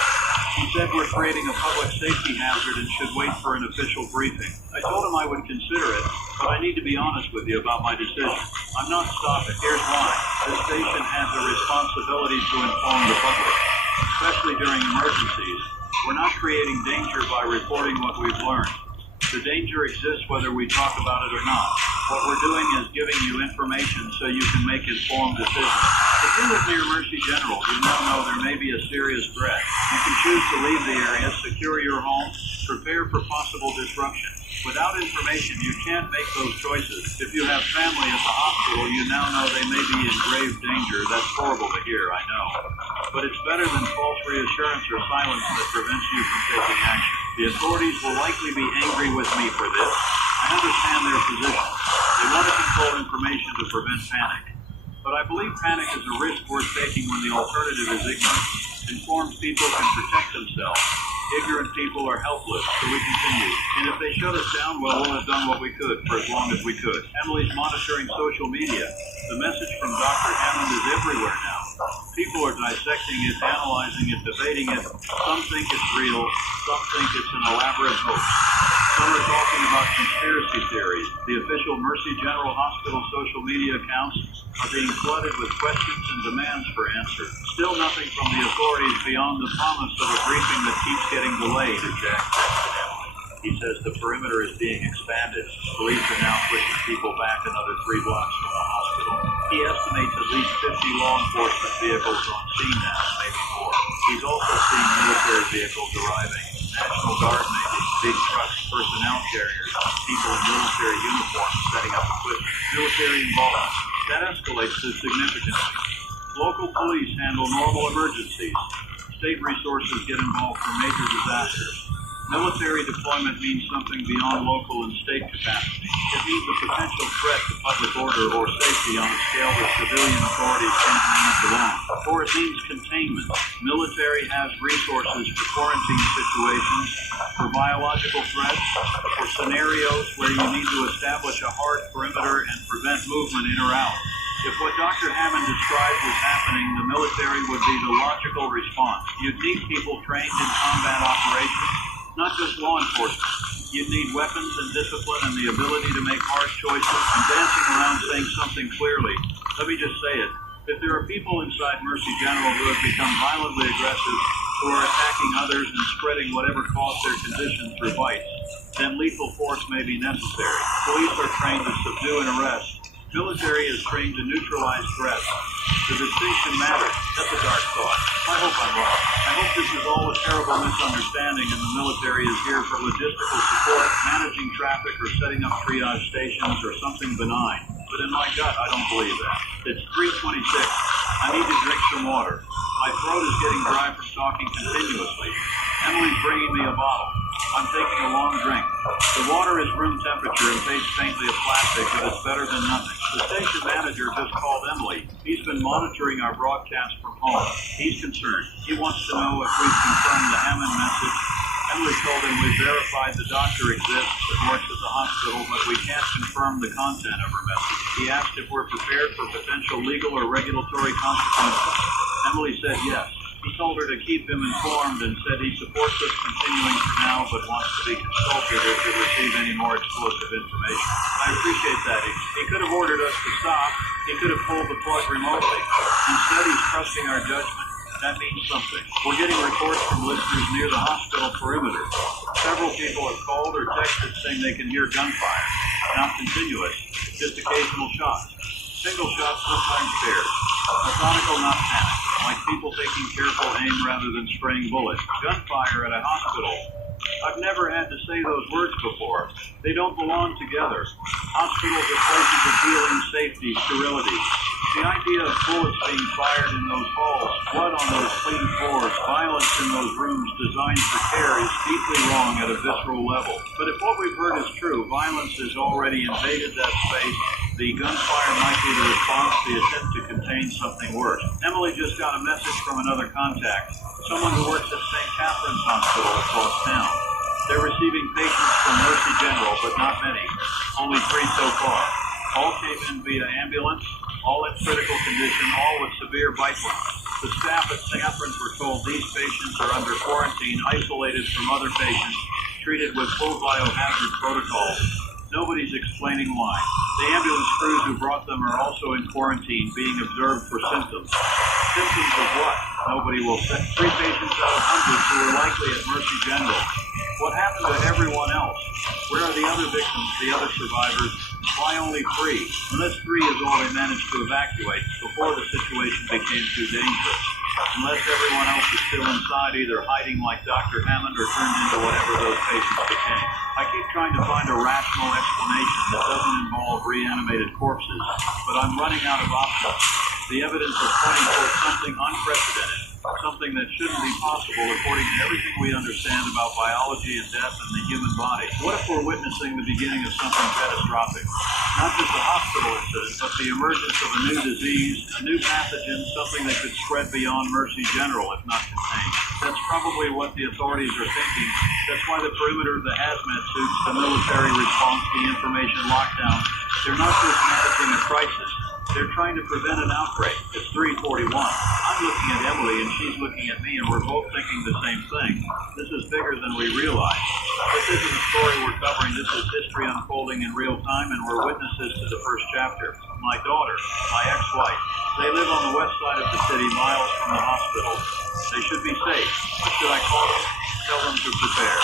He said we're creating a public safety hazard and should wait for an official briefing. I told him I would consider it, but I need to be honest with you about my decision. I'm not stopping. Here's why. This station has a responsibility to inform the public, especially during emergencies. We're not creating danger by reporting what we've learned. The danger exists whether we talk about it or not. What we're doing is giving you information so you can make informed decisions. If you live near Mercy General, you now know there may be a serious threat. You can choose to leave the area, secure your home, prepare for possible disruption. Without information, you can't make those choices. If you have family at the hospital, you now know they may be in grave danger. That's horrible to hear, I know. But it's better than false reassurance or silence that prevents you from taking action. The authorities will likely be angry with me for this. I understand their position. They want to control information to prevent panic. But I believe panic is a risk worth taking when the alternative is ignorance. Informed people can protect themselves. Ignorant people are helpless, so we continue. And if they shut us down, well, we'll have done what we could for as long as we could. Emily's monitoring social media. The message from Dr. Hammond is everywhere now. People are dissecting it, analyzing it, debating it. Some think it's real. Some think it's an elaborate hoax. Some are talking about conspiracy theories. The official Mercy General Hospital social media accounts are being flooded with questions and demands for answers. Still nothing from the authorities beyond the promise of a briefing that keeps getting delayed, as Jack texted Emily. He says the perimeter is being expanded. Police are now pushing people back another 3 blocks from the hospital. He estimates at least 50 law enforcement vehicles on scene now, maybe more. He's also seeing military vehicles arriving. National Guard maybe, big trucks, personnel carriers, people in military uniforms setting up equipment. Military involvement. That escalates this significantly. Local police handle normal emergencies. State resources get involved for major disasters. Military deployment means something beyond local and state capacity. It means a potential threat to public order or safety on a scale that civilian authorities can't manage alone. Or it means containment. Military has resources for quarantine situations, for biological threats, for scenarios where you need to establish a hard perimeter and prevent movement in or out. If what Dr. Hammond described was happening, the military would be the logical response. You'd need people trained in combat operations, not just law enforcement. You'd need weapons and discipline and the ability to make hard choices and dancing around saying something clearly. Let me just say it. If there are people inside Mercy General who have become violently aggressive, who are attacking others and spreading whatever caused their condition through bites, then lethal force may be necessary. Police are trained to subdue and arrest. Military is trained to neutralize threats. The distinction matters. That's a dark thought. I hope I'm wrong. I hope this is all a terrible misunderstanding and the military is here for logistical support, managing traffic, or setting up triage stations or something benign. But in my gut, I don't believe that. It's 3:26. I need to drink some water. My throat is getting dry from talking continuously. Emily's bringing me a bottle. I'm taking a long drink. The water is room temperature and tastes faintly of plastic, but it's better than nothing. The station manager just called Emily. He's been monitoring our broadcast from home. He's concerned. He wants to know if we've confirmed the Hammond message. Emily told him we've verified the doctor exists and works at the hospital, but we can't confirm the content of her message. He asked if we're prepared for potential legal or regulatory consequences. Emily said yes. He told her to keep him informed and said he supports us continuing for now, but wants to be consulted if we receive any more explosive information. I appreciate that. He could have ordered us to stop. He could have pulled the plug remotely. Instead, he's trusting our judgment. That means something. We're getting reports from listeners near the hospital perimeter. Several people have called or texted saying they can hear gunfire. Not continuous, just occasional shots. Single shots, sometimes pairs. Methodical, not panic. Like people taking careful aim rather than spraying bullets. Gunfire at a hospital. I've never had to say those words before. They don't belong together. Hospitals are places of healing, safety, sterility. The idea of bullets being fired in those halls, blood on those clean floors, violence in those rooms designed for care is deeply wrong at a visceral level. But if what we've heard is true, violence has already invaded that space. The gunfire might be the response, the attempt to contain something worse. Emily just got a message from another contact, someone who works at St. Catherine's Hospital across town. They're receiving patients from Mercy General, but not many. Only 3 so far. All came in via ambulance, all in critical condition, all with severe bite wounds. The staff at St. Catherine's were told these patients are under quarantine, isolated from other patients, treated with full biohazard protocols. Nobody's explaining why. The ambulance crews who brought them are also in quarantine, being observed for symptoms. Symptoms of what? Nobody will say. 3 patients out of hundreds who were likely at Mercy General. What happened to everyone else? Where are the other victims, the other survivors? Why only 3? Unless 3 is all they managed to evacuate before the situation became too dangerous. Unless everyone else is still inside, either hiding like Dr. Hammond or turned into whatever those patients became. I keep trying to find a rational explanation that doesn't involve reanimated corpses, but I'm running out of options. The evidence is pointing towards something unprecedented, something that shouldn't be possible according to everything we understand about biology and death and the human body. What if we're witnessing the beginning of something catastrophic? Not just a hospital incident, but the emergence of a new disease, a new pathogen, something that could spread beyond Mercy General if not contained. That's probably what the authorities are thinking. That's why the perimeter, the hazmat suits, the military response, the information lockdown, they're not just managing a crisis. They're trying to prevent an outbreak. It's 3:41. I'm looking at Emily and she's looking at me and we're both thinking the same thing. This is bigger than we realize. This isn't a story we're covering. This is history unfolding in real time and we're witnesses to the first chapter. My daughter, my ex-wife, they live on the west side of the city, miles from the hospital. They should be safe. What should I call them? Tell them to prepare.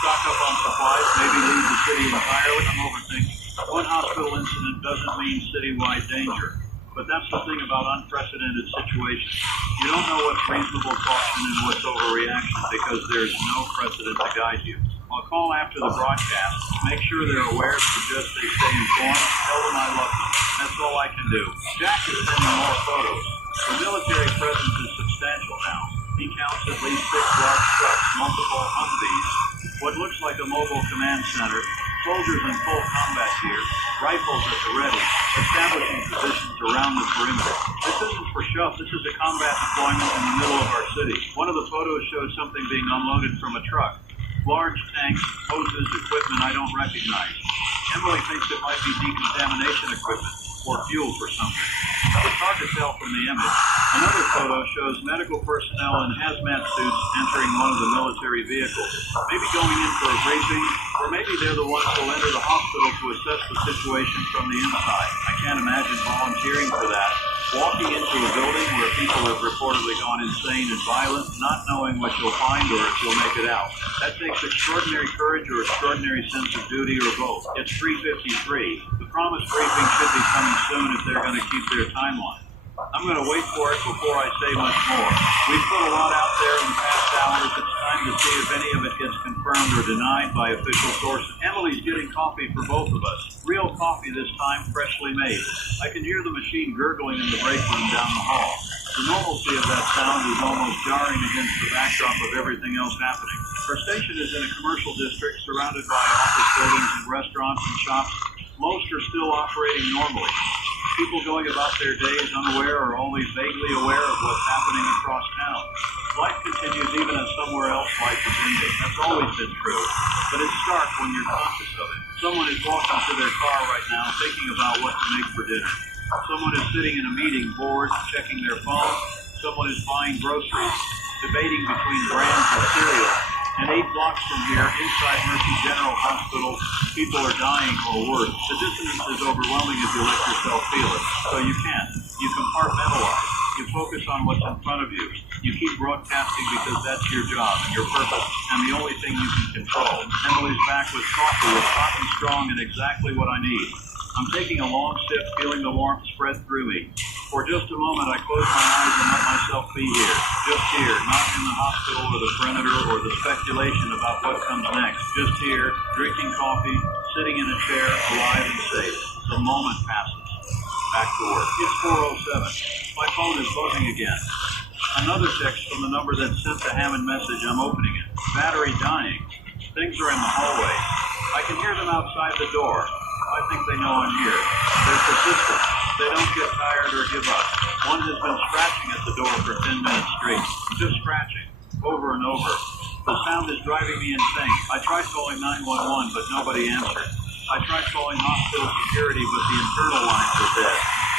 Stock up on supplies, maybe leave the city entirely. I'm overthinking. One hospital incident doesn't mean citywide danger. But that's the thing about unprecedented situations. You don't know what's reasonable caution and what's overreaction because there's no precedent to guide you. I'll call after the broadcast, make sure they're aware, suggest they stay informed, tell them I love them. That's all I can do. Jack is sending more photos. The military presence is substantial now. He counts at least 6 large trucks, multiple Humvees, what looks like a mobile command center, soldiers in full combat gear, rifles at the ready, establishing positions around the perimeter. This isn't for show, this is a combat deployment in the middle of our city. One of the photos shows something being unloaded from a truck. Large tanks, hoses, equipment I don't recognize. Emily thinks it might be decontamination equipment. or fuel for something. It's hard to tell from the image. Another photo shows medical personnel in hazmat suits entering one of the military vehicles, maybe going in for a briefing, or maybe they're the ones who'll enter the hospital to assess the situation from the inside. I can't imagine volunteering for that. Walking into a building where people have reportedly gone insane and violent, not knowing what you'll find or if you'll make it out. That takes extraordinary courage or extraordinary sense of duty or both. It's 3:53. The promised briefing should be coming soon if they're going to keep their timeline. I'm going to wait for it before I say much more. We've put a lot out there in the past hours. It's time to see if any of it gets confirmed or denied by official sources. Emily's getting coffee for both of us. Real coffee this time, freshly made. I can hear the machine gurgling in the break room down the hall. The normalcy of that sound is almost jarring against the backdrop of everything else happening. Her station is in a commercial district surrounded by office buildings and restaurants and shops. Most are still operating normally. People going about their days unaware or only vaguely aware of what's happening across town. Life continues even as somewhere else life is ending. That's always been true. But it's stark when you're conscious of it. Someone is walking to their car right now thinking about what to make for dinner. Someone is sitting in a meeting bored, checking their phone. Someone is buying groceries, debating between brands of cereal. And 8 blocks from here, inside Mercy General Hospital, people are dying or worse. The dissonance is overwhelming if you let yourself feel it. So you can't. You compartmentalize. You focus on what's in front of you. You keep broadcasting because that's your job and your purpose and the only thing you can control. Emily's back with coffee is hot and strong and exactly what I need. I'm taking a long sip, feeling the warmth spread through me. For just a moment, I close my eyes and let myself be here. Just here, not in the hospital or the perimeter or the speculation about what comes next. Just here, drinking coffee, sitting in a chair, alive and safe. The moment passes. Back to work. It's 4:07. My phone is buzzing again. Another text from the number that sent the Hammond message. I'm opening it. Battery dying. Things are in the hallway. I can hear them outside the door. I think they know I'm here. They're persistent. They don't get tired or give up. One has been scratching at the door for 10 minutes straight. Just scratching. Over and over. The sound is driving me insane. I tried calling 911, but nobody answered. I tried calling hospital security, but the internal lines are dead.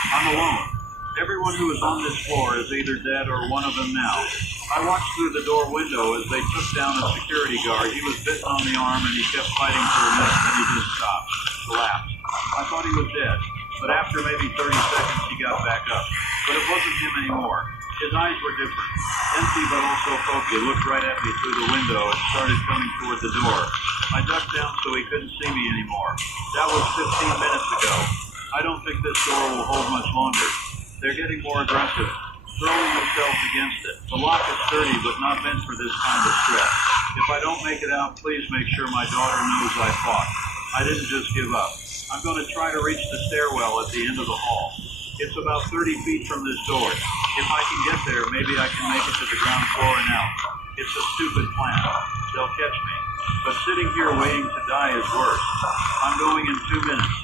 I'm alone. Everyone who is on this floor is either dead or one of them now. I watched through the door window as they took down a security guard. He was bitten on the arm and he kept fighting for a minute, then he just stopped, collapsed. I thought he was dead, but after maybe 30 seconds he got back up. But it wasn't him anymore. His eyes were different. Empty but also focused. He looked right at me through the window and started coming toward the door. I ducked down so he couldn't see me anymore. That was 15 minutes ago. I don't think this door will hold much longer. They're getting more aggressive, throwing themselves against it. The lock is sturdy, but not meant for this kind of stress. If I don't make it out, please make sure my daughter knows I fought. I didn't just give up. I'm going to try to reach the stairwell at the end of the hall. It's about 30 feet from this door. If I can get there, maybe I can make it to the ground floor and out. It's a stupid plan. They'll catch me. But sitting here waiting to die is worse. I'm going in 2 minutes.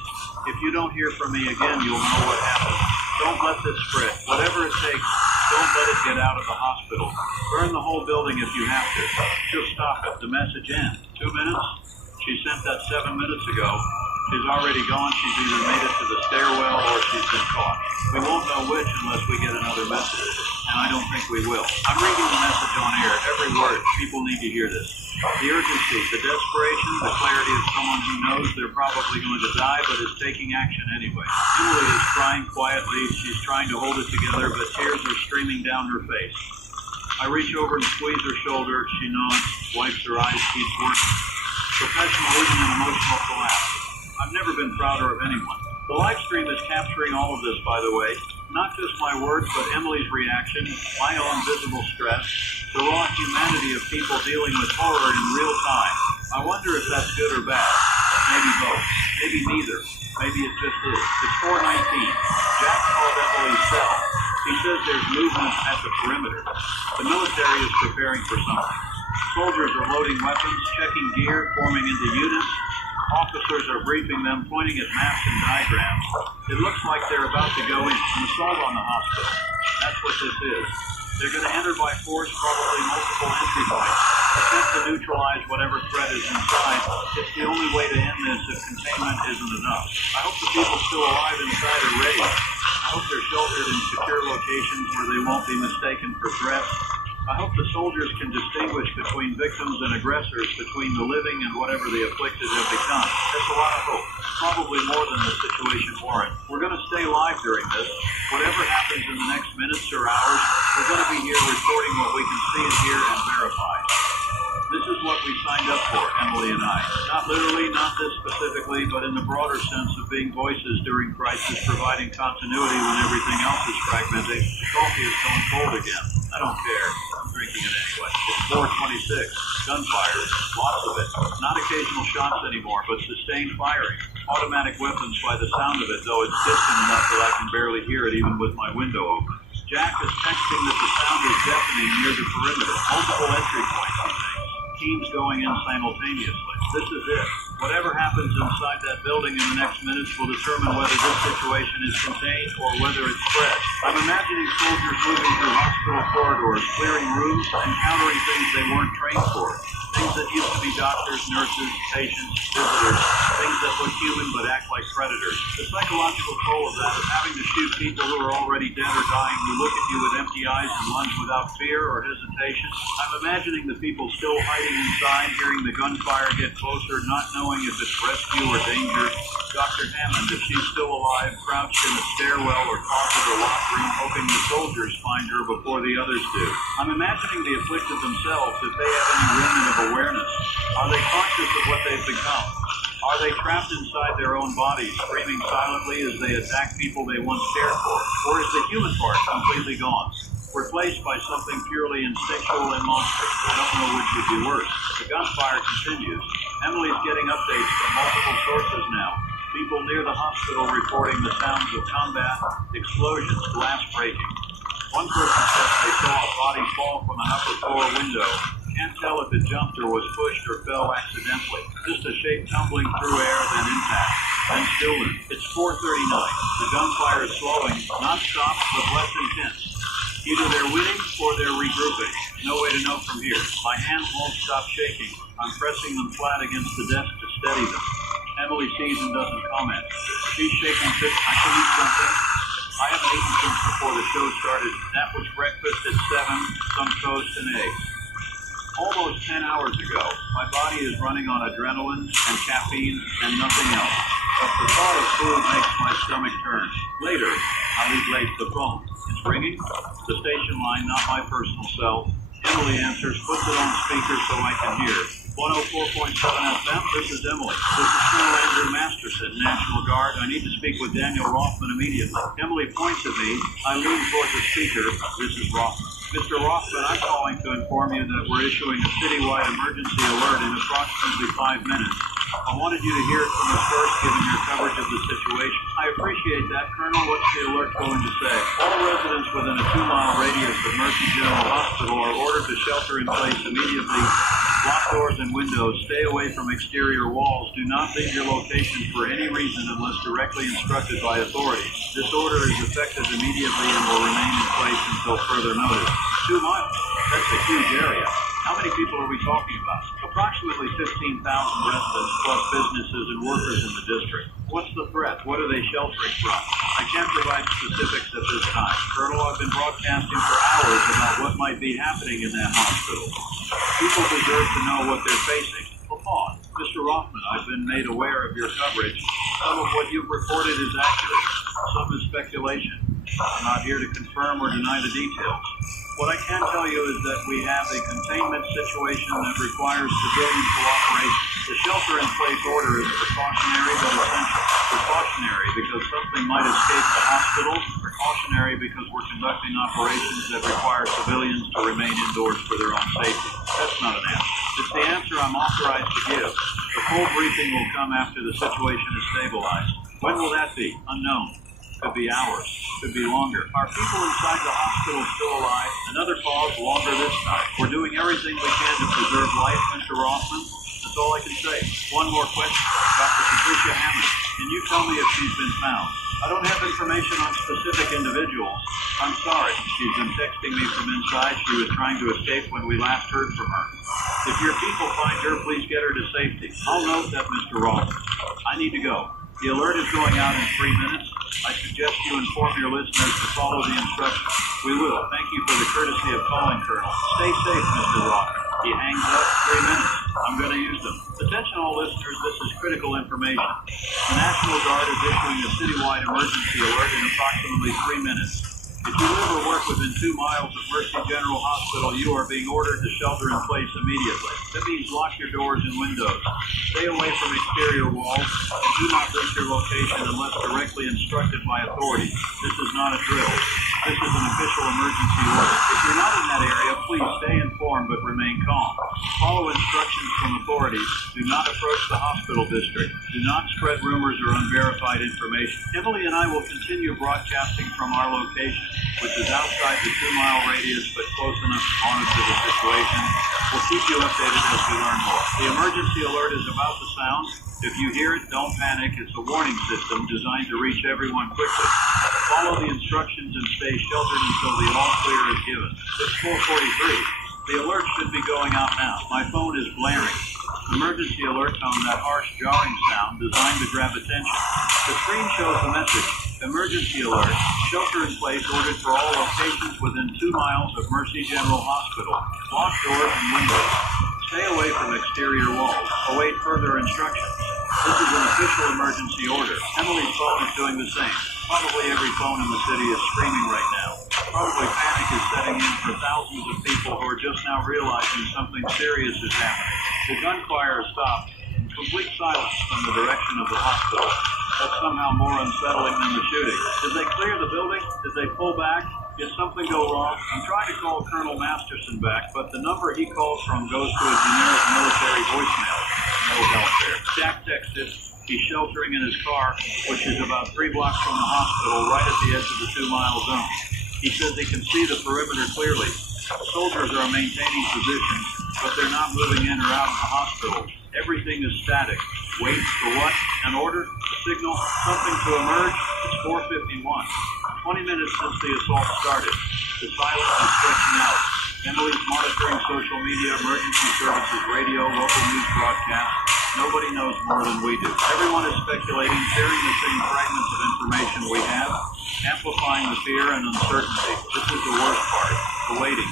If you don't hear from me again, you'll know what happened. Don't let this spread. Whatever it takes, don't let it get out of the hospital. Burn the whole building if you have to. Just stop it. The message ends. 2 minutes? She sent that 7 minutes ago. She's already gone. She's either made it to the stairwell or she's been caught. We won't know which unless we get another message. And I don't think we will. I'm reading the message on air. Every word. People need to hear this. The urgency, the desperation, the clarity of someone who knows they're probably going to die but is taking action anyway. Emily is crying quietly. She's trying to hold it together, but tears are streaming down her face. I reach over and squeeze her shoulder. She nods, wipes her eyes, keeps working. Professionalism and emotional collapse. I've never been prouder of anyone. The live stream is capturing all of this, by the way. Not just my words, but Emily's reaction, my own visible stress, the raw humanity of people dealing with horror in real time. I wonder if that's good or bad. Maybe both. Maybe neither. Maybe it just is. It's 4:19. Jack called Emily's cell. He says there's movement at the perimeter. The military is preparing for something. Soldiers are loading weapons, checking gear, forming into units. Officers are briefing them, pointing at maps and diagrams. It looks like they're about to go in, an assault on the hospital. That's what this is. They're going to enter by force, probably multiple entry points. attempt to neutralize whatever threat is inside. It's the only way to end this if containment isn't enough. I hope the people still alive inside are ready. I hope they're sheltered in secure locations where they won't be mistaken for threats. I hope the soldiers can distinguish between victims and aggressors, between the living and whatever the afflicted have become. That's a lot of hope. Probably more than the situation warrants. We're going to stay live during this. Whatever happens in the next minutes or hours, we're going to be here reporting what we can see and hear and verify. This is what we signed up for, Emily and I. Not literally, not this specifically, but in the broader sense of being voices during crisis, providing continuity when everything else is fragmenting. The coffee is going cold again. I don't care. I'm drinking it anyway. It's 4:26. Gunfire. Lots of it. Not occasional shots anymore, but sustained firing. Automatic weapons by the sound of it, though it's distant enough that I can barely hear it even with my window open. Jack is texting that the sound is deafening near the perimeter. Multiple entry points, he thinks. Teams going in simultaneously. This is it. Whatever happens inside that building in the next minutes will determine whether this situation is contained or whether it spreads. I'm imagining soldiers moving through hospital corridors, clearing rooms, encountering things they weren't trained for. Things that used to be doctors, nurses, patients, visitors. Things that look human but act like predators. The psychological toll of that, of having to shoot people who are already dead or dying, who look at you with empty eyes and lunge without fear or hesitation. I'm imagining the people still hiding inside, hearing the gunfire get closer, not knowing if it's rescue or danger. Dr. Hammond, if she's still alive, crouched in a stairwell or closet or locked room, hoping the soldiers find her before the others do. I'm imagining the afflicted themselves, if they have any remnant of awareness. Are they conscious of what they've become? Are they trapped inside their own bodies, screaming silently as they attack people they once cared for? Or is the human part completely gone, replaced by something purely instinctual and monstrous? I don't know which would be worse. The gunfire continues. Emily's getting updates from multiple sources now. People near the hospital reporting the sounds of combat, explosions, glass breaking. One person said they saw a body fall from an upper floor window. Can't tell if it jumped or was pushed or fell accidentally. Just a shape tumbling through air, then impact. Then stillness. It's 4:39. The gunfire is slowing, not stopped, but less intense. Either they're winning or they're regrouping. No way to know from here. My hands won't stop shaking. I'm pressing them flat against the desk to steady them. Emily sees and doesn't comment. She's shaking fist. I can eat something. I haven't eaten since before the show started. That was breakfast at 7, some toast and eggs. Almost 10 hours ago, my body is running on adrenaline and caffeine and nothing else. But the thought of food makes my stomach turn. Later, I relate the phone. It's ringing. The station line, not my personal cell. Emily answers, puts it on speaker so I can hear. 104.7 FM, this is Emily. This is Colonel Andrew Masterson, National Guard. I need to speak with Daniel Rothman immediately. Emily points at me. I lean toward the speaker. This is Rothman. Mr. Rothman, I'm calling to inform you that we're issuing a citywide emergency alert in approximately 5 minutes. I wanted you to hear it from us first, given your coverage of the situation. I appreciate that, Colonel. What's the alert going to say? All residents within a 2-mile radius of Mercy General Hospital are ordered to shelter in place immediately. Lock doors and windows. Stay away from exterior walls. Do not leave your location for any reason unless directly instructed by authorities. This order is effective immediately and will remain in place until further notice. 2 months? That's a huge area. How many people are we talking about? Approximately 15,000 residents plus businesses and workers in the district. What's the threat? What are they sheltering from? I can't provide specifics at this time. Colonel, I've been broadcasting for hours about what might be happening in that hospital. People deserve to know what they're facing. Well, pause. Mr. Rothman, I've been made aware of your coverage. Some of what you've reported is accurate. Some is speculation. I'm not here to confirm or deny the details. What I can tell you is that we have a containment situation that requires civilian cooperation. The shelter-in-place order is precautionary but essential. Precautionary because something might escape the hospital. Precautionary because we're conducting operations that require civilians to remain indoors for their own safety. That's not an answer. It's the answer I'm authorized to give. The full briefing will come after the situation is stabilized. When will that be? Unknown. Could be hours. Could be longer. Are people inside the hospital still alive? Another pause, longer this time. We're doing everything we can to preserve life, Mr. Rothman. That's all I can say. One more question. Dr. Patricia Hammond, can you tell me if she's been found? I don't have information on specific individuals. I'm sorry. She's been texting me from inside. She was trying to escape when we last heard from her. If your people find her, please get her to safety. I'll note that, Mr. Ross. I need to go. The alert is going out in 3 minutes. I suggest you inform your listeners to follow the instructions. We will. Thank you for the courtesy of calling, Colonel. Stay safe, Mr. Ross. He hangs up. 3 minutes. I'm going to use them. Attention all listeners, this is critical information. The National Guard is issuing a citywide emergency alert in approximately 3 minutes. If you live or work within 2 miles of Mercy General Hospital, you are being ordered to shelter in place immediately. That means lock your doors and windows. Stay away from exterior walls and do not leave your location unless directly instructed by authorities. This is not a drill. This is an official emergency order. If you're not in that area, please stay informed but remain calm. Follow instructions from authorities. Do not approach the hospital district. Do not spread rumors or unverified information. Emily and I will continue broadcasting from our location, which is outside the 2-mile radius but close enough to monitor the situation. We'll keep you updated as we learn more. The emergency alert is about to sound. If you hear it, don't panic. It's a warning system designed to reach everyone quickly. Follow the instructions and stay sheltered until the all clear is given. It's 4:43. The alert should be going out now. My phone is blaring. Emergency alert tone, that harsh, jarring sound designed to grab attention. The screen shows the message. Emergency alert. Shelter in place ordered for all locations within 2 miles of Mercy General Hospital. Lock doors and windows. Stay away from exterior walls. Await further instructions. This is an official emergency order. Emily's phone is doing the same. Probably every phone in the city is screaming right now. Probably panic is setting in for thousands of people who are just now realizing something serious is happening. The gunfire has stopped. Complete silence from the direction of the hospital. That's somehow more unsettling than the shooting. Did they clear the building? Did they pull back? Did something go wrong? I'm trying to call Colonel Masterson back, but the number he calls from goes to a generic military voicemail. No help there. Jack texted. He's sheltering in his car, which is about 3 blocks from the hospital, right at the edge of the 2-mile zone. He says he can see the perimeter clearly. Soldiers are maintaining positions, but they're not moving in or out of the hospital. Everything is static. Wait for what? An order? A signal? Something to emerge? It's 4:51. 20 minutes since the assault started. The silence is stretching out. Emily's monitoring social media, emergency services, radio, local news broadcasts. Nobody knows more than we do. Everyone is speculating, sharing the same fragments of information we have, amplifying the fear and uncertainty. This is the worst part. The waiting.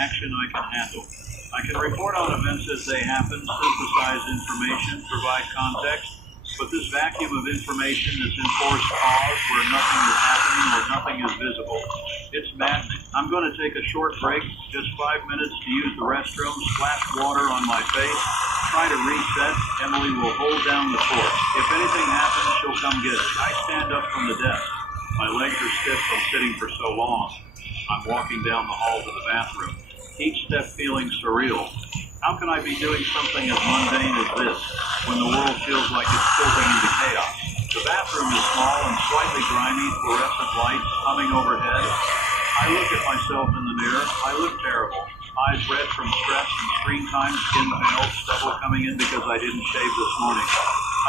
Action I can handle. I can report on events as they happen, synthesize information, provide context, but this vacuum of information, this enforced pause where nothing is happening or nothing is visible, it's maddening. I'm going to take a short break, just 5 minutes to use the restroom, splash water on my face, try to reset. Emily will hold down the fort. If anything happens, she'll come get it. I stand up from the desk. My legs are stiff from sitting for so long. I'm walking down the hall to the bathroom. Each step feeling surreal. How can I be doing something as mundane as this when the world feels like it's tilting into chaos? The bathroom is small and slightly grimy, fluorescent lights humming overhead. I look at myself in the mirror. I look terrible. Eyes red from stress and screen time, skin pale, stubble coming in because I didn't shave this morning.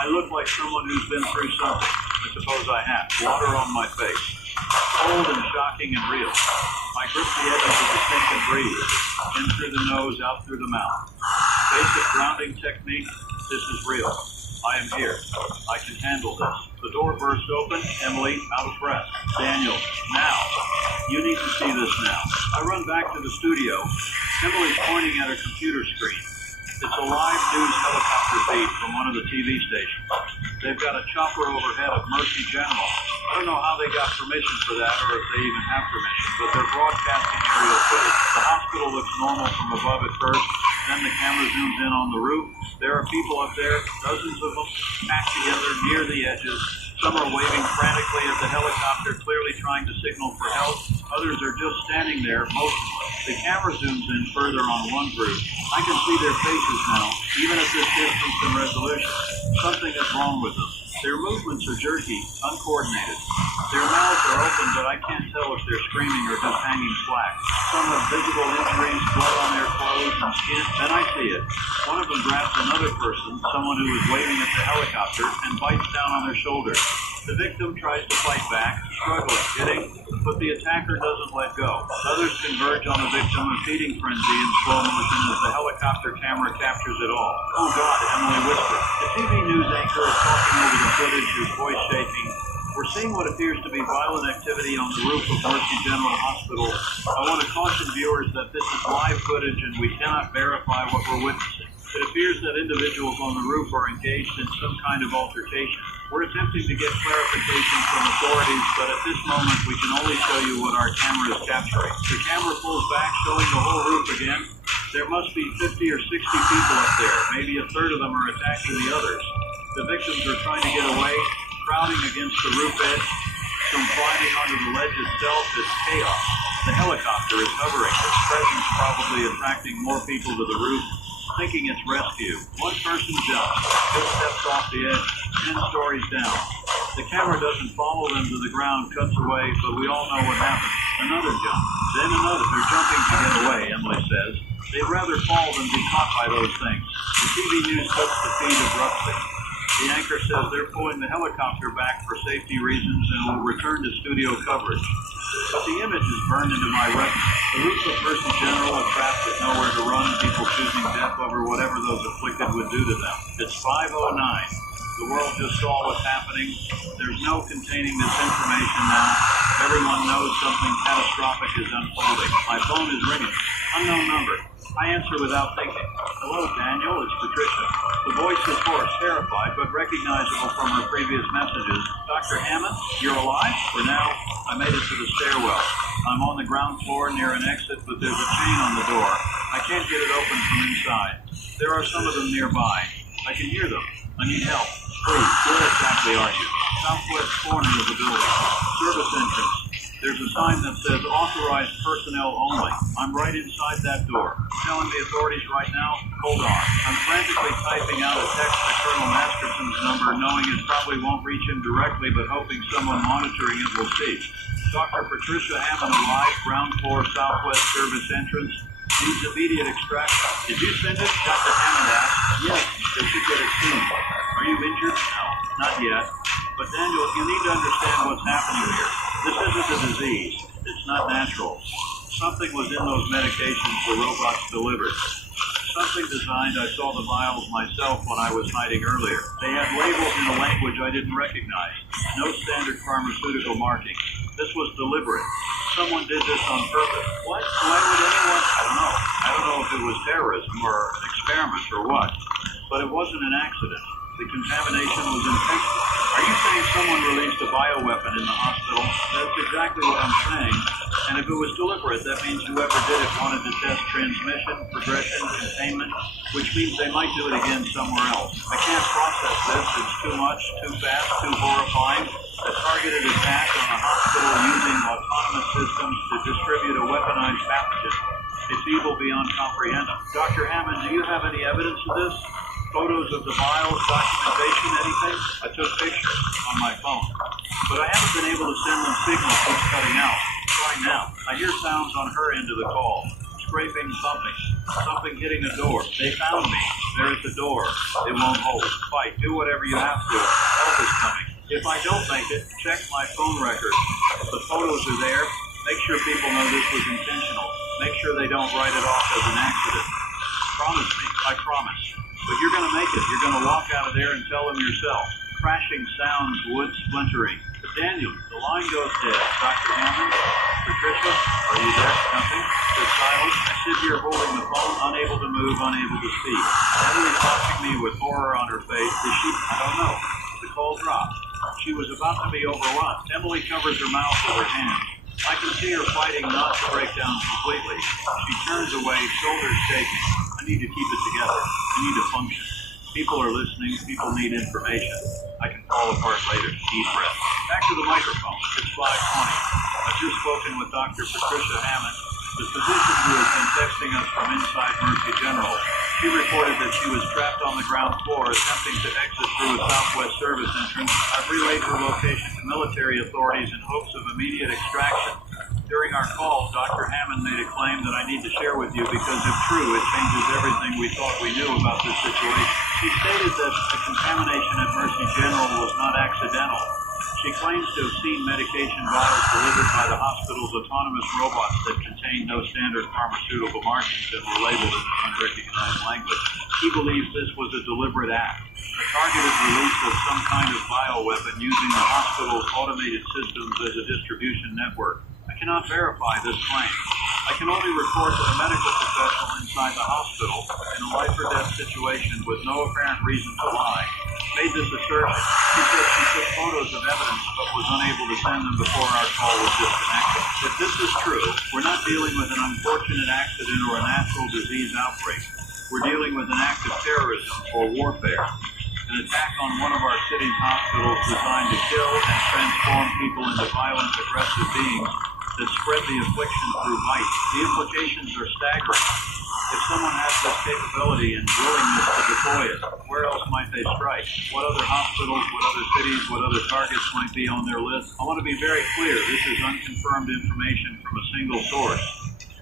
I look like someone who's been through something. I suppose I have. Water on my face. Cold and shocking and real. I grip the edges of the sink and breathe. In through the nose, out through the mouth. Basic grounding technique. This is real. I am here. I can handle this. The door bursts open. Emily, out of breath. Daniel, now. You need to see this now. I run back to the studio. Emily's pointing at her computer screen. It's a live news helicopter feed from one of the TV stations. They've got a chopper overhead of Mercy General. I don't know how they got permission for that or if they even have permission, but they're broadcasting aerial footage. The hospital looks normal from above at first, then the camera zooms in on the roof. There are people up there, dozens of them, packed together near the edges. Some are waving frantically at the helicopter, clearly trying to signal for help. Others are just standing there, motionless. The camera zooms in further on one group. I can see their faces now, even at this distance and resolution. Something is wrong with them. Their movements are jerky, uncoordinated. Their mouths are open, but I can't tell if they're screaming or just hanging slack. Some have visible injuries, blood on their clothes and skin. Then I see it. One of them grabs another person, someone who is waving at the helicopter, and bites down on their shoulder. The victim tries to fight back, struggling, hitting, but the attacker doesn't let go. Others converge on the victim, a feeding frenzy in slow motion as the helicopter camera captures it all. Oh God, Emily whispered. The TV news anchor is talking over the footage, his voice shaking. We're seeing what appears to be violent activity on the roof of Mercy General Hospital. I want to caution viewers that this is live footage and we cannot verify what we're witnessing. It appears that individuals on the roof are engaged in some kind of altercation. We're attempting to get clarification from authorities, but at this moment we can only show you what our camera is capturing. The camera pulls back, showing the whole roof again. There must be 50 or 60 people up there. Maybe a third of them are attacking the others. The victims are trying to get away, crowding against the roof edge. Some climbing onto the ledge itself is chaos. The helicopter is hovering, its presence probably attracting more people to the roof, thinking it's rescue. One person jumps, just steps off the edge, 10 stories down. The camera doesn't follow them to the ground, cuts away, but we all know what happened. Another jump, then another. They're jumping to get away, Emily says. They'd rather fall than be caught by those things. The TV news cuts the feed abruptly. The anchor says they're pulling the helicopter back for safety reasons and will return to studio coverage. But the image is burned into my retina. The roof of Mercy General, a trapped with nowhere to run, people choosing death over whatever those afflicted would do to them. It's 5:09. The world just saw what's happening. There's no containing this information now. Everyone knows something catastrophic is unfolding. My phone is ringing. Unknown number. I answer without thinking. Hello, Daniel, it's Patricia. The voice is hoarse, terrified, but recognizable from her previous messages. Dr. Hammond, you're alive? For now, I made it to the stairwell. I'm on the ground floor near an exit, but there's a chain on the door. I can't get it open from inside. There are some of them nearby. I can hear them. I need help. Please, where exactly are you? Southwest corner of the building. Service entrance. There's a sign that says authorized personnel only. I'm right inside that door. Telling the authorities right now, hold on. I'm frantically typing out a text to Colonel Masterson's number, knowing it probably won't reach him directly, but hoping someone monitoring it will see. Dr. Patricia Hammond alive, ground floor, southwest service entrance. Needs immediate extraction. Did you send it? Dr. Hammond asked. Yes, they should get it soon. Are you injured? No, not yet. But Daniel, you need to understand what's happening here. This isn't a disease. It's not natural. Something was in those medications the robots delivered. Something designed. I saw the vials myself when I was hiding earlier. They had labels in a language I didn't recognize. No standard pharmaceutical marking. This was deliberate. Someone did this on purpose. What? Why would anyone? I don't know if it was terrorism or an experiment or what. But it wasn't an accident. The contamination was intentional. Are you saying someone released a bioweapon in the hospital? That's exactly what I'm saying. And if it was deliberate, that means whoever did it wanted to test transmission, progression, containment, which means they might do it again somewhere else. I can't process this. It's too much, too fast, too horrifying. A targeted attack on a hospital using autonomous systems to distribute a weaponized pathogen. It's evil beyond comprehension. Dr. Hammond, do you have any evidence of this? Photos of the vials, documentation, anything? I took pictures on my phone. But I haven't been able to send them signals keeps cutting out. Try now. I hear sounds on her end of the call. Scraping, bumping. Something hitting a door. They found me. There at the door. It won't hold. Fight. Do whatever you have to. Help is coming. If I don't make it, check my phone record. The photos are there. Make sure people know this was intentional. Make sure they don't write it off as an accident. Promise me. I promise. But you're going to make it. You're going to walk out of there and tell them yourself. Crashing sounds, wood splintering. But Daniel, the line goes dead. Dr. Hammond? Patricia? Are you there? Nothing? There's silence. I sit here holding the phone, unable to move, unable to speak. Emily's watching me with horror on her face. Is she? I don't know. The call dropped. She was about to be overrun. Emily covers her mouth with her hand. I can see her fighting not to break down completely. She turns away, shoulders shaking. I need to keep it together. I need to function. People are listening. People need information. I can fall apart later. Deep breath. Back to the microphone. It's 5:20. I've just spoken with Dr. Patricia Hammond, the physician who has been texting us from inside Mercy General. She reported that she was trapped on the ground floor attempting to exit through a southwest service entrance. I've relayed her location to military authorities in hopes of immediate extraction. During our call, Dr. Hammond made a claim that I need to share with you because if true, it changes everything we thought we knew about this situation. She stated that the contamination at Mercy General was not accidental. She claims to have seen medication bottles delivered by the hospital's autonomous robots that contained no standard pharmaceutical markings and were labeled in unrecognized language. He believes this was a deliberate act, a targeted release of some kind of bioweapon using the hospital's automated systems as a distribution network. I cannot verify this claim. I can only report that a medical professional inside the hospital, in a life-or-death situation with no apparent reason to lie, made this assertion. She said she took photos of evidence but was unable to send them before our call was disconnected. If this is true, we're not dealing with an unfortunate accident or a natural disease outbreak. We're dealing with an act of terrorism or warfare, an attack on one of our city's hospitals designed to kill and transform people into violent, aggressive beings that spread the affliction through bite. The implications are staggering. If someone has this capability and willingness to deploy it, where else might they strike? What other hospitals, what other cities, what other targets might be on their list? I want to be very clear, this is unconfirmed information from a single source.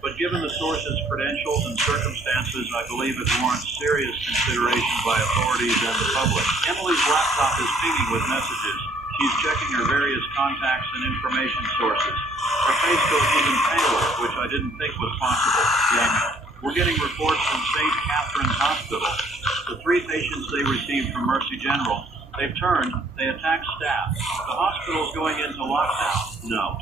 But given the source's credentials and circumstances, I believe it warrants serious consideration by authorities and the public. Emily's laptop is pinging with messages. She's checking her various contacts and information sources. Her face goes even paler, which I didn't think was possible. Daniel, we're getting reports from St. Catherine's Hospital. The 3 patients they received from Mercy General, they've turned, they attacked staff. The hospital's going into lockdown. No.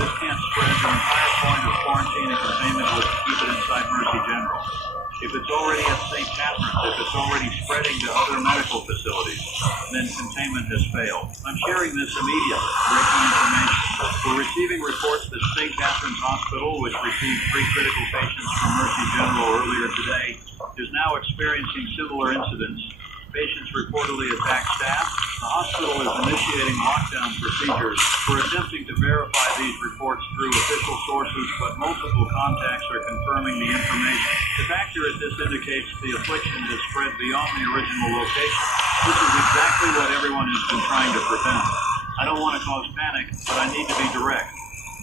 This can't spread. The entire point of quarantine and containment was to keep it inside Mercy General. If it's already at St. Catherine's, if it's already spreading to other medical facilities, then containment has failed. I'm sharing this immediately. Breaking information. We're receiving reports that St. Catherine's Hospital, which received 3 critical patients from Mercy General earlier today, is now experiencing similar incidents. Patients reportedly attack staff. The hospital is initiating lockdown procedures. We're attempting to verify these reports through official sources, but multiple contacts are confirming the information. If accurate, this indicates the affliction has spread beyond the original location. This is exactly what everyone has been trying to prevent. I don't want to cause panic, but I need to be direct.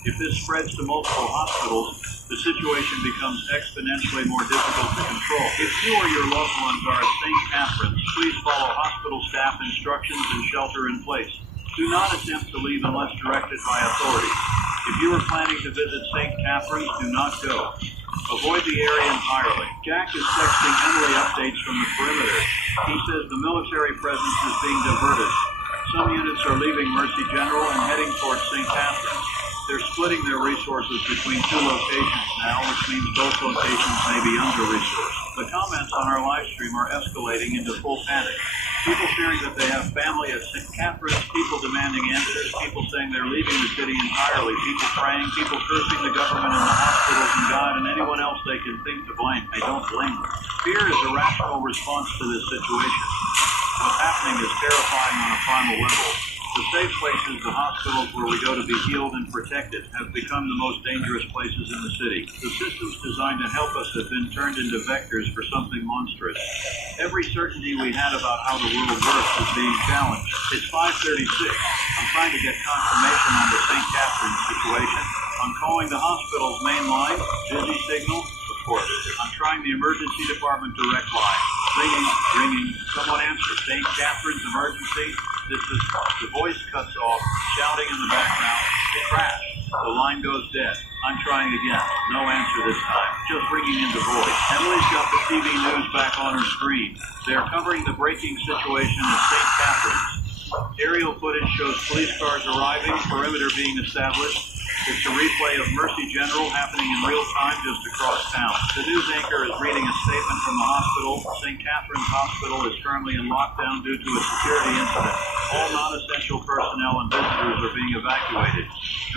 If this spreads to multiple hospitals, the situation becomes exponentially more difficult to control. If you or your loved ones are at St. Catherine's, please follow hospital staff instructions and shelter in place. Do not attempt to leave unless directed by authorities. If you are planning to visit St. Catherine's, do not go. Avoid the area entirely. Jack is texting Emily updates from the perimeter. He says the military presence is being diverted. Some units are leaving Mercy General and heading towards St. Catherine's. They're splitting their resources between 2 locations now, which means both locations may be under-resourced. The comments on our live stream are escalating into full panic. People fearing that they have family at St. Catherine's, people demanding answers, people saying they're leaving the city entirely, people praying, people cursing the government and the hospitals and God and anyone else they can think to blame. I don't blame them. Fear is a rational response to this situation. What's happening is terrifying on a primal level. The safe places, the hospitals where we go to be healed and protected, have become the most dangerous places in the city. The systems designed to help us have been turned into vectors for something monstrous. Every certainty we had about how the world works is being challenged. It's 5:36. I'm trying to get confirmation on the St. Catherine's situation. I'm calling the hospital's main line. Busy signal. Report. I'm trying the emergency department direct line. Ringing. Someone answer. St. Catherine's emergency. The voice cuts off, shouting in the background. It crashed. The line goes dead. I'm trying again. No answer this time. Just ringing into voice. Emily's got the TV news back on her screen. They're covering the breaking situation at St. Catherine's. Aerial footage shows police cars arriving, perimeter being established. It's a replay of Mercy General happening in real time just across town. The news anchor is reading a statement from the hospital. St. Catherine's Hospital is currently in lockdown due to a security incident. All non-essential personnel and visitors are being evacuated.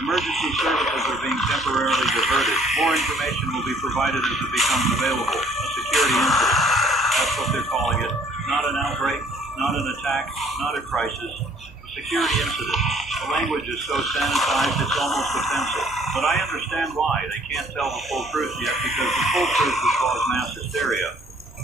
Emergency services are being temporarily diverted. More information will be provided as it becomes available. A security incident. That's what they're calling it. Not an outbreak, not an attack, not a crisis. Security incident. The language is so sanitized it's almost offensive. But I understand why. They can't tell the full truth yet because the full truth would cause mass hysteria.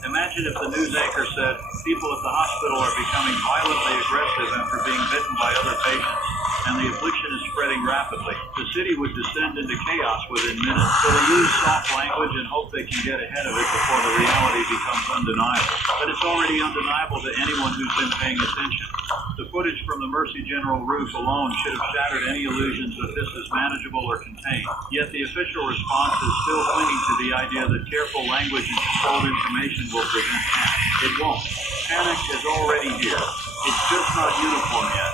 Imagine if the news anchor said, people at the hospital are becoming violently aggressive after being bitten by other patients. and the affliction is spreading rapidly. The city would descend into chaos within minutes, so they use soft language and hope they can get ahead of it before the reality becomes undeniable. But it's already undeniable to anyone who's been paying attention. The footage from the Mercy General roof alone should have shattered any illusions that this is manageable or contained. Yet the official response is still clinging to the idea that careful language and controlled information will prevent panic. It won't. Panic is already here. It's just not uniform yet.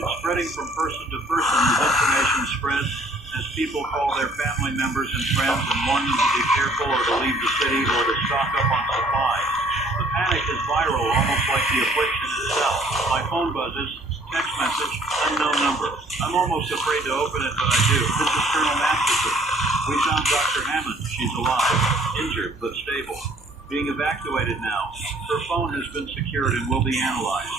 It's spreading from person to person as information spreads, as people call their family members and friends and warn them to be careful or to leave the city or to stock up on supplies. The panic is viral, almost like the affliction itself. My phone buzzes. Text message, unknown number. I'm almost afraid to open it, but I do. This is Colonel Masterson. We found Dr. Hammond. She's alive. Injured, but stable. Being evacuated now. Her phone has been secured and will be analyzed.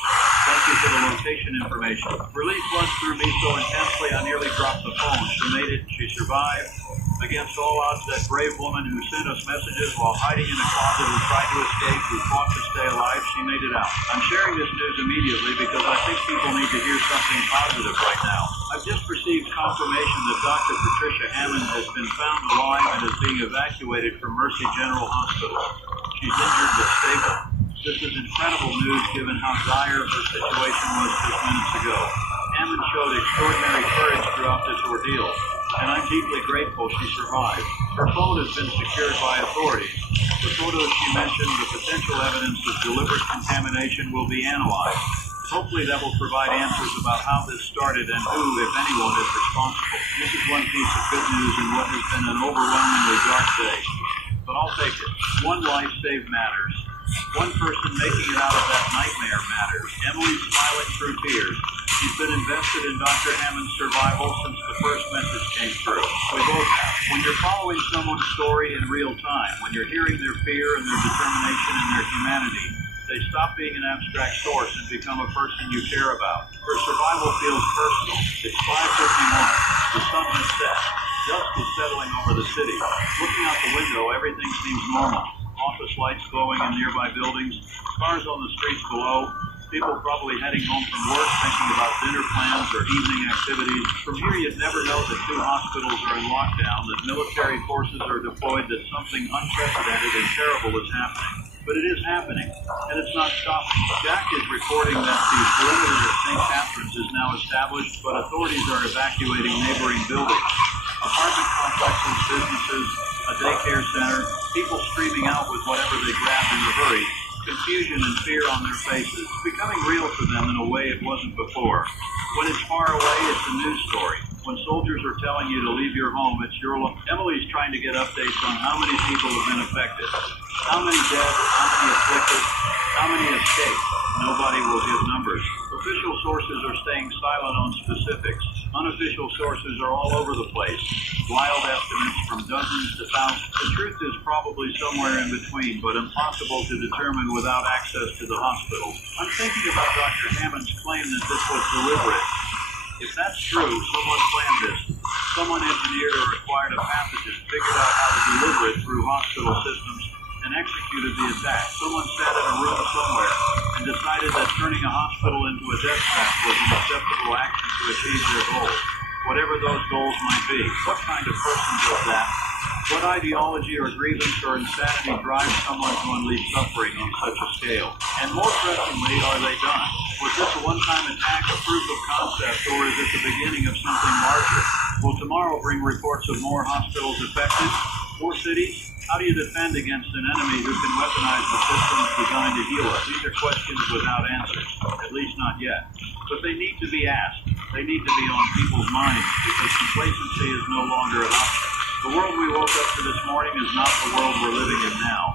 Thank you for the location information. Relief floods through me so intensely I nearly dropped the phone. She made it. She survived. Against all odds, that brave woman who sent us messages while hiding in a closet who tried to escape, who fought to stay alive, she made it out. I'm sharing this news immediately because I think people need to hear something positive right now. I've just received confirmation that Dr. Patricia Hammond has been found alive and is being evacuated from Mercy General Hospital. She's injured but stable. This is incredible news given how dire her situation was just minutes ago. Hammond showed extraordinary courage throughout this ordeal, and I'm deeply grateful she survived. Her phone has been secured by authorities. The photos she mentioned, the potential evidence of deliberate contamination will be analyzed. Hopefully that will provide answers about how this started and who, if anyone, is responsible. This is one piece of good news in what has been an overwhelmingly dark day. But I'll take it. One life saved matters. One person making it out of that nightmare matters. Emily's smiling through tears. She's been invested in Dr. Hammond's survival since the first message came through. We both have. When you're following someone's story in real time, when you're hearing their fear and their determination and their humanity, they stop being an abstract source and become a person you care about. Her survival feels personal. It's 5:51. The sun has set. Dusk is settling over the city. Looking out the window, everything seems normal. Office lights glowing in nearby buildings, cars on the streets below, people probably heading home from work thinking about dinner plans or evening activities. From here you'd never know that 2 hospitals are in lockdown, that military forces are deployed, that something unprecedented and terrible is happening. But it is happening, and it's not stopping. Jack is reporting that the perimeter of St. Catharines is now established, but authorities are evacuating neighboring buildings. Apartment complexes, businesses, a daycare center, people streaming out with whatever they grabbed in a hurry, confusion and fear on their faces, becoming real to them in a way it wasn't before. When it's far away, it's a news story. When soldiers are telling you to leave your home, it's your life. Emily's trying to get updates on how many people have been affected, how many dead, how many afflicted, how many escaped. Nobody will give numbers. Official sources are staying silent on specifics. Unofficial sources are all over the place. Wild estimates from dozens to thousands. The truth is probably somewhere in between, but impossible to determine without access to the hospital. I'm thinking about Dr. Hammond's claim that this was deliberate. If that's true, someone planned this. Someone engineered or acquired a pathogen, figured out how to deliver it through hospital systems, and executed the attack. Someone sat in a room somewhere and decided that turning a hospital into a death trap was an acceptable action to achieve their goals, whatever those goals might be. What kind of person does that? What ideology or grievance or insanity drives someone to unleash suffering on such a scale? And more pressingly, are they done? Was this a one-time attack, a proof of concept, or is it the beginning of something larger? Will tomorrow bring reports of more hospitals affected? More cities? How do you defend against an enemy who can weaponize the systems designed to heal us? These are questions without answers, at least not yet. But they need to be asked. They need to be on people's minds, because complacency is no longer an option. The world we woke up to this morning is not the world we're living in now.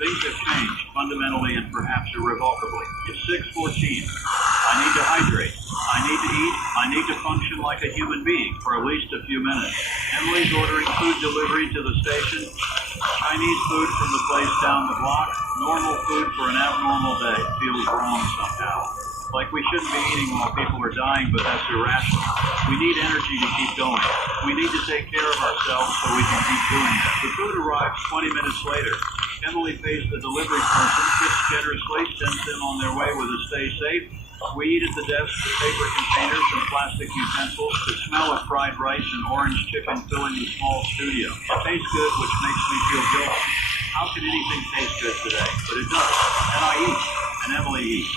Things have changed, fundamentally and perhaps irrevocably. It's 6:14. I need to hydrate. I need to eat. I need to function like a human being for at least a few minutes. Emily's ordering food delivery to the station. Chinese food from the place down the block. Normal food for an abnormal day. Feels wrong somehow. Like we shouldn't be eating while people are dying, but that's irrational. We need energy to keep going. We need to take care of ourselves so we can keep doing it. The food arrives 20 minutes later. Emily pays the delivery person, tips generously, sends them on their way with a stay safe, We eat at the desk with paper containers and plastic utensils. The smell of fried rice and orange chicken filling the small studio. It tastes good, which makes me feel guilty. How can anything taste good today? But it does. And I eat. And Emily eats.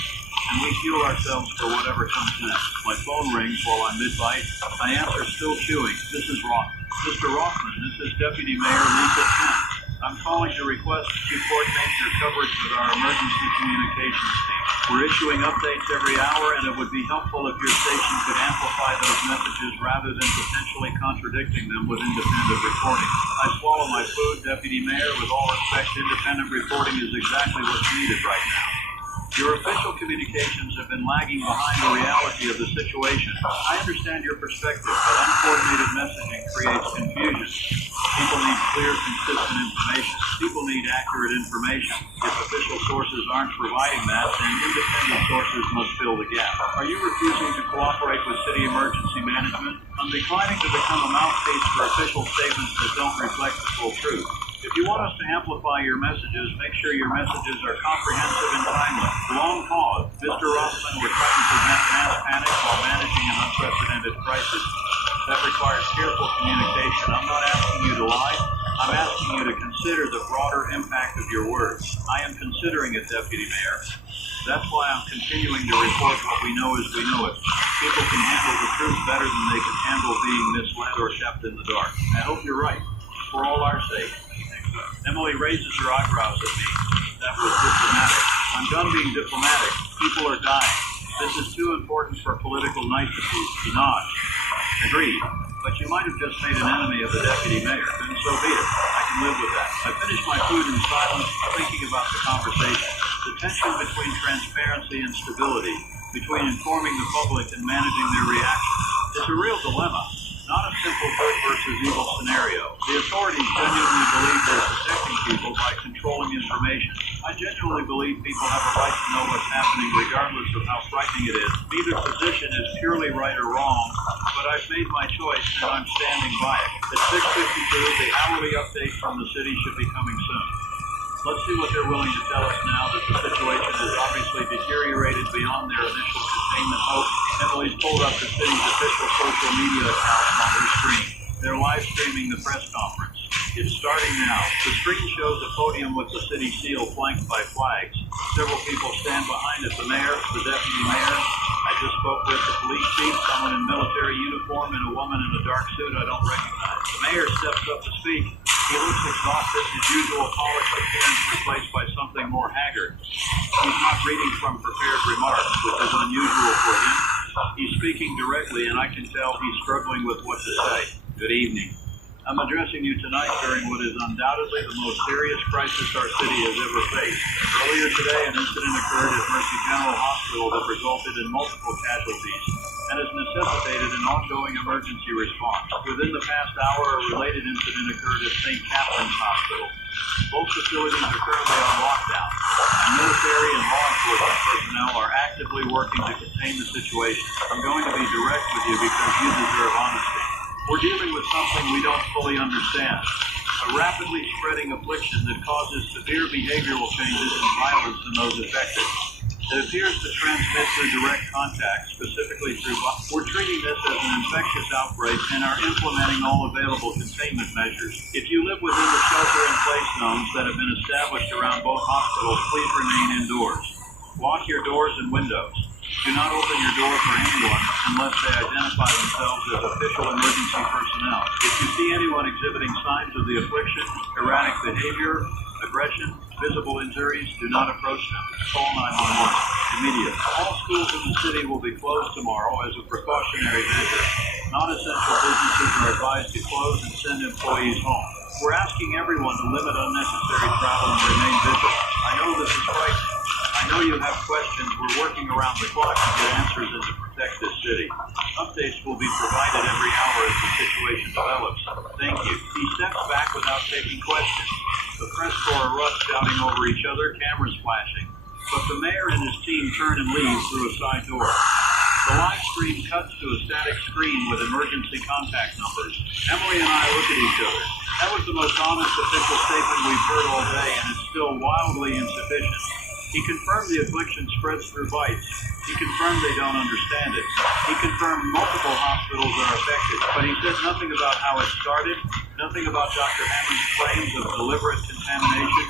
And we fuel ourselves for whatever comes next. My phone rings while I'm mid-bite. I answer, still chewing. This is Rothman. Mr. Rothman, this is Deputy Mayor Lisa Kent. I'm calling to request that you coordinate your coverage with our emergency communications team. We're issuing updates every hour, and it would be helpful if your station could amplify those messages rather than potentially contradicting them with independent reporting. I swallow my food, Deputy Mayor. With all respect, independent reporting is exactly what's needed right now. Your official communications have been lagging behind the reality of the situation. I understand your perspective, but uncoordinated messaging creates confusion. People need clear, consistent information. People need accurate information. If official sources aren't providing that, then independent sources must fill the gap. Are you refusing to cooperate with city emergency management? I'm declining to become a mouthpiece for official statements that don't reflect the full truth. If you want us to amplify your messages, make sure your messages are comprehensive and timely. Long pause. Mr. Rothman, we're trying to prevent mass panic while managing an unprecedented crisis. That requires careful communication. I'm not asking you to lie. I'm asking you to consider the broader impact of your words. I am considering it, Deputy Mayor. That's why I'm continuing to report what we know as we know it. People can handle the truth better than they can handle being misled or kept in the dark. I hope you're right. For all our sake. Emily raises her eyebrows at me. That was diplomatic. I'm done being diplomatic. People are dying. This is too important for political niceties. He nods. Agreed. But you might have just made an enemy of the deputy mayor. Then so be it. I can live with that. I finished my food in silence, thinking about the conversation. The tension between transparency and stability, between informing the public and managing their reactions, is a real dilemma. Not a simple good versus evil scenario. The authorities genuinely believe they're protecting people by controlling information. I genuinely believe people have a right to know what's happening regardless of how frightening it is. Neither position is purely right or wrong, but I've made my choice and I'm standing by it. At 6:52, the hourly update from the city should be coming soon. Let's see what they're willing to tell us now that the situation has obviously deteriorated beyond their initial containment hope. Emily's pulled up the city's official social media accounts on her screen. They're live streaming the press conference. It's starting now. The screen shows a podium with the city seal flanked by flags. Several people stand behind it. The mayor, the deputy mayor. I just spoke with the police chief, someone in military uniform, and a woman in a dark suit I don't recognize. The mayor steps up to speak. He looks exhausted, his usual polished appearance replaced by something more haggard. He's not reading from prepared remarks, which is unusual for him. He's speaking directly, and I can tell he's struggling with what to say. Good evening. I'm addressing you tonight during what is undoubtedly the most serious crisis our city has ever faced. Earlier today, an incident occurred at Mercy General Hospital that resulted in multiple casualties and has necessitated an ongoing emergency response. Within the past hour, a related incident occurred at St. Catherine's Hospital. Both facilities are currently on lockdown, and military and law enforcement personnel are actively working to contain the situation. I'm going to be direct with you because you deserve honesty. We're dealing with something we don't fully understand, a rapidly spreading affliction that causes severe behavioral changes and violence in those affected. It appears to transmit through direct contact, specifically through... We're treating this as an infectious outbreak and are implementing all available containment measures. If you live within the shelter-in-place zones that have been established around both hospitals, please remain indoors. Lock your doors and windows. Do not open your door for anyone unless they identify themselves as official emergency personnel. If you see anyone exhibiting signs of the affliction, erratic behavior, aggression, visible injuries, do not approach them. Call 911 immediately. All schools in the city will be closed tomorrow as a precautionary measure. Non-essential businesses are advised to close and send employees home. We're asking everyone to limit unnecessary travel and remain vigilant. I know this is frightening. I know you have questions. We're working around the clock to get answers and to protect this city. Updates will be provided every hour as the situation develops. Thank you. He steps back without taking questions. The press corps erupt, shouting over each other, cameras flashing. But the mayor and his team turn and leave through a side door. The live stream cuts to a static screen with emergency contact numbers. Emily and I look at each other. That was the most honest official statement we've heard all day, and it's still wildly insufficient. He confirmed the affliction spreads through bites. He confirmed they don't understand it. He confirmed multiple hospitals are affected, but he said nothing about how it started, nothing about Dr. Hammond's claims of deliberate contamination,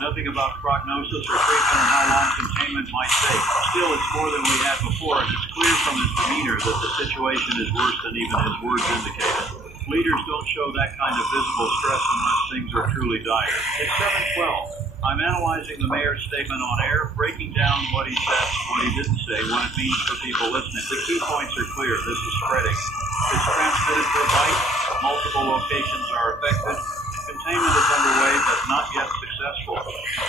nothing about prognosis or treatment or how long containment might take. Still, it's more than we had before, and it's clear from his demeanor that the situation is worse than even his words indicated. Leaders don't show that kind of visible stress unless things are truly dire. It's 7:12. I'm analyzing the mayor's statement on air, breaking down what he said, what he didn't say, what it means for people listening. The key points are clear. This is spreading. It's transmitted per bite. Multiple locations are affected. Containment is underway, but not yet successful.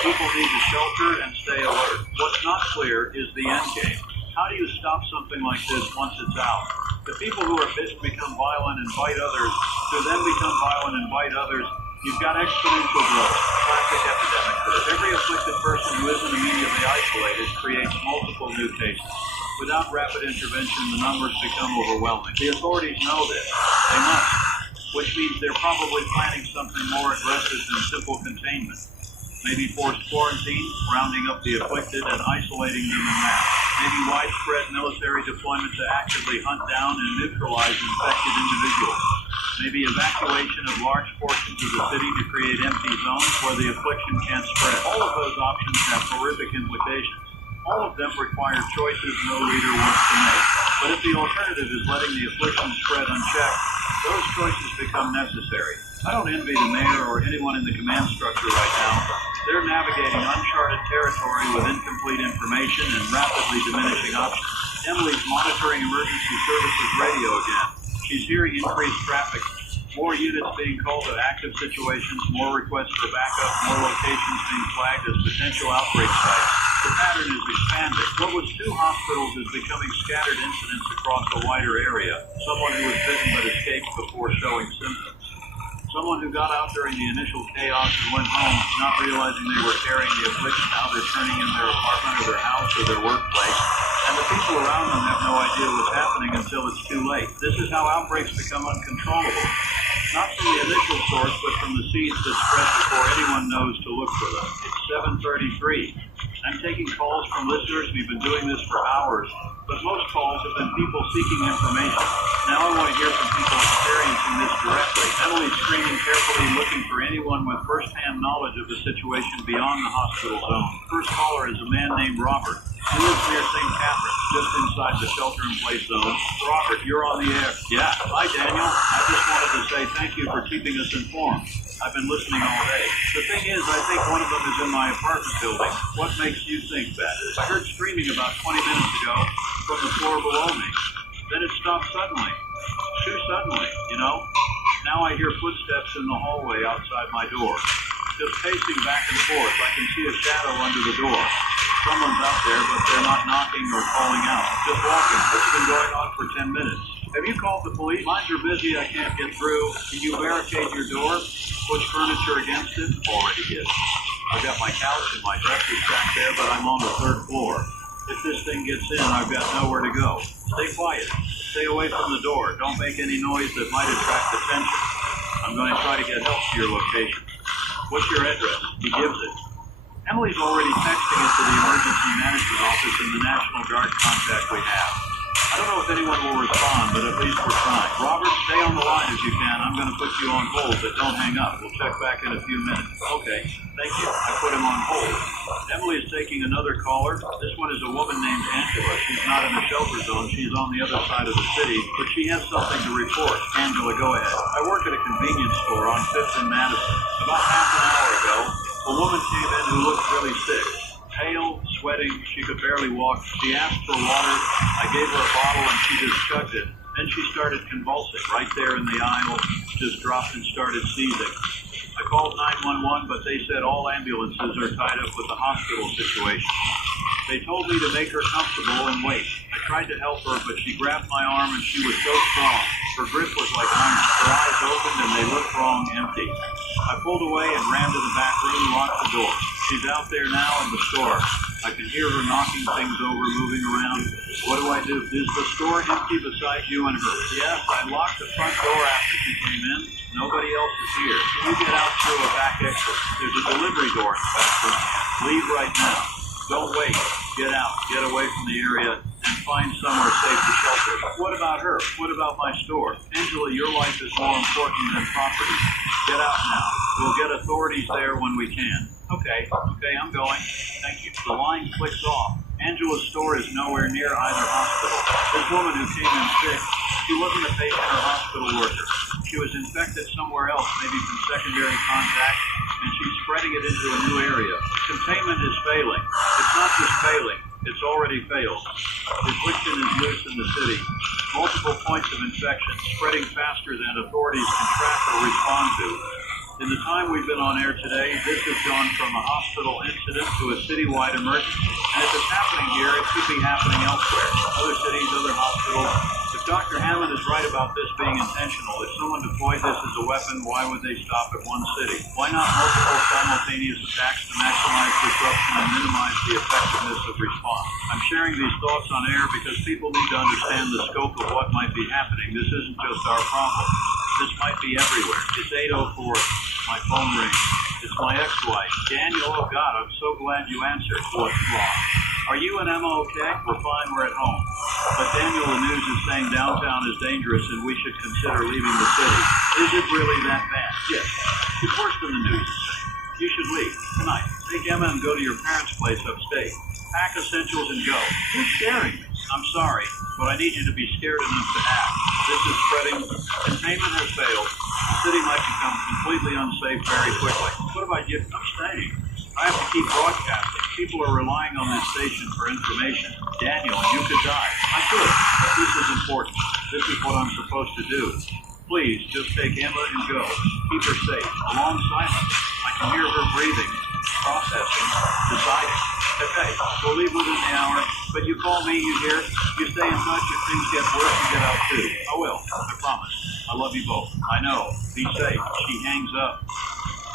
People need to shelter and stay alert. What's not clear is the end game. How do you stop something like this once it's out? The people who are bitten become violent and bite others, who then become violent and bite others. You've got exponential growth, classic epidemic. Every afflicted person who isn't immediately isolated creates multiple new cases. Without rapid intervention, the numbers become overwhelming. The authorities know this. They must, which means they're probably planning something more aggressive than simple containment. Maybe forced quarantine, rounding up the afflicted and isolating them en masse. Maybe widespread military deployment to actively hunt down and neutralize infected individuals. Maybe evacuation of large portions of the city to create empty zones where the affliction can't spread. All of those options have horrific implications. All of them require choices no leader wants to make. But if the alternative is letting the affliction spread unchecked, those choices become necessary. I don't envy the mayor or anyone in the command structure right now. They're navigating uncharted territory with incomplete information and rapidly diminishing options. Emily's monitoring emergency services radio again. She's hearing increased traffic, more units being called to active situations, more requests for backup, more locations being flagged as potential outbreak sites. The pattern is expanding. What was 2 hospitals is becoming scattered incidents across a wider area. Someone who was bitten but escaped before showing symptoms. Someone who got out during the initial chaos and went home, not realizing they were carrying the affliction. Now they're turning in their apartment or their house or their workplace. And the people around them have no idea what's happening until it's too late. This is how outbreaks become uncontrollable. Not from the initial source, but from the seeds that spread before anyone knows to look for them. It's 7:33. I'm taking calls from listeners. We've been doing this for hours, but most calls have been people seeking information. Now I want to hear from people experiencing this directly. Emily's screening carefully, looking for anyone with first-hand knowledge of the situation beyond the hospital zone. First caller is a man named Robert. He lives near St. Catharines, just inside the shelter-in-place zone. Robert, you're on the air. Yeah. Hi, Daniel. I just wanted to say thank you for keeping us informed. I've been listening all day. The thing is, I think one of them is in my apartment building. What makes you think that? I heard screaming about 20 minutes ago from the floor below me. Then it stopped suddenly. Too suddenly, you know? Now I hear footsteps in the hallway outside my door. Just pacing back and forth. I can see a shadow under the door. Someone's out there, but they're not knocking or calling out. Just walking. It's been going on for 10 minutes. Have you called the police? Lines are busy. I can't get through. Can you barricade your door? Push furniture against it? Already did. I've got my couch and my dresser's back there, but I'm on the 3rd floor. If this thing gets in, I've got nowhere to go. Stay quiet. Stay away from the door. Don't make any noise that might attract attention. I'm going to try to get help to your location. What's your address? He gives it. Emily's already texting it to the emergency management office and the National Guard contact we have. I don't know if anyone will respond, but at least we're trying. Robert, stay on the line if you can. I'm going to put you on hold, but don't hang up. We'll check back in a few minutes. Okay, thank you. I put him on hold. Emily is taking another caller. This one is a woman named Angela. She's not in the shelter zone. She's on the other side of the city, but she has something to report. Angela, go ahead. I work at a convenience store on 5th and Madison. About half an hour ago, a woman came in who looked really sick. Pale, sweating, she could barely walk. She asked for water. I gave her a bottle and she just chugged it. Then she started convulsing right there in the aisle, just dropped and started seizing. I called 911, but they said all ambulances are tied up with the hospital situation. They told me to make her comfortable and wait. I tried to help her, but she grabbed my arm and she was so strong. Her grip was like iron. Her eyes opened and they looked wrong, empty. I pulled away and ran to the back room, locked the door. She's out there now in the store. I can hear her knocking things over, moving around. What do? Is the store empty beside you and her? Yes, I locked the front door after she came in. Nobody else is here. Can you get out through a back exit? There's a delivery door in the back room. Leave right now. Don't wait. Get out. Get away from the area and find somewhere safe to shelter. What about her? What about my store? Angela, your life is more important than property. Get out now. We'll get authorities there when we can. Okay, I'm going. Thank you. The line clicks off. Angela's store is nowhere near either hospital. This woman who came in sick, she wasn't a patient or hospital worker. She was infected somewhere else, maybe from secondary contact, and she's spreading it into a new area. Containment is failing. It's not just failing, it's already failed. The affliction is loose in the city. Multiple points of infection, spreading faster than authorities can track or respond to. In the time we've been on air today, this has gone from a hospital incident to a citywide emergency. And if it's happening here, it could be happening elsewhere. Other cities, other hospitals. If Dr. Hammond is right about this being intentional, if someone deployed this as a weapon, why would they stop at one city? Why not multiple simultaneous attacks to maximize disruption and minimize the effectiveness of response? I'm sharing these thoughts on air because people need to understand the scope of what might be happening. This isn't just our problem. This might be everywhere. It's 8:04. My phone rings. It's my ex-wife. Daniel, oh God, I'm so glad you answered. What's wrong? Are you and Emma okay? We're fine, we're at home. But Daniel, the news is saying downtown is dangerous and we should consider leaving the city. Is it really that bad? Yes. It's worse than the news is saying. You should leave tonight. Take Emma and go to your parents' place upstate. Pack essentials and go. You're scaring me. I'm sorry, but I need you to be scared enough to act. This is spreading. Containment has failed. The city might become completely unsafe very quickly. What about you? I'm staying. I have to keep broadcasting. People are relying on this station for information. Daniel, you could die. I could, but this is important. This is what I'm supposed to do. Please, just take Emma and go. Keep her safe. A long silence. I can hear her breathing, processing, deciding. Okay, we'll leave within the hour, but you call me, you hear? You stay in touch. If things get worse, you get out too. I will, I promise. I love you both. I know. Be safe. She hangs up.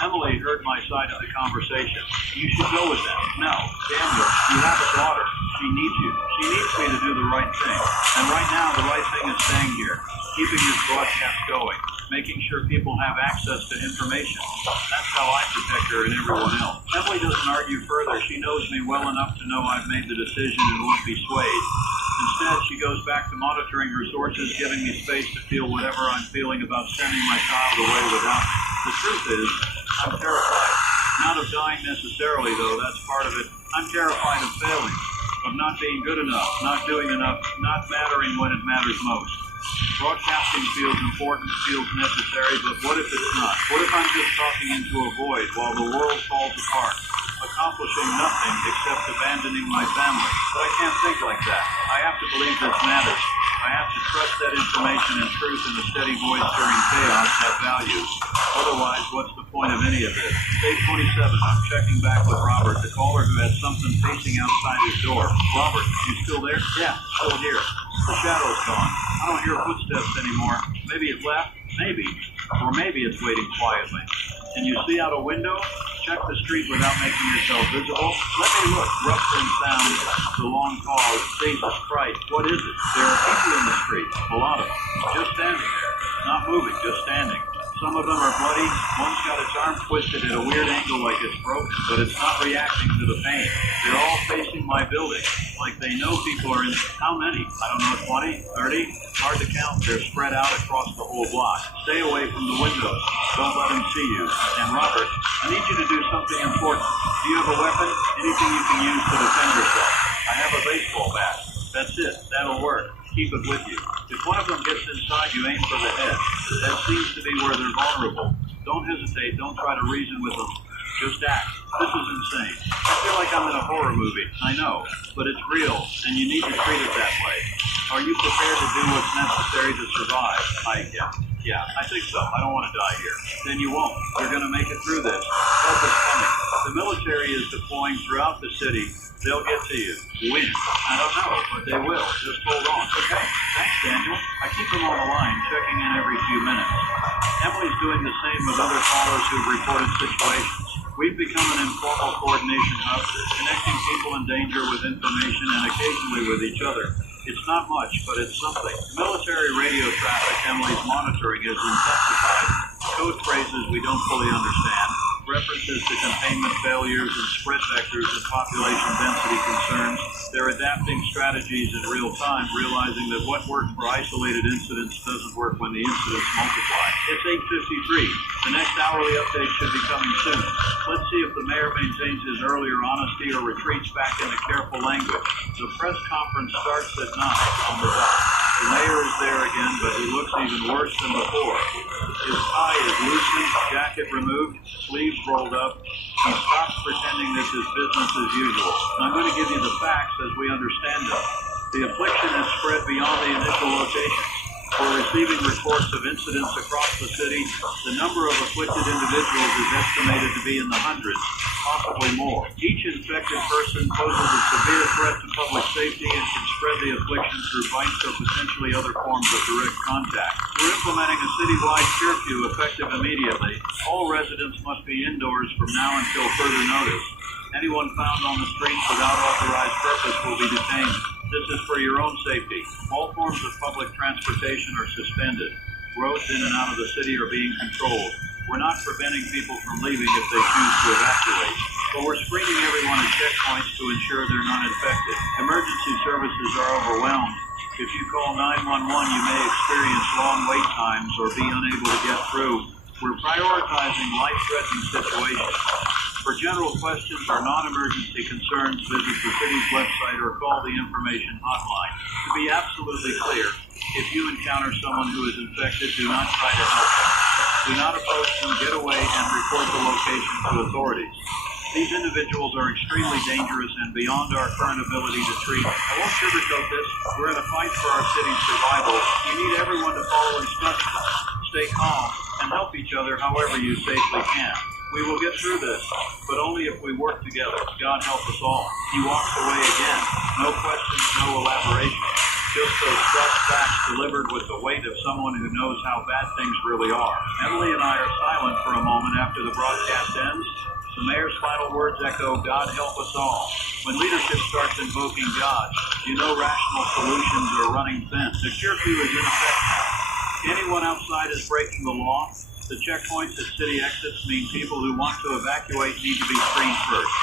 Emily heard my side of the conversation. You should go with them. No, Daniel, you have a daughter. She needs you. She needs me to do the right thing. And right now, the right thing is staying here, keeping this broadcast going, making sure people have access to information. That's how I protect her and everyone else. Emily doesn't argue further. She knows me well enough to know I've made the decision and won't be swayed. Instead, she goes back to monitoring her sources, giving me space to feel whatever I'm feeling about sending my child away without me. The truth is, I'm terrified. Not of dying necessarily, though, that's part of it. I'm terrified of failing, of not being good enough, not doing enough, not mattering when it matters most. Broadcasting feels important, feels necessary, but what if it's not? What if I'm just talking into a void while the world falls apart, accomplishing nothing except abandoning my family? But I can't think like that. I have to believe this matters. I have to trust that information and truth in the steady voice during chaos have value. Otherwise, what's the point of any of it? Day 27, I'm checking back with Robert, the caller who has something pacing outside his door. Robert, you still there? Yeah, still here. The shadow's gone. I don't hear footsteps anymore. Maybe it left. Maybe. Or maybe it's waiting quietly. Can you see out a window? Check the street without making yourself visible. Let me look. Rustling sound. The long pause. Jesus Christ. What is it? There are people in the street. A lot of them. Just standing there. Not moving. Just standing. Some of them are bloody. One's got its arm twisted at a weird angle like it's broken, but it's not reacting to the pain. They're all facing my building, like they know people are in. How many? I don't know, 20, 30? Hard to count. They're spread out across the whole block. Stay away from the windows. Don't let them see you. And Robert, I need you to do something important. Do you have a weapon? Anything you can use to defend yourself? I have a baseball bat. That's it. That'll work. Keep it with you. If one of them gets inside, you aim for the head. That seems to be where they're vulnerable. Don't hesitate. Don't try to reason with them. Just act. This is insane. I feel like I'm in a horror movie. I know. But it's real, and you need to treat it that way. Are you prepared to do what's necessary to survive? Yeah, I think so. I don't want to die here. Then you won't. You're going to make it through this. Help is coming. The military is deploying throughout the city. They'll get to you. When? I don't know, but they will. Just hold on. Okay. Thanks, Daniel. I keep them on the line, checking in every few minutes. Emily's doing the same with other callers who've reported situations. We've become an informal coordination hub, connecting people in danger with information and occasionally with each other. It's not much, but it's something. Military radio traffic Emily's monitoring is intensified. Code phrases we don't fully understand. references to containment failures and spread vectors and population density concerns. They're adapting strategies in real time, realizing that what worked for isolated incidents doesn't work when the incidents multiply. It's 8:53. The next hourly update should be coming soon. Let's see if the mayor maintains his earlier honesty or retreats back into careful language. The press conference starts at 9 on the dot. The mayor is there again, but he looks even worse than before. His tie is loosened, jacket removed, sleeves rolled up. He stops pretending this is business as usual. I'm going to give you the facts as we understand them. The affliction has spread beyond the initial locations. We're receiving reports of incidents across the city. The number of afflicted individuals is estimated to be in the hundreds, possibly more. Each infected person poses a severe threat to public safety and can spread the affliction through bites or potentially other forms of direct contact. We're implementing a citywide curfew effective immediately. All residents must be indoors from now until further notice. Anyone found on the streets without authorized purpose will be detained. This is for your own safety. All forms of public transportation are suspended. Roads in and out of the city are being controlled. We're not preventing people from leaving if they choose to evacuate, but we're screening everyone at checkpoints to ensure they're not infected. Emergency services are overwhelmed. If you call 911, you may experience long wait times or be unable to get through. We're prioritizing life-threatening situations. For general questions or non-emergency concerns, visit the city's website or call the information hotline. To be absolutely clear, if you encounter someone who is infected, do not try to help them. Do not approach them, get away, and report the location to authorities. These individuals are extremely dangerous and beyond our current ability to treat. I won't sugarcoat this. We're in a fight for our city's survival. You need everyone to follow instructions, stay calm, and help each other however you safely can. We will get through this, but only if we work together. God help us all. He walks away again. No questions, no elaboration. Just those stressed facts delivered with the weight of someone who knows how bad things really are. Emily and I are silent for a moment after the broadcast ends. The mayor's final words echo, God help us all. When leadership starts invoking God, you know rational solutions are running thin. The curfew is in effect now. Anyone outside is breaking the law. The checkpoints at city exits mean people who want to evacuate need to be screened first.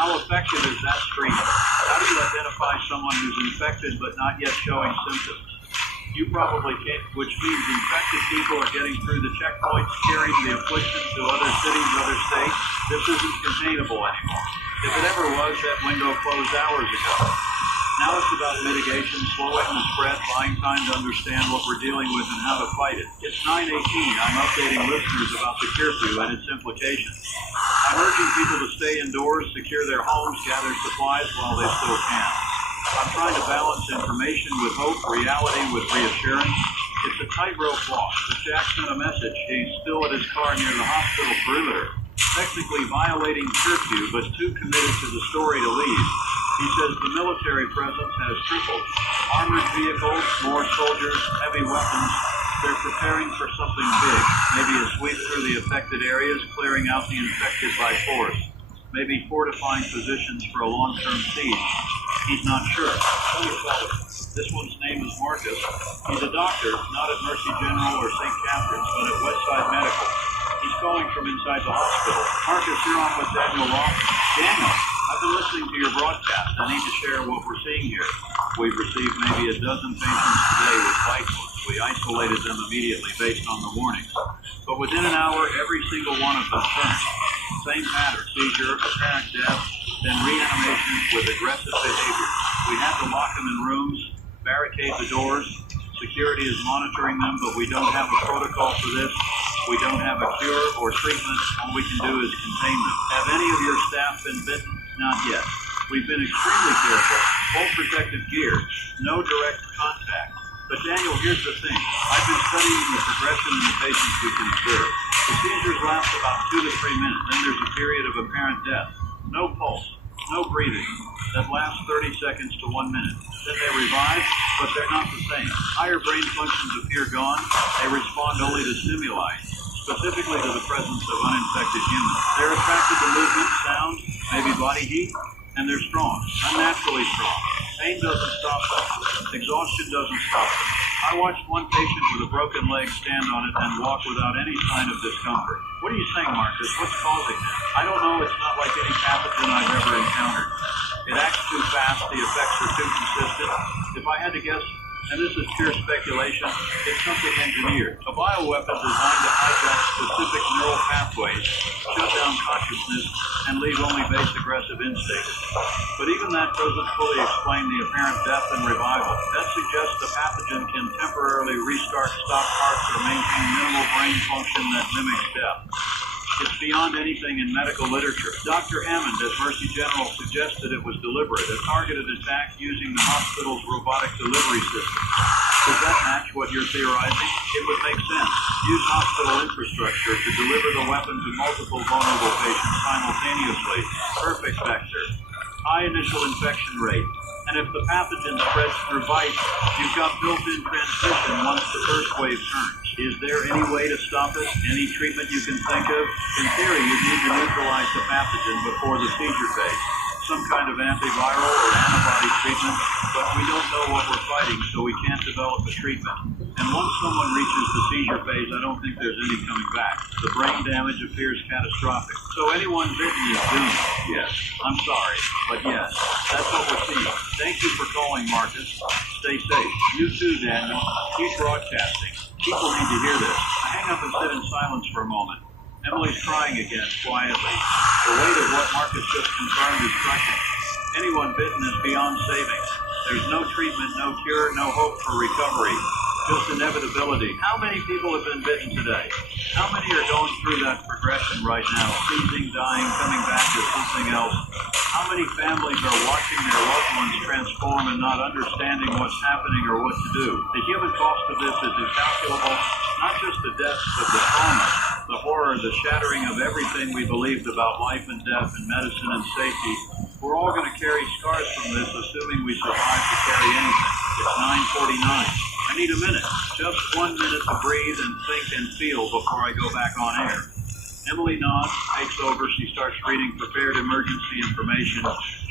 How effective is that screening? How do you identify someone who's infected but not yet showing symptoms? You probably can't, which means infected people are getting through the checkpoints, carrying the affliction to other cities, other states. This isn't containable anymore. If it ever was, that window closed hours ago. Now it's about mitigation, slowing the spread, buying time to understand what we're dealing with and how to fight it. It's 9:18. I'm updating listeners about the curfew and its implications. I'm urging people to stay indoors, secure their homes, gather supplies while they still can. I'm trying to balance information with hope, reality with reassurance. It's a tightrope walk. If Jack sent a message, he's still at his car near the hospital perimeter, technically violating curfew, but too committed to the story to leave. He says the military presence has tripled. Armored vehicles, more soldiers, heavy weapons. They're preparing for something big. Maybe a sweep through the affected areas, clearing out the infected by force. Maybe fortifying positions for a long-term siege. He's not sure. This one's name is Marcus. He's a doctor, not at Mercy General or St. Catherine's, but at Westside Medical. He's calling from inside the hospital. Marcus, you're on with Daniel Roth. Daniel, I've been listening to your broadcast. I need to share what we're seeing here. We've received maybe a dozen patients today with cyclones. We isolated them immediately based on the warnings. But within an hour, every single one of them turned. Same pattern, seizure, apparent death, then reanimation with aggressive behavior. We had to lock them in rooms, barricade the doors. Security is monitoring them, but we don't have a protocol for this. We don't have a cure or treatment. All we can do is contain them. Have any of your staff been bitten? Not yet. We've been extremely careful. Full protective gear. No direct contact. But Daniel, here's the thing. I've been studying the progression in the patients we can observe. The seizures last about 2 to 3 minutes. Then there's a period of apparent death. No pulse. No breathing. That lasts 30 seconds to 1 minute. Then they revive, but they're not the same. Higher brain functions appear gone. They respond only to stimuli, specifically to the presence of uninfected humans. They're attracted to movement, sound, maybe body heat, and they're strong, unnaturally strong. Pain doesn't stop them. Exhaustion doesn't stop them. I watched one patient with a broken leg stand on it and walk without any sign of discomfort. What are you saying, Marcus? What's causing this? I don't know. It's not like any pathogen I've ever encountered. It acts too fast. The effects are too consistent. If I had to guess, and this is pure speculation, it's something engineered. A bioweapon designed to hijack specific neural pathways, shut down consciousness, and leave only base aggressive instincts. But even that doesn't fully explain the apparent death and revival. That suggests the pathogen can temporarily restart stopped parts or maintain minimal brain function that mimics death. It's beyond anything in medical literature. Dr. Hammond at Mercy General suggested it was deliberate, a targeted attack using the hospital's robotic delivery system. Does that match what you're theorizing? It would make sense. Use hospital infrastructure to deliver the weapon to multiple vulnerable patients simultaneously. Perfect vector. High initial infection rate. And if the pathogen spreads through bites, you've got built-in transmission once the first wave turns. Is there any way to stop it? Any treatment you can think of? In theory, you need to neutralize the pathogen before the seizure phase. Some kind of antiviral or antibody treatment, but we don't know what we're fighting, so we can't develop a treatment. And once someone reaches the seizure phase, I don't think there's any coming back. The brain damage appears catastrophic. So anyone bitten is doomed. Yes. I'm sorry, but yes, that's what we're seeing. Thank you for calling, Marcus. Stay safe. You too, Daniel. Keep broadcasting. People need to hear this. I hang up and sit in silence for a moment. Emily's crying again, quietly. The weight of what Marcus just confirmed is crushing. Anyone bitten is beyond saving. There's no treatment, no cure, no hope for recovery. Just inevitability. How many people have been bitten today? How many are going through that progression right now? Seizing, dying, coming back to something else? How many families are watching their loved ones transform and not understanding what's happening or what to do? The human cost of this is incalculable. Not just the deaths, but the trauma, the horror, the shattering of everything we believed about life and death and medicine and safety. We're all going to carry scars from this, assuming we survive to carry anything. It's 9:49. I need a minute, just 1 minute to breathe and think and feel before I go back on air. Emily nods, takes over. She starts reading prepared emergency information,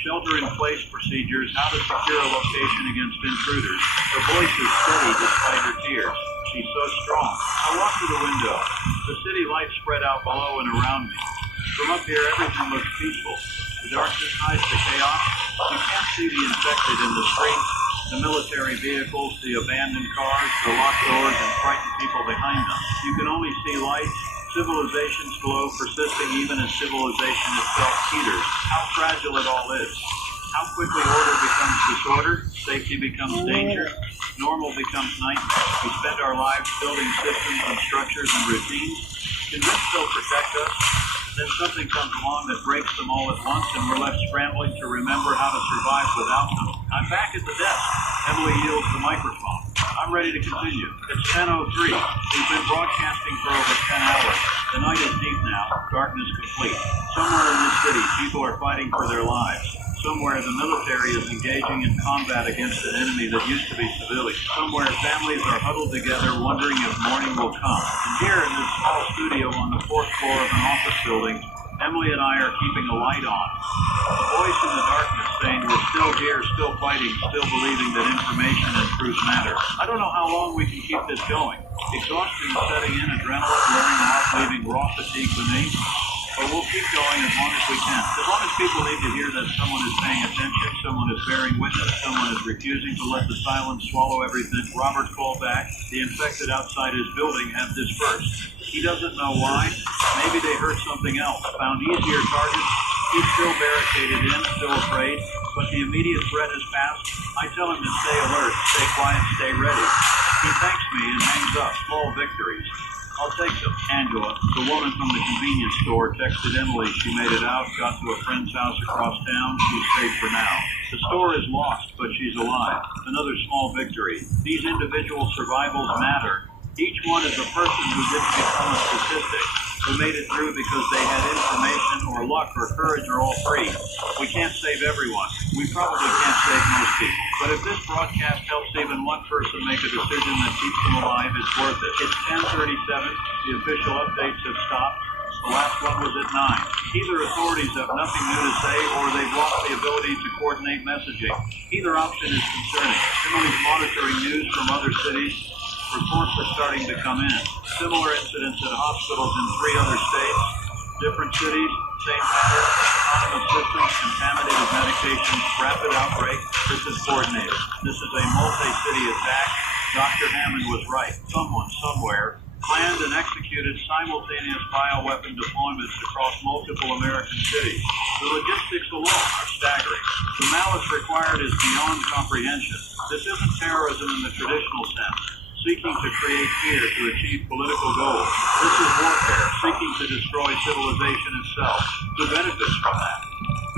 shelter-in-place procedures, how to secure a location against intruders. Her voice is steady despite her tears. She's so strong. I walk to the window. The city lights spread out below and around me. From up here, everything looks peaceful. The darkness hides the chaos. You can't see the infected in the streets, the military vehicles, the abandoned cars, the locked doors, and frightened people behind them. You can only see lights, civilization's glow persisting even as civilization itself teeters. How fragile it all is. How quickly order becomes disorder, safety becomes danger, normal becomes nightmare. We spend our lives building systems and structures and routines, convinced they'll protect us. Then something comes along that breaks them all at once, and we're left scrambling to remember how to survive without them. I'm back at the desk. Emily yields the microphone. I'm ready to continue. It's 10:03. We've been broadcasting for over 10 hours. The night is deep now, darkness complete. Somewhere in this city, people are fighting for their lives. Somewhere the military is engaging in combat against an enemy that used to be civilian. Somewhere families are huddled together wondering if morning will come. And here in this small studio on the 4th floor of an office building, Emily and I are keeping a light on. A voice in the darkness saying we're still here, still fighting, still believing that information and truth matter. I don't know how long we can keep this going. Exhaustion is setting in, adrenaline wearing off, leaving raw fatigue beneath. But we'll keep going as long as we can. As long as people need to hear that someone is paying attention, someone is bearing witness, someone is refusing to let the silence swallow everything. Robert called back. The infected outside his building have dispersed. He doesn't know why. Maybe they heard something else, found easier targets. He's still barricaded in, still afraid, but the immediate threat has passed. I tell him to stay alert, stay quiet, stay ready. He thanks me and hangs up. Small victories. I'll take them. Angela, the woman from the convenience store, texted Emily she made it out, got to a friend's house across town. She's safe for now. The store is lost, but she's alive. Another small victory. These individual survivals matter. Each one is a person who didn't become a statistic, who made it through because they had information or luck or courage or all three. We can't save everyone. We probably can't save most people. But if this broadcast helps even one person make a decision that keeps them alive, it's worth it. It's 10:37. The official updates have stopped. The last one was at 9. Either authorities have nothing new to say or they've lost the the ability to coordinate messaging. Either option is concerning. Emily's monitoring news from other cities. Reports are starting to come in. Similar incidents at hospitals in 3 other states. Different cities, same pattern, autonomous systems, contaminated medications, rapid outbreak. This is coordinated. This is a multi-city attack. Dr. Hammond was right. Someone, somewhere, planned and executed simultaneous bioweapon deployments across multiple American cities. The logistics alone are staggering. The malice required is beyond comprehension. This isn't terrorism in the traditional sense, seeking to create fear to achieve political goals. This is warfare, seeking to destroy civilization itself. Who benefits from that?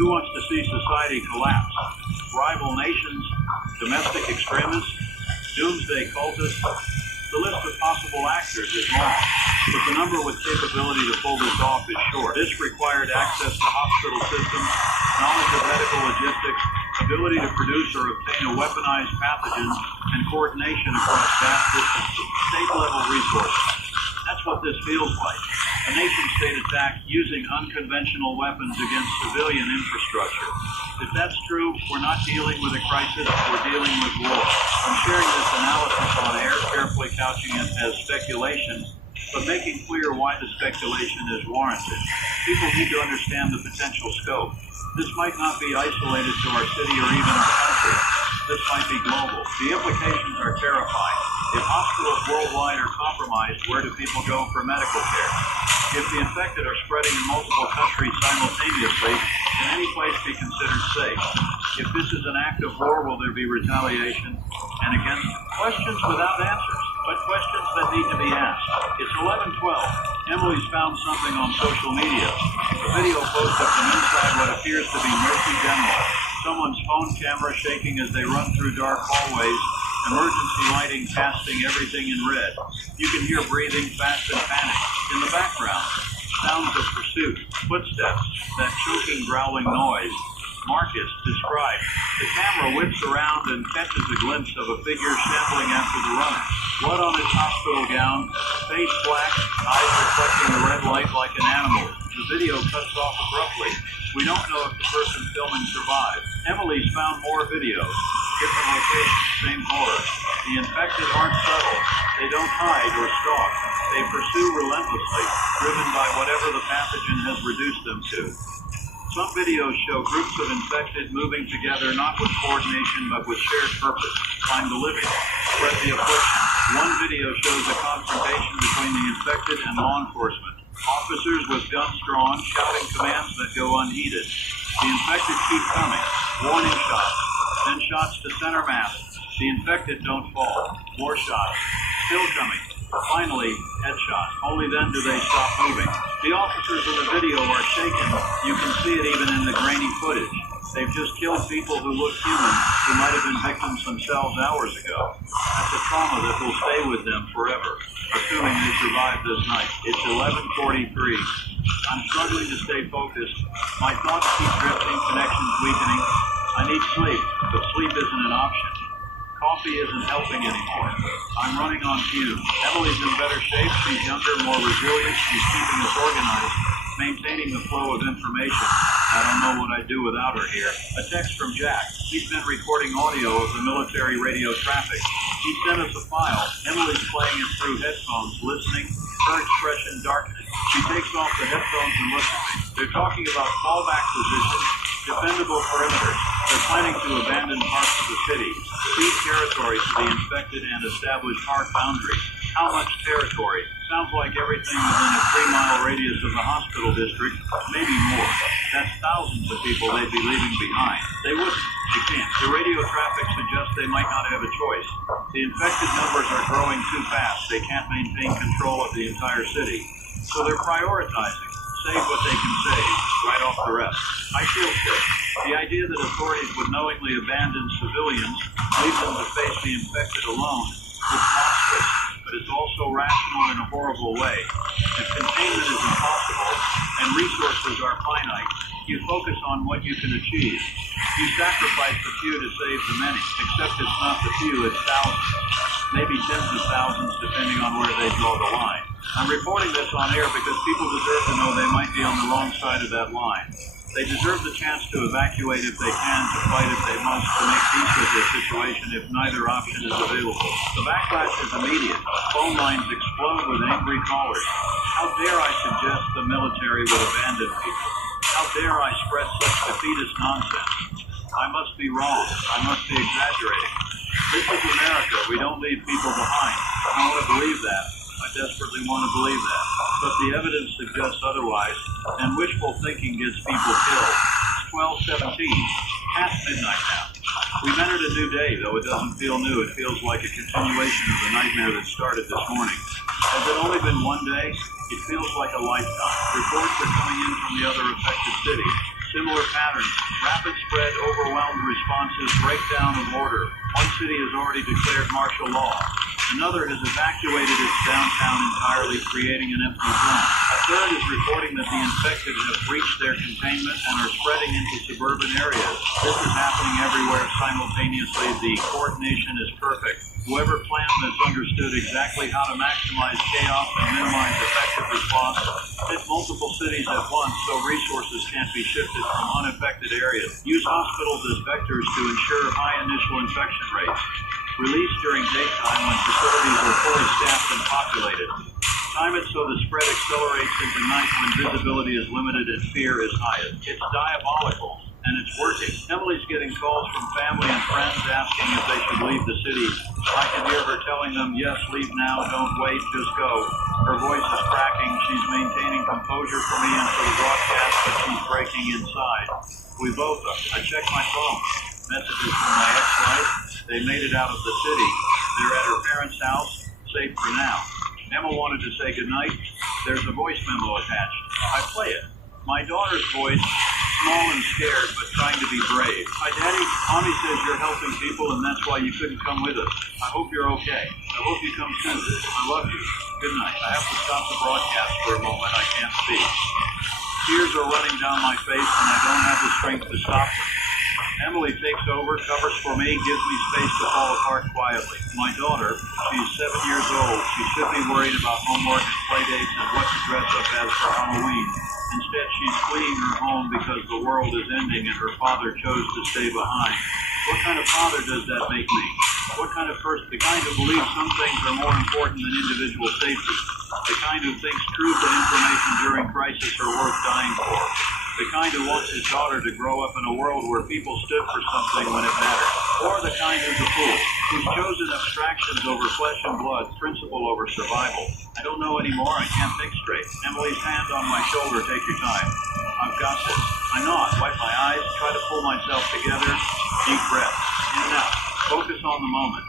Who wants to see society collapse? Rival nations, domestic extremists, doomsday cultists. The list of possible actors is long, but the number with capability to pull this off is short. This required access to hospital systems, knowledge of medical logistics, ability to produce or obtain a weaponized pathogen, and coordination across vast distances, state-level resources. That's what this feels like. A nation-state attack using unconventional weapons against civilian infrastructure. If that's true, we're not dealing with a crisis, we're dealing with war. I'm sharing this analysis on air, carefully couching it as speculation, but making clear why the speculation is warranted. People need to understand the potential scope. This might not be isolated to our city or even our country. This might be global. The implications are terrifying. If hospitals worldwide are compromised, where do people go for medical care? If the infected are spreading in multiple countries simultaneously, can any place be considered safe? If this is an act of war, will there be retaliation? And again, questions without answers, but questions that need to be asked. It's 11:12. Emily's found something on social media. A video posted from inside what appears to be Mercy General. Someone's phone camera shaking as they run through dark hallways, emergency lighting casting everything in red. You can hear breathing fast and panic. In the background, sounds of pursuit, footsteps, that choking, growling noise. Marcus described. The camera whips around and catches a glimpse of a figure shambling after the runner. Blood on his hospital gown, face black, eyes reflecting the red light like an animal. The video cuts off abruptly. We don't know if the person filming survived. Emily's found more videos. Different locations, same horror. The infected aren't subtle. They don't hide or stalk. They pursue relentlessly, driven by whatever the pathogen has reduced them to. Some videos show groups of infected moving together, not with coordination, but with shared purpose. Find the living, spread the affliction. One video shows a confrontation between the infected and law enforcement. Officers with guns drawn, shouting commands that go unheeded. The infected keep coming. Warning shots. Then shots to center mass. The infected don't fall. More shots. Still coming. Finally, headshots. Only then do they stop moving. The officers in the video are shaken. You can see it even in the grainy footage. They've just killed people who look human, who might have been victims themselves hours ago. That's a trauma that will stay with them forever, assuming they survive this night. It's 11:43. I'm struggling to stay focused. My thoughts keep drifting, connections weakening. I need sleep, but sleep isn't an option. Coffee isn't helping anymore. I'm running on fumes. Emily's in better shape. She's younger, more resilient. She's keeping us organized, maintaining the flow of information. I don't know what I'd do without her here. A text from Jack. He's been recording audio of the military radio traffic. He sent us a file. Emily's playing it through headphones, listening. Her expression darkening. She takes off the headphones and looks at me. They're talking about fallback positions, defendable perimeters. They're planning to abandon parts of the city, cede territory to the infected and establish hard boundaries. How much territory? Sounds like everything within a 3-mile radius of the hospital district, maybe more. That's thousands of people they'd be leaving behind. They wouldn't. They can't. The radio traffic suggests they might not have a choice. The infected numbers are growing too fast. They can't maintain control of the entire city. So they're prioritizing. Save what they can save, right off the rest. I feel sick. The idea that authorities would knowingly abandon civilians, leave them to face the infected alone, is monstrous, but it's also rational in a horrible way. If containment is impossible and resources are finite, you focus on what you can achieve. You sacrifice the few to save the many, except it's not the few, it's thousands. Maybe tens of thousands, depending on where they draw the line. I'm reporting this on air because people deserve to know they might be on the wrong side of that line. They deserve the chance to evacuate if they can, to fight if they must, to make peace with their situation if neither option is available. The backlash is immediate. Phone lines explode with angry callers. How dare I suggest the military would abandon people? How dare I spread such defeatist nonsense? I must be wrong. I must be exaggerating. This is America. We don't leave people behind. I want to believe that. I desperately want to believe that. But the evidence suggests otherwise, and wishful thinking gets people killed. It's 12:17, past midnight now. We've entered a new day, though it doesn't feel new. It feels like a continuation of the nightmare that started this morning. Has it only been one day? It feels like a lifetime. Reports are coming in from the other affected cities. Similar patterns, rapid spread, overwhelmed responses, breakdown of order. One city has already declared martial law. Another has evacuated its downtown entirely, creating an empty zone. A third is reporting that the infected have breached their containment and are spreading into suburban areas. This is happening everywhere simultaneously. The coordination is perfect. Whoever planned this understood exactly how to maximize chaos and minimize effective response. Hit multiple cities at once so resources can't be shifted from unaffected areas. Use hospitals as vectors to ensure high initial infection rates. Release during daytime when facilities are fully staffed and populated. Time it so the spread accelerates into night when visibility is limited and fear is highest. It's diabolical, and it's working. Emily's getting calls from family and friends asking if they should leave the city. I can hear her telling them, yes, leave now, don't wait, just go. Her voice is cracking. She's maintaining composure for me and for the broadcast, but she's breaking inside. We both are. I check my phone. Messages from my ex-wife. They made it out of the city. They're at her parents' house, safe for now. Emma wanted to say goodnight. There's a voice memo attached. I play it. My daughter's voice, small and scared, but trying to be brave. Hi, Daddy. Mommy says you're helping people, and that's why you couldn't come with us. I hope you're okay. I hope you come soon. I love you. Good night. I have to stop the broadcast for a moment. I can't speak. Tears are running down my face, and I don't have the strength to stop them. Emily takes over, covers for me, gives me space to fall apart quietly. My daughter, she's 7 years old. She should be worried about homework and play dates and what to dress up as for Halloween. Instead, she's fleeing her home because the world is ending and her father chose to stay behind. What kind of father does that make me? What kind of person? The kind who believes some things are more important than individual safety. The kind who thinks truth and information during crisis are worth dying for. The kind who wants his daughter to grow up in a world where people stood for something when it mattered. Or the kind who's a fool, who's chosen abstractions over flesh and blood, principle over survival. I don't know anymore. I can't think straight. Emily's hand on my shoulder. Take your time. I've got this. I nod, wipe my eyes, try to pull myself together. Deep breath. In and out. Focus on the moment.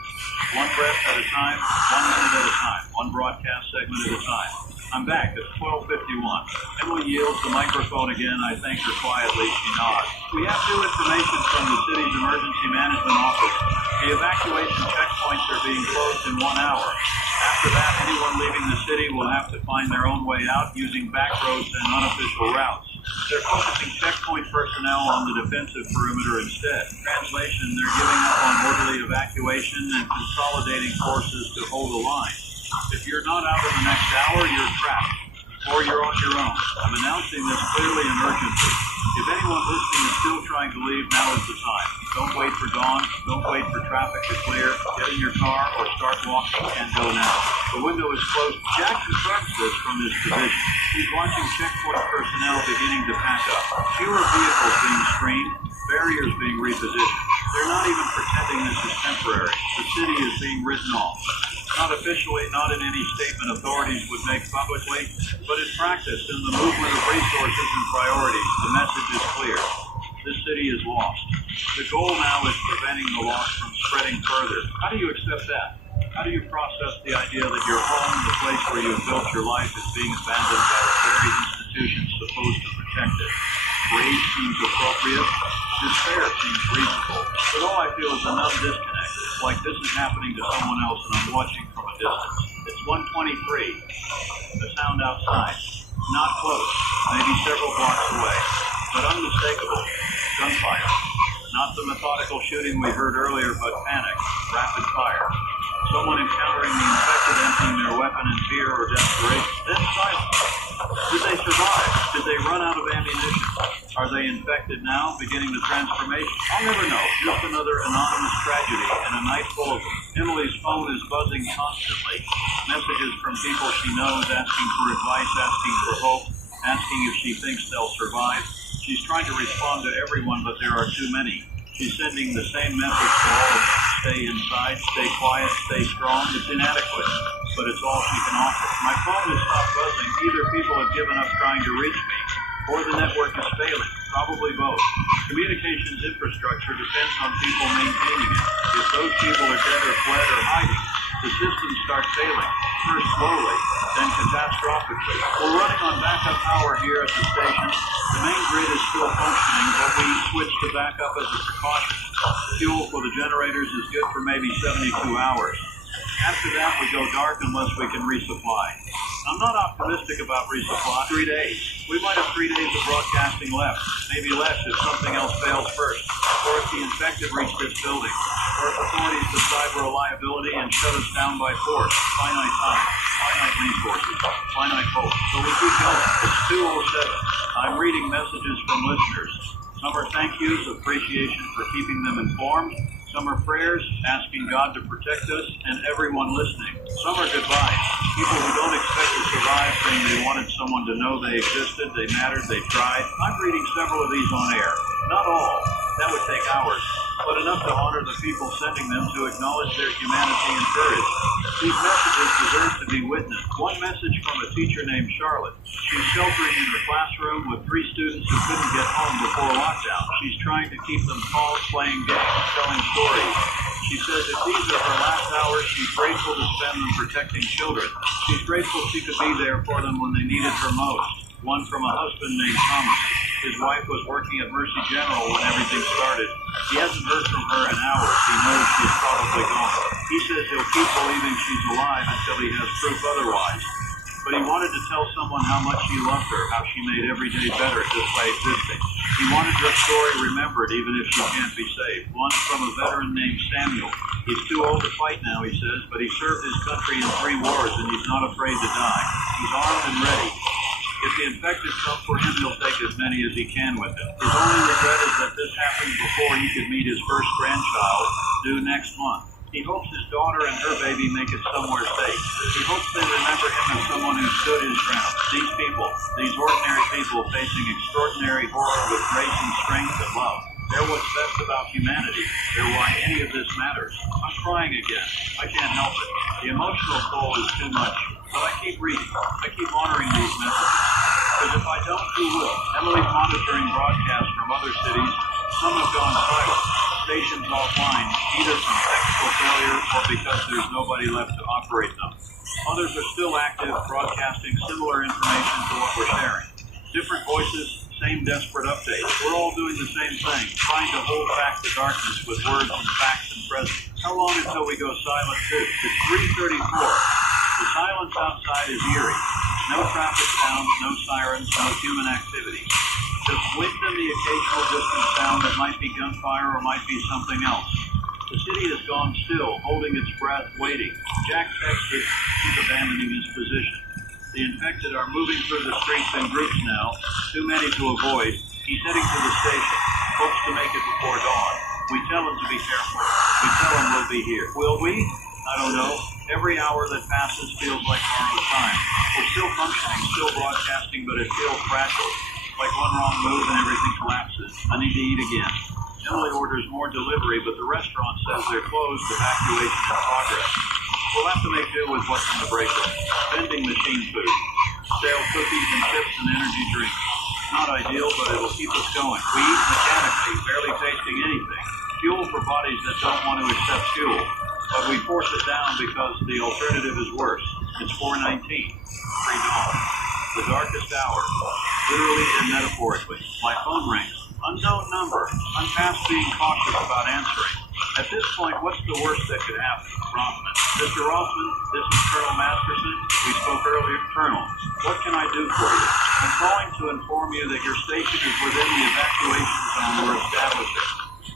One breath at a time, 1 minute at a time, one broadcast segment at a time. I'm back at 12:51. Emily yields the microphone again. I thank her quietly. She nods. We have new information from the city's emergency management office. The evacuation checkpoints are being closed in 1 hour. After that, anyone leaving the city will have to find their own way out using back roads and unofficial routes. They're focusing checkpoint personnel on the defensive perimeter instead. Translation, they're giving up on orderly evacuation and consolidating forces to hold the line. If you're not out in the next hour, you're trapped, or you're on your own. I'm announcing this clearly and urgently. If anyone listening is still trying to leave, now is the time. Don't wait for dawn. Don't wait for traffic to clear. Get in your car or start walking and go now. The window is closed. Jack confirms this from his position. He's watching checkpoint personnel beginning to pack up. Fewer vehicles being screened, barriers being repositioned. They're not even pretending this is temporary. The city is being written off. Not officially, not in any statement authorities would make publicly, but in practice, in the movement of resources and priorities, the message is clear. This city is lost. The goal now is preventing the loss from spreading further. How do you accept that? How do you process the idea that your home, the place where you have built your life, is being abandoned by the very institutions supposed to protect it? Rage seems appropriate. Despair seems reasonable. But all I feel is a numb disconnect. It's like this is happening to someone else and I'm watching from a distance. It's 1:23. The sound outside. Not close. Maybe several blocks away. But unmistakable. Gunfire. Not the methodical shooting we heard earlier, but panic. Rapid fire. Someone encountering the infected, emptying their weapon in fear or desperation. Then silence. Did they survive? Did they run out of ammunition? Are they infected now, beginning the transformation? I'll never know. Just another anonymous tragedy and a night full of them. Emily's phone is buzzing constantly. Messages from people she knows asking for advice, asking for hope, asking if she thinks they'll survive. She's trying to respond to everyone, but there are too many. She's sending the same message to all of them. Stay inside, stay quiet, stay strong. It's inadequate, but it's all she can offer. My phone has stopped buzzing. Either people have given up trying to reach me, or the network is failing. Probably both. Communications infrastructure depends on people maintaining it. If those people are dead or fled or hiding, the systems start failing. First slowly, then catastrophically. We're running on backup power here at the station. The main grid is still functioning, but we switched to backup as a precaution. Fuel for the generators is good for maybe 72 hours. After that, we go dark unless we can resupply. I'm not optimistic about resupply. 3 days. We might have 3 days of broadcasting left. Maybe less if something else fails first. Or if the infected reach this building. Or if authorities decide we're a liability and shut us down by force. Finite time. Finite resources. Finite hope. So we keep going. It's 2:07. I'm reading messages from listeners. Some are thank yous, appreciation for keeping them informed. Some are prayers, asking God to protect us and everyone listening. Some are goodbyes. People who don't expect to survive, saying they wanted someone to know they existed, they mattered, they tried. I'm reading several of these on air. Not all. That would take hours. But enough to honor the people sending them, to acknowledge their humanity and courage. These messages deserve to be witnessed. One message from a teacher named Charlotte. She's sheltering in her classroom with 3 students who couldn't get home before lockdown. She's trying to keep them calm, playing games, telling stories. She says if these are her last hours, she's grateful to spend them protecting children. She's grateful she could be there for them when they needed her most. One from a husband named Thomas. His wife was working at Mercy General when everything started. He hasn't heard from her in hours. He knows she's probably gone. He says he'll keep believing she's alive until he has proof otherwise. But he wanted to tell someone how much he loved her, how she made every day better just by existing. He wanted her story remembered even if she can't be saved. One from a veteran named Samuel. He's too old to fight now, he says, but he served his country in 3 wars and he's not afraid to die. He's armed and ready. If the infected come for him, he'll take as many as he can with him. His only regret is that this happened before he could meet his first grandchild, due next month. He hopes his daughter and her baby make it somewhere safe. He hopes they remember him as someone who stood his ground. These people, these ordinary people facing extraordinary horror with grace and strength and love. They're what's best about humanity. They're why any of this matters. I'm crying again. I can't help it. The emotional toll is too much. But I keep reading. I keep honoring these messages. Because if I don't, who will? Emily's monitoring broadcasts from other cities. Some have gone silent. Stations offline, either from technical failure or because there's nobody left to operate them. Others are still active, broadcasting similar information to what we're sharing. Different voices, same desperate updates. We're all doing the same thing, trying to hold back the darkness with words and facts and presence. How long until we go silent too? It's 3:34. The silence outside is eerie. No traffic sounds, no sirens, no human activity. Just wind and the occasional distant sound that might be gunfire or might be something else. The city has gone still, holding its breath, waiting. Jack texted, he's abandoning his position. The infected are moving through the streets in groups now, too many to avoid. He's heading to the station, hopes to make it before dawn. We tell him to be careful. We tell him we'll be here. Will we? I don't know. Every hour that passes feels like borrowed time. We're still functioning, still broadcasting, but it feels fragile. Like one wrong move and everything collapses. I need to eat again. Emily orders more delivery, but the restaurant says they're closed, evacuation in progress. We'll have to make do with what's in the break room. Vending machine food. Stale cookies and chips and energy drinks. Not ideal, but it'll keep us going. We eat mechanically, barely tasting anything. Fuel for bodies that don't want to accept fuel. But we force it down because the alternative is worse. It's 4:19. Pre-dawn. The darkest hour. Literally and metaphorically. My phone rings. Unknown number. I'm past being cautious about answering. At this point, what's the worst that could happen? Rothman. Mr. Rothman, this is Colonel Masterson. We spoke earlier. Colonel, what can I do for you? I'm calling to inform you that your station is within the evacuation zone we're establishing.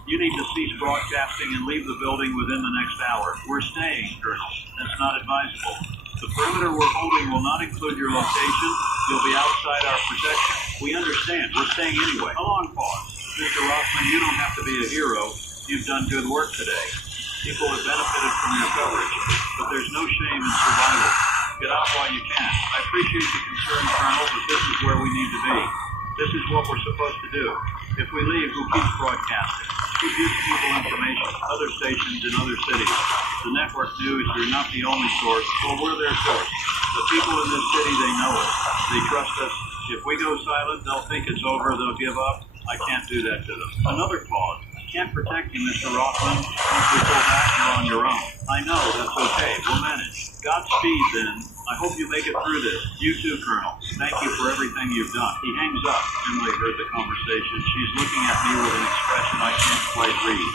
You need to cease broadcasting and leave the building within the next hour. We're staying, Colonel. That's not advisable. The perimeter we're holding will not include your location. You'll be outside our protection. We understand. We're staying anyway. A long pause. Mr. Rothman, you don't have to be a hero. You've done good work today. People have benefited from your coverage, but there's no shame in survival. Get out while you can. I appreciate the concern, Colonel, but this is where we need to be. This is what we're supposed to do. If we leave, who keeps broadcasting? Who gives people information? Other stations in other cities. The network news, you're not the only source. Well, we're their source. The people in this city, they know us. They trust us. If we go silent, they'll think it's over. They'll give up. I can't do that to them. Another pause. Can't protect you, Mr. Rothman. Once we pull back, you're on your own. I know, that's okay. We'll manage. Godspeed, then. I hope you make it through this. You too, Colonel. Thank you for everything you've done. He hangs up. Emily heard the conversation. She's looking at me with an expression I can't quite read.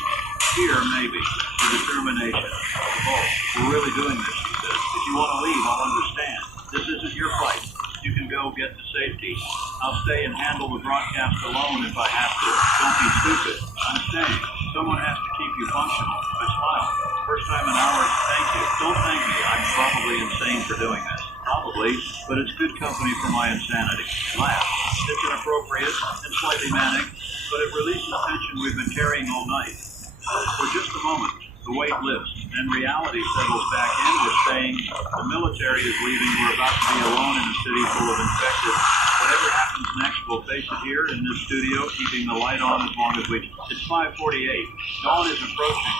Fear, maybe. The determination. Oh, we're really doing this, she says. If you want to leave, I'll understand. This isn't your fight. You can go get to safety. I'll stay and handle the broadcast alone if I have to. Don't be stupid. I'm staying. Someone has to keep you functional. I smile. First time in hours, thank you. Don't thank me. I'm probably insane for doing this. Probably, but it's good company for my insanity. Laugh. It's inappropriate and slightly manic, but it releases tension we've been carrying all night. For just a moment, the weight lifts, and reality settles back in. We're saying the military is leaving. We're about to be alone in a city full of infected. Whatever happens next, we'll face it here in this studio, keeping the light on as long as we can. It's 5:48. Dawn is approaching.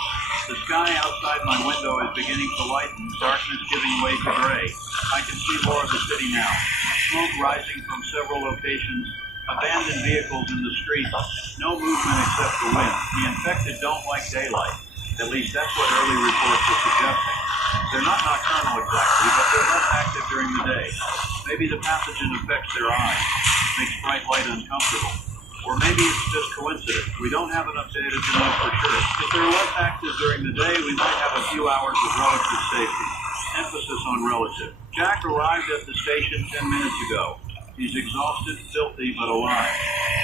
The sky outside my window is beginning to lighten, darkness giving way to gray. I can see more of the city now. Smoke rising from several locations. Abandoned vehicles in the streets. No movement except the wind. The infected don't like daylight. At least that's what early reports are suggesting. They're not nocturnal exactly, but they're less active during the day. Maybe the pathogen affects their eyes, makes bright light uncomfortable. Or maybe it's just coincidence. We don't have enough data to know for sure. If they're less active during the day, we might have a few hours of relative safety. Emphasis on relative. Jack arrived at the station 10 minutes ago. He's exhausted, filthy, but alive.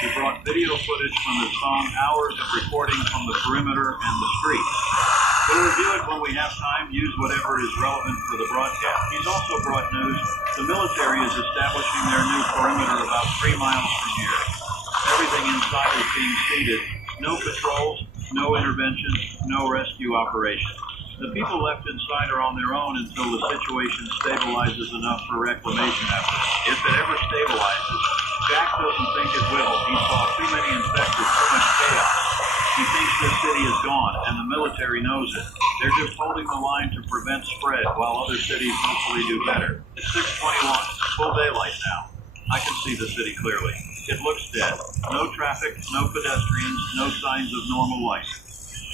He brought video footage from the song, hours of recording from the perimeter and the street. We'll review it when we have time, use whatever is relevant for the broadcast. He's also brought news. The military is establishing their new perimeter about 3 miles from here. Everything inside is being seeded. No patrols, no interventions, no rescue operations. The people left inside are on their own until the situation stabilizes enough for reclamation efforts. If it ever stabilizes, Jack doesn't think it will. He saw too many infected, too much chaos. He thinks this city is gone, and the military knows it. They're just holding the line to prevent spread while other cities hopefully do better. It's 6:21, full daylight now. I can see the city clearly. It looks dead. No traffic, no pedestrians, no signs of normal life.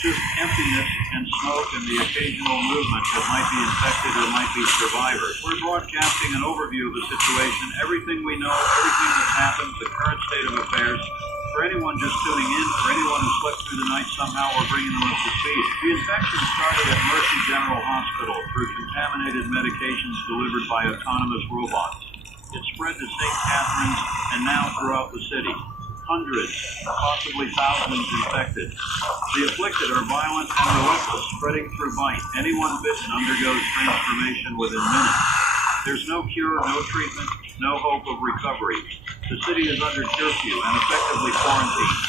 Just emptiness and smoke and the occasional movement that might be infected or might be survivors. We're broadcasting an overview of the situation, everything we know, everything that's happened, the current state of affairs. For anyone just tuning in, for anyone who slept through the night somehow, we're bringing them up to speed. The infection started at Mercy General Hospital through contaminated medications delivered by autonomous robots. It spread to St. Catherine's and now throughout the city. Hundreds, possibly thousands infected. The afflicted are violent and relentless, spreading through bite. Anyone bitten undergoes transformation within minutes. There's no cure, no treatment, no hope of recovery. The city is under curfew and effectively quarantined.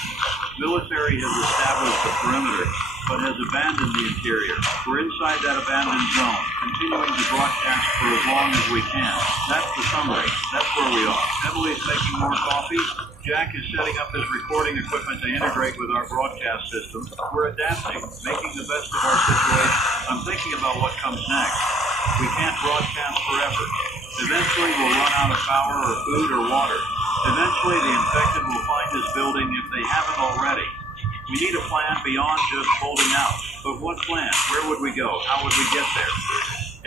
Military has established a perimeter, but has abandoned the interior. We're inside that abandoned zone, continuing to broadcast for as long as we can. That's the summary. That's where we are. Emily's making more coffee. Jack is setting up his recording equipment to integrate with our broadcast system. We're adapting, making the best of our situation. I'm thinking about what comes next. We can't broadcast forever. Eventually we'll run out of power or food or water. Eventually the infected will find this building if they haven't already. We need a plan beyond just holding out. But what plan? Where would we go? How would we get there?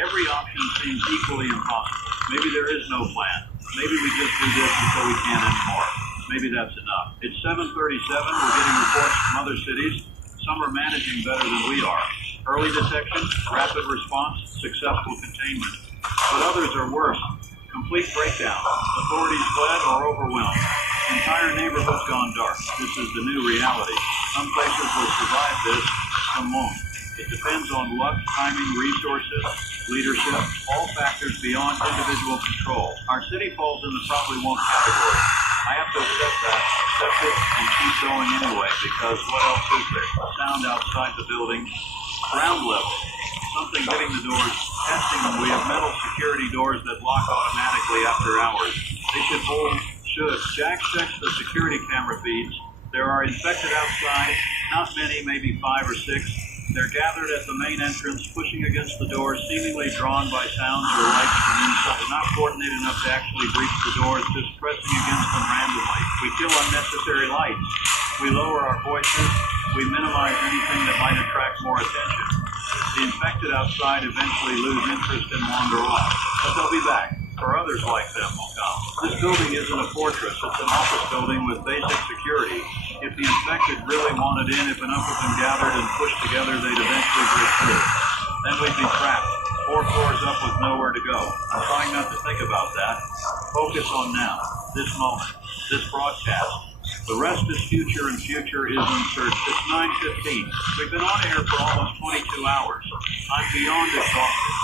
Every option seems equally impossible. Maybe there is no plan. Maybe we just do this until we can't anymore. Maybe that's enough. It's 7:37. We're getting reports from other cities. Some are managing better than we are. Early detection, rapid response, successful containment. But others are worse. Complete breakdown. Authorities fled or overwhelmed. Entire neighborhoods gone dark. This is the new reality. Some places will survive this, some won't. It depends on luck, timing, resources, leadership, all factors beyond individual control. Our city falls in the probably won't category. I have to accept it, and keep going anyway, because what else is there? Sound outside the building, ground level, something hitting the doors, testing them. We have metal security doors that lock automatically after hours. They should hold. Jack checks the security camera feeds. There are infected outside, not many, maybe 5 or 6. They're gathered at the main entrance, pushing against the doors, seemingly drawn by sounds or lights from inside. They're not coordinated enough to actually breach the doors, just pressing against them randomly. We kill unnecessary lights. We lower our voices. We minimize anything that might attract more attention. The infected outside eventually lose interest and wander off, but they'll be back. Or others like them will come. This building isn't a fortress. It's an office building with basic security. If the infected really wanted in, if enough of them gathered and pushed together, they'd eventually break through. Then we'd be trapped, 4 floors up with nowhere to go. I'm trying not to think about that. Focus on now, this moment, this broadcast. The rest is future, and future is uncertain. It's 9:15. We've been on air for almost 22 hours. I'm beyond exhausted,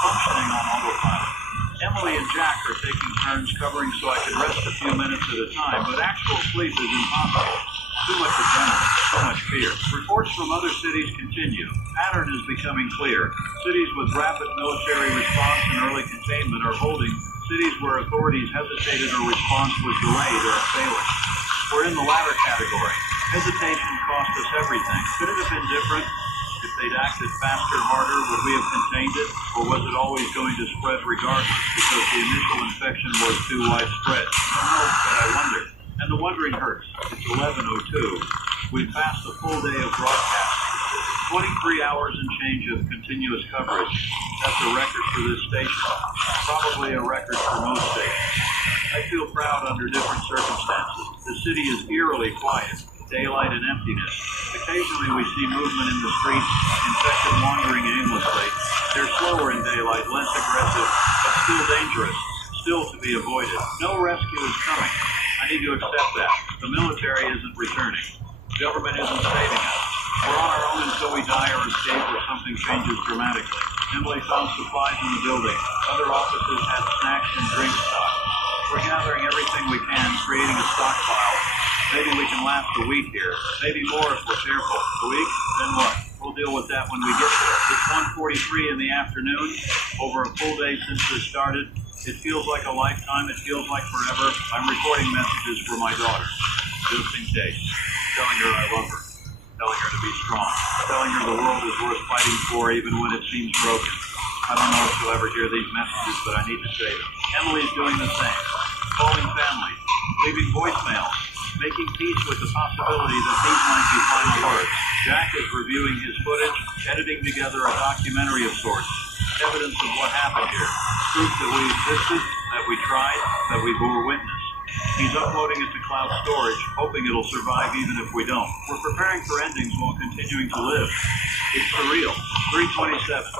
functioning on autopilot. Emily and Jack are taking turns covering so I can rest a few minutes at a time, but actual sleep is impossible. Too much adrenaline, so much fear. Reports from other cities continue. Pattern is becoming clear. Cities with rapid military response and early containment are holding. Cities where authorities hesitated or response was delayed are failing. We're in the latter category. Hesitation cost us everything. Could it have been different? If they'd acted faster, harder, would we have contained it? Or was it always going to spread regardless because the initial infection was too widespread? I don't know, but I wonder. And the wondering hurts. It's 11:02. We've passed a full day of broadcasting. 23 hours and change of continuous coverage. That's a record for this station. Probably a record for most stations. I feel proud under different circumstances. The city is eerily quiet. Daylight and emptiness. Occasionally we see movement in the streets, infected wandering aimlessly. They're slower in daylight, less aggressive, but still dangerous, still to be avoided. No rescue is coming. I need to accept that. The military isn't returning. Government isn't saving us. We're on our own until we die or escape or something changes dramatically. Emily found supplies in the building. Other offices had snacks and drinks stocked. We're gathering everything we can, creating a stockpile. Maybe we can last a week here. Maybe more if we're careful. A week? Then what? We'll deal with that when we get there. It's 1:43 in the afternoon. Over a full day since this started. It feels like a lifetime. It feels like forever. I'm recording messages for my daughter, just in case. Telling her I love her. Telling her to be strong. Telling her the world is worth fighting for even when it seems broken. I don't know if she'll ever hear these messages, but I need to say them. Emily's doing the same. Calling family. Leaving voicemails. Making peace with the possibility that these might be final words. Jack is reviewing his footage, editing together a documentary of sorts. Evidence of what happened here. Proof that we existed, that we tried, that we bore witness. He's uploading it to cloud storage, hoping it'll survive even if we don't. We're preparing for endings while continuing to live. It's surreal. 3:27.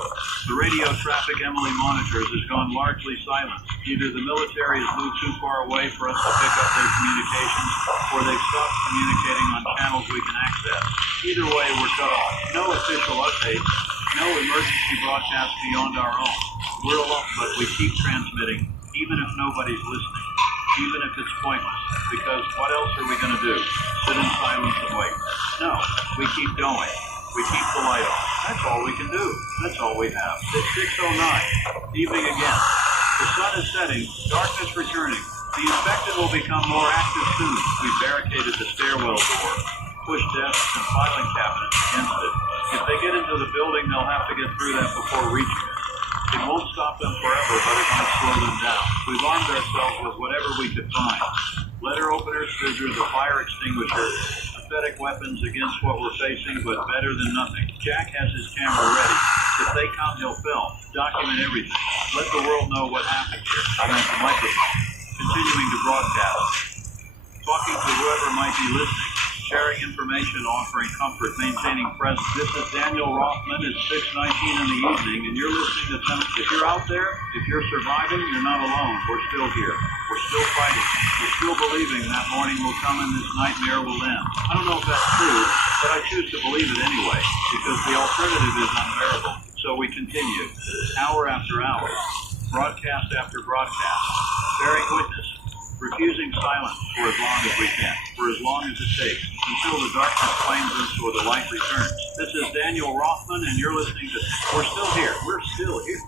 The radio traffic Emily monitors has gone largely silent. Either the military has moved too far away for us to pick up their communications, or they've stopped communicating on channels we can access. Either way, we're cut off. No official updates. No emergency broadcast beyond our own. We're alone, but we keep transmitting, even if nobody's listening. Even if it's pointless, because what else are we going to do? Sit in silence and wait? No, we keep going. We keep the light on. That's all we can do. That's all we have. It's 6:09, evening again. The sun is setting, darkness returning. The infected will become more active soon. We barricaded the stairwell door, pushed desks and filing cabinets against it. If they get into the building, they'll have to get through that before reaching it. It won't stop them forever, but it might slow them down. We've armed ourselves with whatever we could find. Letter openers, scissors, a fire extinguisher, pathetic weapons against what we're facing, but better than nothing. Jack has his camera ready. If they come, he'll film, document everything. Let the world know what happened here. I'm at the microphone, continuing to broadcast. Talking to whoever might be listening. Sharing information, offering comfort, maintaining presence. This is Daniel Rothman. It's 6:19 in the evening, and you're listening to some. If you're out there, if you're surviving, you're not alone. We're still here. We're still fighting. We're still believing that morning will come and this nightmare will end. I don't know if that's true, but I choose to believe it anyway, because the alternative is unbearable. So we continue, hour after hour, broadcast after broadcast, bearing witness, refusing silence for as long as we can, for as long as it takes, until the darkness claims us or the light returns. This is Daniel Rothman, and you're listening to We're Still Here. We're still here.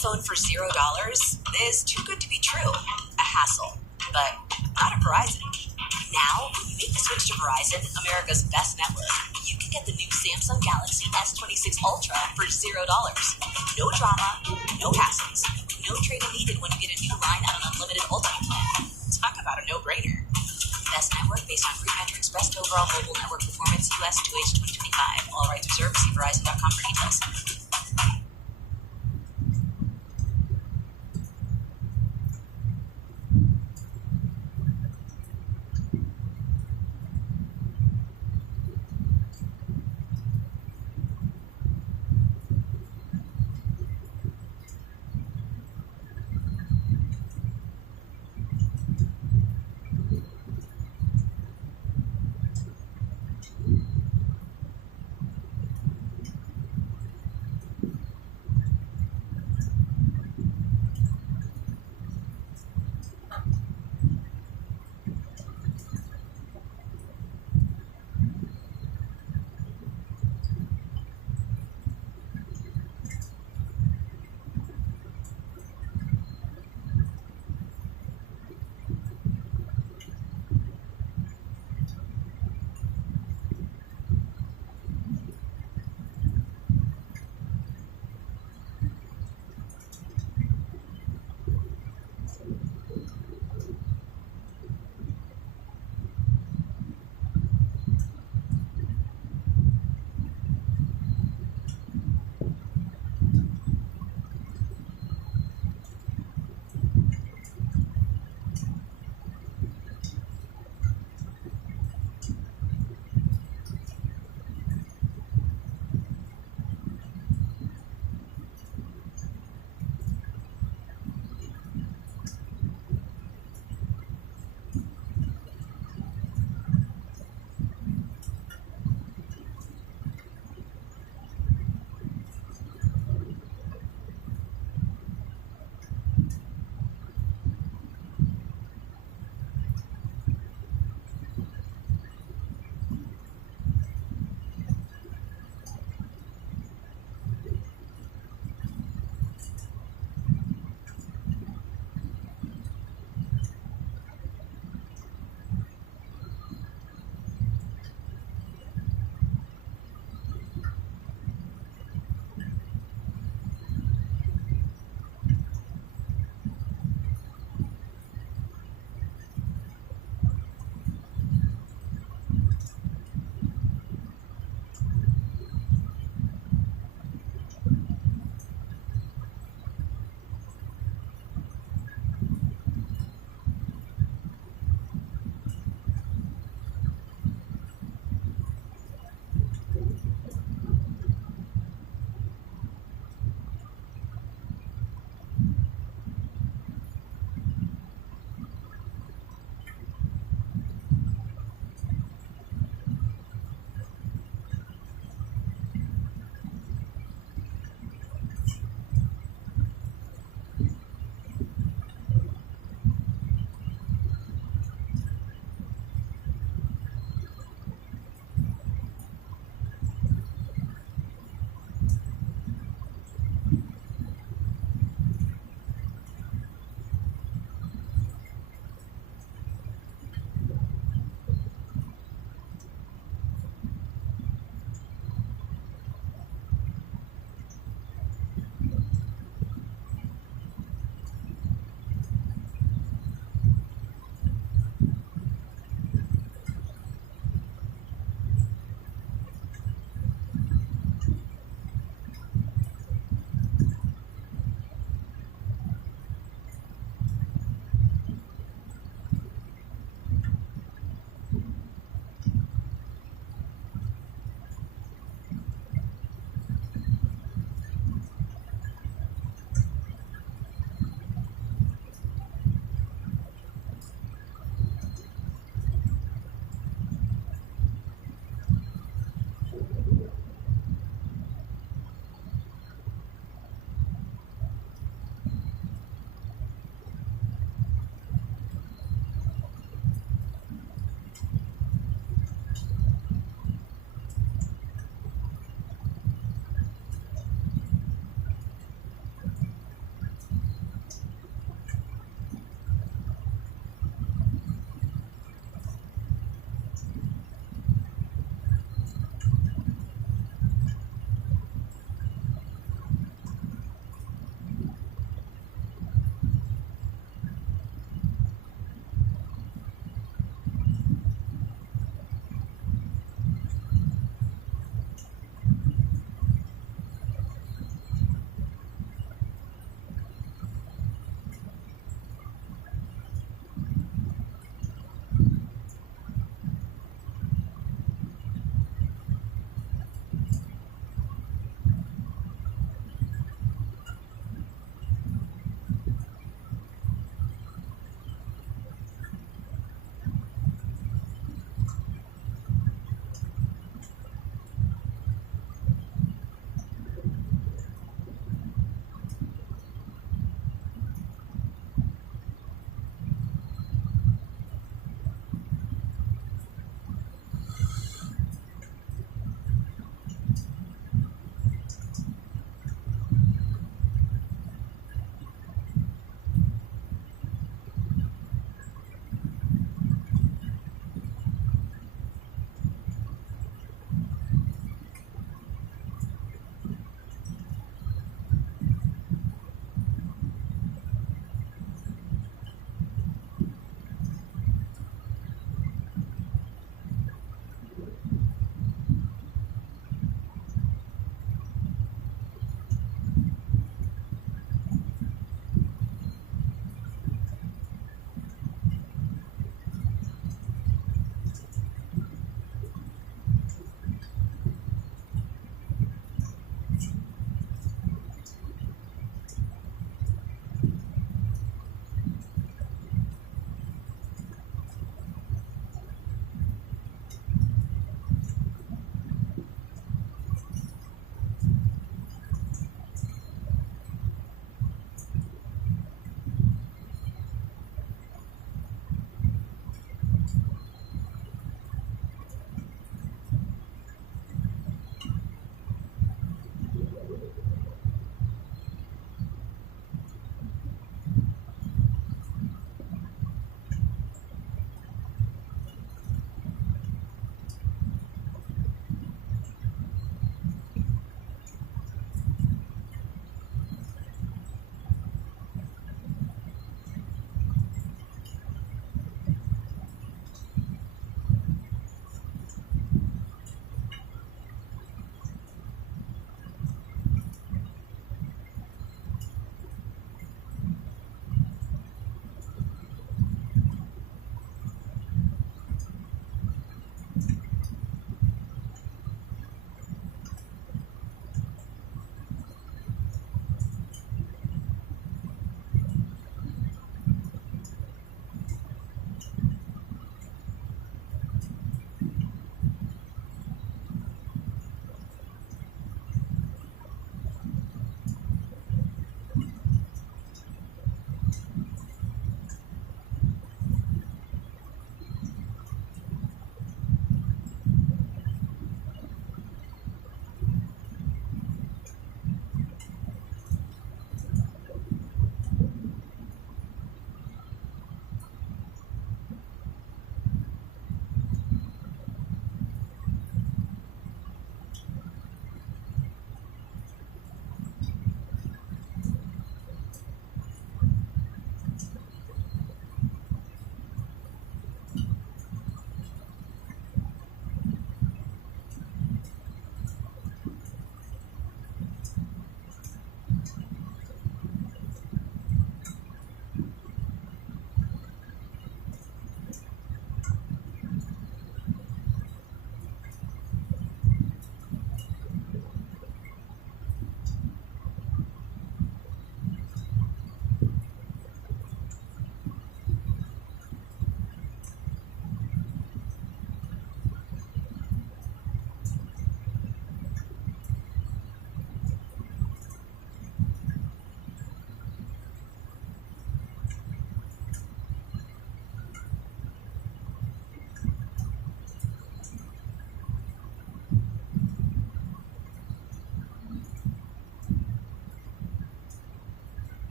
phone for $0 is too good to be true. A hassle, but not at Verizon. Now, when you make the switch to Verizon, America's best network, you can get the new Samsung Galaxy S26 Ultra for $0. No drama, no hassles, no trade-in needed when you get a new line on an unlimited Ultimate plan. Talk about a no-brainer. Best network based on group metrics, best overall mobile network performance, US 2H 2025. All rights reserved. See Verizon.com for details.